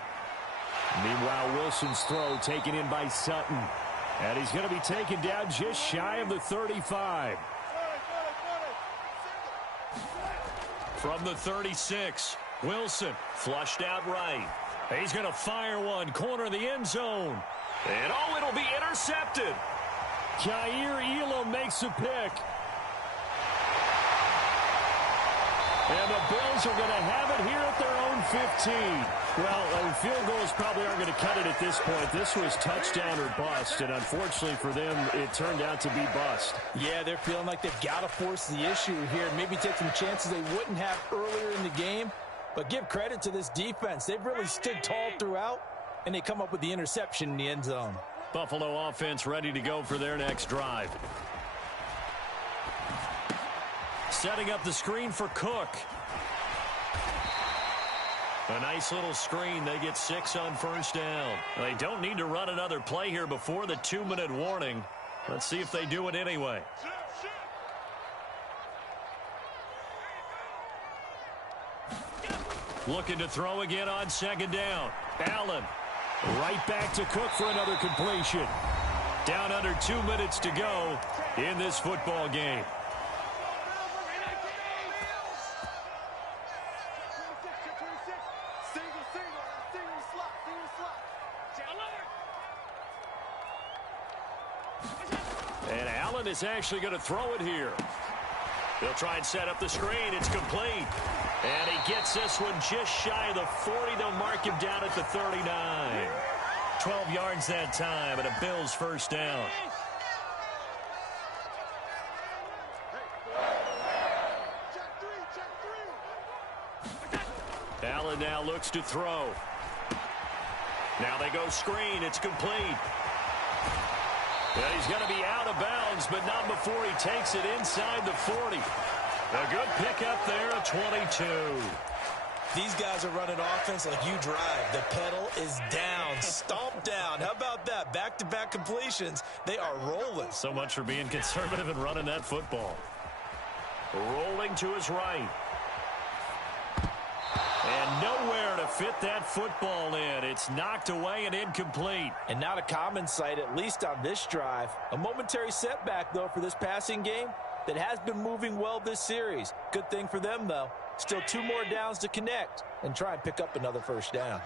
Meanwhile, Wilson's throw taken in by Sutton. And he's going to be taken down just shy of the 35. From the 36, Wilson flushed out right. He's going to fire one, corner of the end zone. And it'll be intercepted. Jair Elam makes a pick. And the Bills are going to have it here at their own 15. Well, field goals probably aren't going to cut it at this point. This was touchdown or bust, and unfortunately for them, it turned out to be bust. Yeah, they're feeling like they've got to force the issue here, maybe take some chances they wouldn't have earlier in the game. But give credit to this defense. They've really stood tall throughout, and they come up with the interception in the end zone. Buffalo offense ready to go for their next drive. Setting up the screen for Cook. A nice little screen. They get 6 on first down. They don't need to run another play here before the 2-minute warning. Let's see if they do it anyway. Looking to throw again on second down. Allen right back to Cook for another completion. Down under 2 minutes to go in this football game. And Allen is actually going to throw it here. They'll try and set up the screen. It's complete. And he gets this one just shy of the 40. They'll mark him down at the 39. 12 yards that time and a Bills first down. Allen now looks to throw. Now they go screen. It's complete. And he's going to be out of bounds, but not before he takes it inside the 40. A good pickup there, a 22. These guys are running offense like you drive. The pedal is down, stomped down. How about that? Back-to-back completions. They are rolling. So much for being conservative and running that football. Rolling to his right. And nowhere to fit that football in. It's knocked away and incomplete. And not a common sight, at least on this drive. A momentary setback, though, for this passing game that has been moving well this series. Good thing for them, though. Still 2 more downs to connect and try and pick up another first down.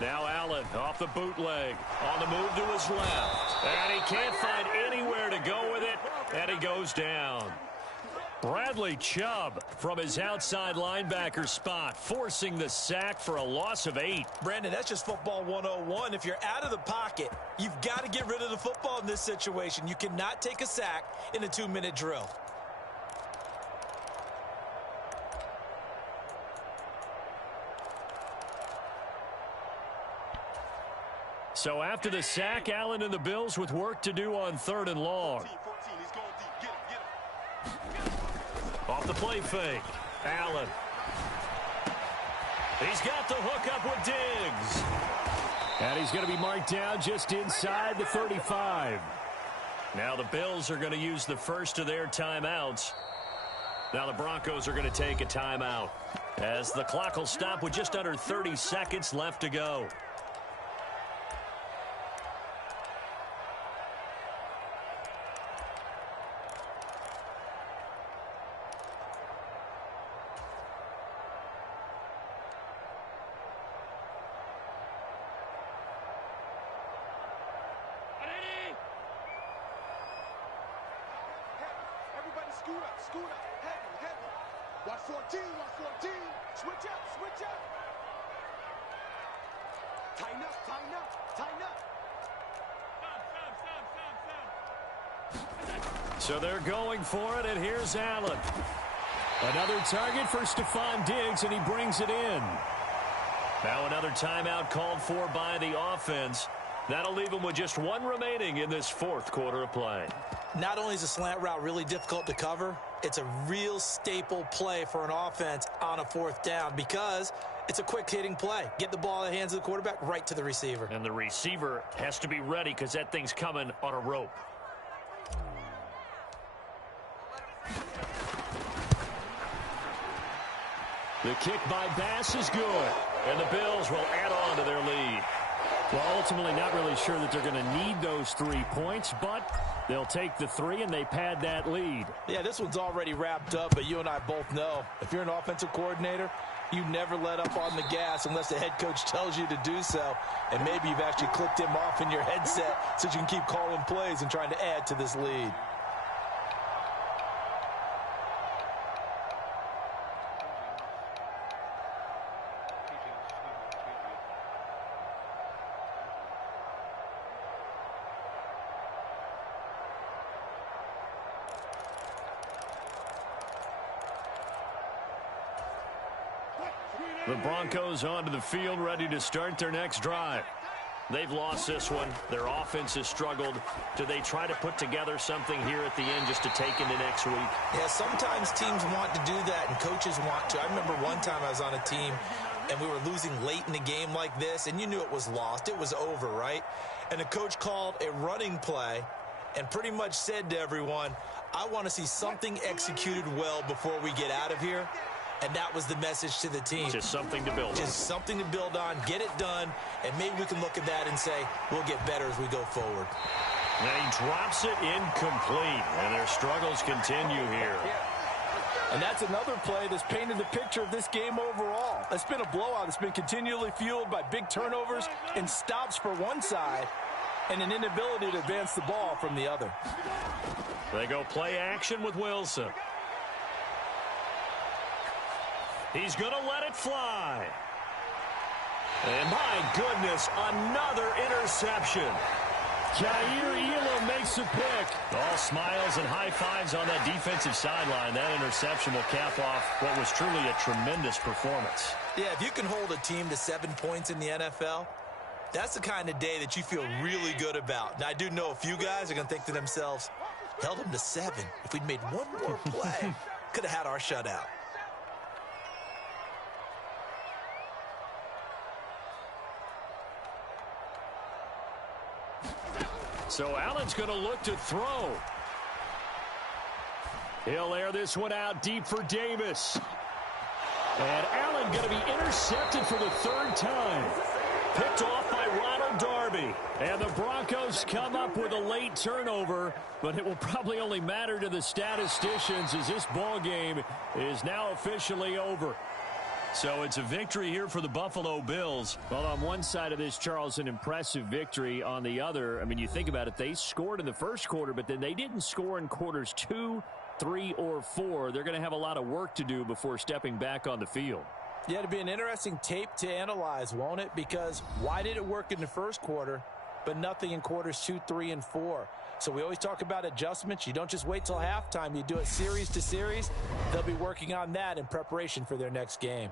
Now Allen off the bootleg. On the move to his left. And he can't find anywhere to go with it. And he goes down. Bradley Chubb from his outside linebacker spot, forcing the sack for a loss of 8. Brandon, that's just football 101. If you're out of the pocket, you've got to get rid of the football in this situation. You cannot take a sack in a 2-minute drill. So after the sack, Allen and the Bills with work to do on 3rd and long. Off the play fake. Allen. He's got the hook up with Diggs. And he's going to be marked down just inside the 35. Now the Bills are going to use the first of their timeouts. Now the Broncos are going to take a timeout as the clock will stop with just under 30 seconds left to go. Scoot up, heavy. Watch 14, watch 14. Switch up. Tighten up. Stop. So they're going for it, and here's Allen. Another target for Stephon Diggs, and he brings it in. Now another timeout called for by the offense. That'll leave them with just 1 remaining in this 4th quarter of play. Not only is a slant route really difficult to cover, it's a real staple play for an offense on a 4th down because it's a quick-hitting play. Get the ball in the hands of the quarterback right to the receiver. And the receiver has to be ready because that thing's coming on a rope. The kick by Bass is good, and the Bills will add on to their lead. Well, ultimately not really sure that they're going to need those 3 points, but they'll take the 3 and they pad that lead. Yeah, this one's already wrapped up, but you and I both know if you're an offensive coordinator, you never let up on the gas unless the head coach tells you to do so. And maybe you've actually clicked him off in your headset so you can keep calling plays and trying to add to this lead. The Broncos onto the field, ready to start their next drive. They've lost this one. Their offense has struggled. Do they try to put together something here at the end just to take into next week? Yeah, sometimes teams want to do that and coaches want to. I remember one time I was on a team and we were losing late in the game like this, and you knew it was lost. It was over, right? And the coach called a running play and pretty much said to everyone, I want to see something executed well before we get out of here. And that was the message to the team. Just something to build on. Just something to build on, get it done, and maybe we can look at that and say, we'll get better as we go forward. And he drops it incomplete, and their struggles continue here. And that's another play that's painted the picture of this game overall. It's been a blowout. It's been continually fueled by big turnovers and stops for one side and an inability to advance the ball from the other. They go play action with Wilson. He's going to let it fly. And my goodness, another interception. Jair Elam makes a pick. All smiles and high fives on that defensive sideline. That interception will cap off what was truly a tremendous performance. Yeah, if you can hold a team to 7 points in the NFL, that's the kind of day that you feel really good about. Now, I do know a few guys are going to think to themselves, held them to 7. If we'd made one more play, could have had our shutout. So Allen's going to look to throw. He'll air this one out deep for Davis. And Allen going to be intercepted for the 3rd time. Picked off by Ronald Darby. And the Broncos come up with a late turnover, but it will probably only matter to the statisticians as this ball game is now officially over. So it's a victory here for the Buffalo Bills. Well, on one side of this, Charles, an impressive victory. On the other, I mean, you think about it, they scored in the first quarter, but then they didn't score in quarters 2, 3, or 4. They're going to have a lot of work to do before stepping back on the field. Yeah, it'll be an interesting tape to analyze, won't it? Because why did it work in the first quarter, but nothing in quarters 2, 3, and 4? So we always talk about adjustments. You don't just wait till halftime. You do it series to series. They'll be working on that in preparation for their next game.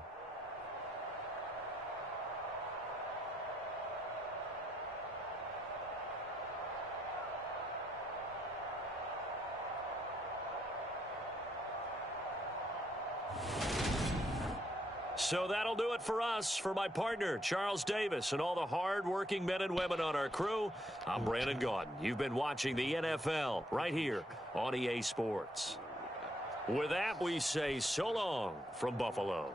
So that'll do it for us. For my partner, Charles Davis, and all the hard-working men and women on our crew, I'm Brandon Gaudin. You've been watching the NFL right here on EA Sports. With that, we say so long from Buffalo.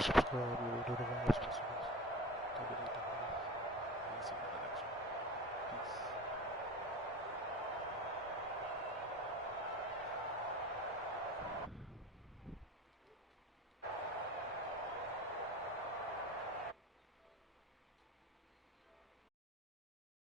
Subscribe,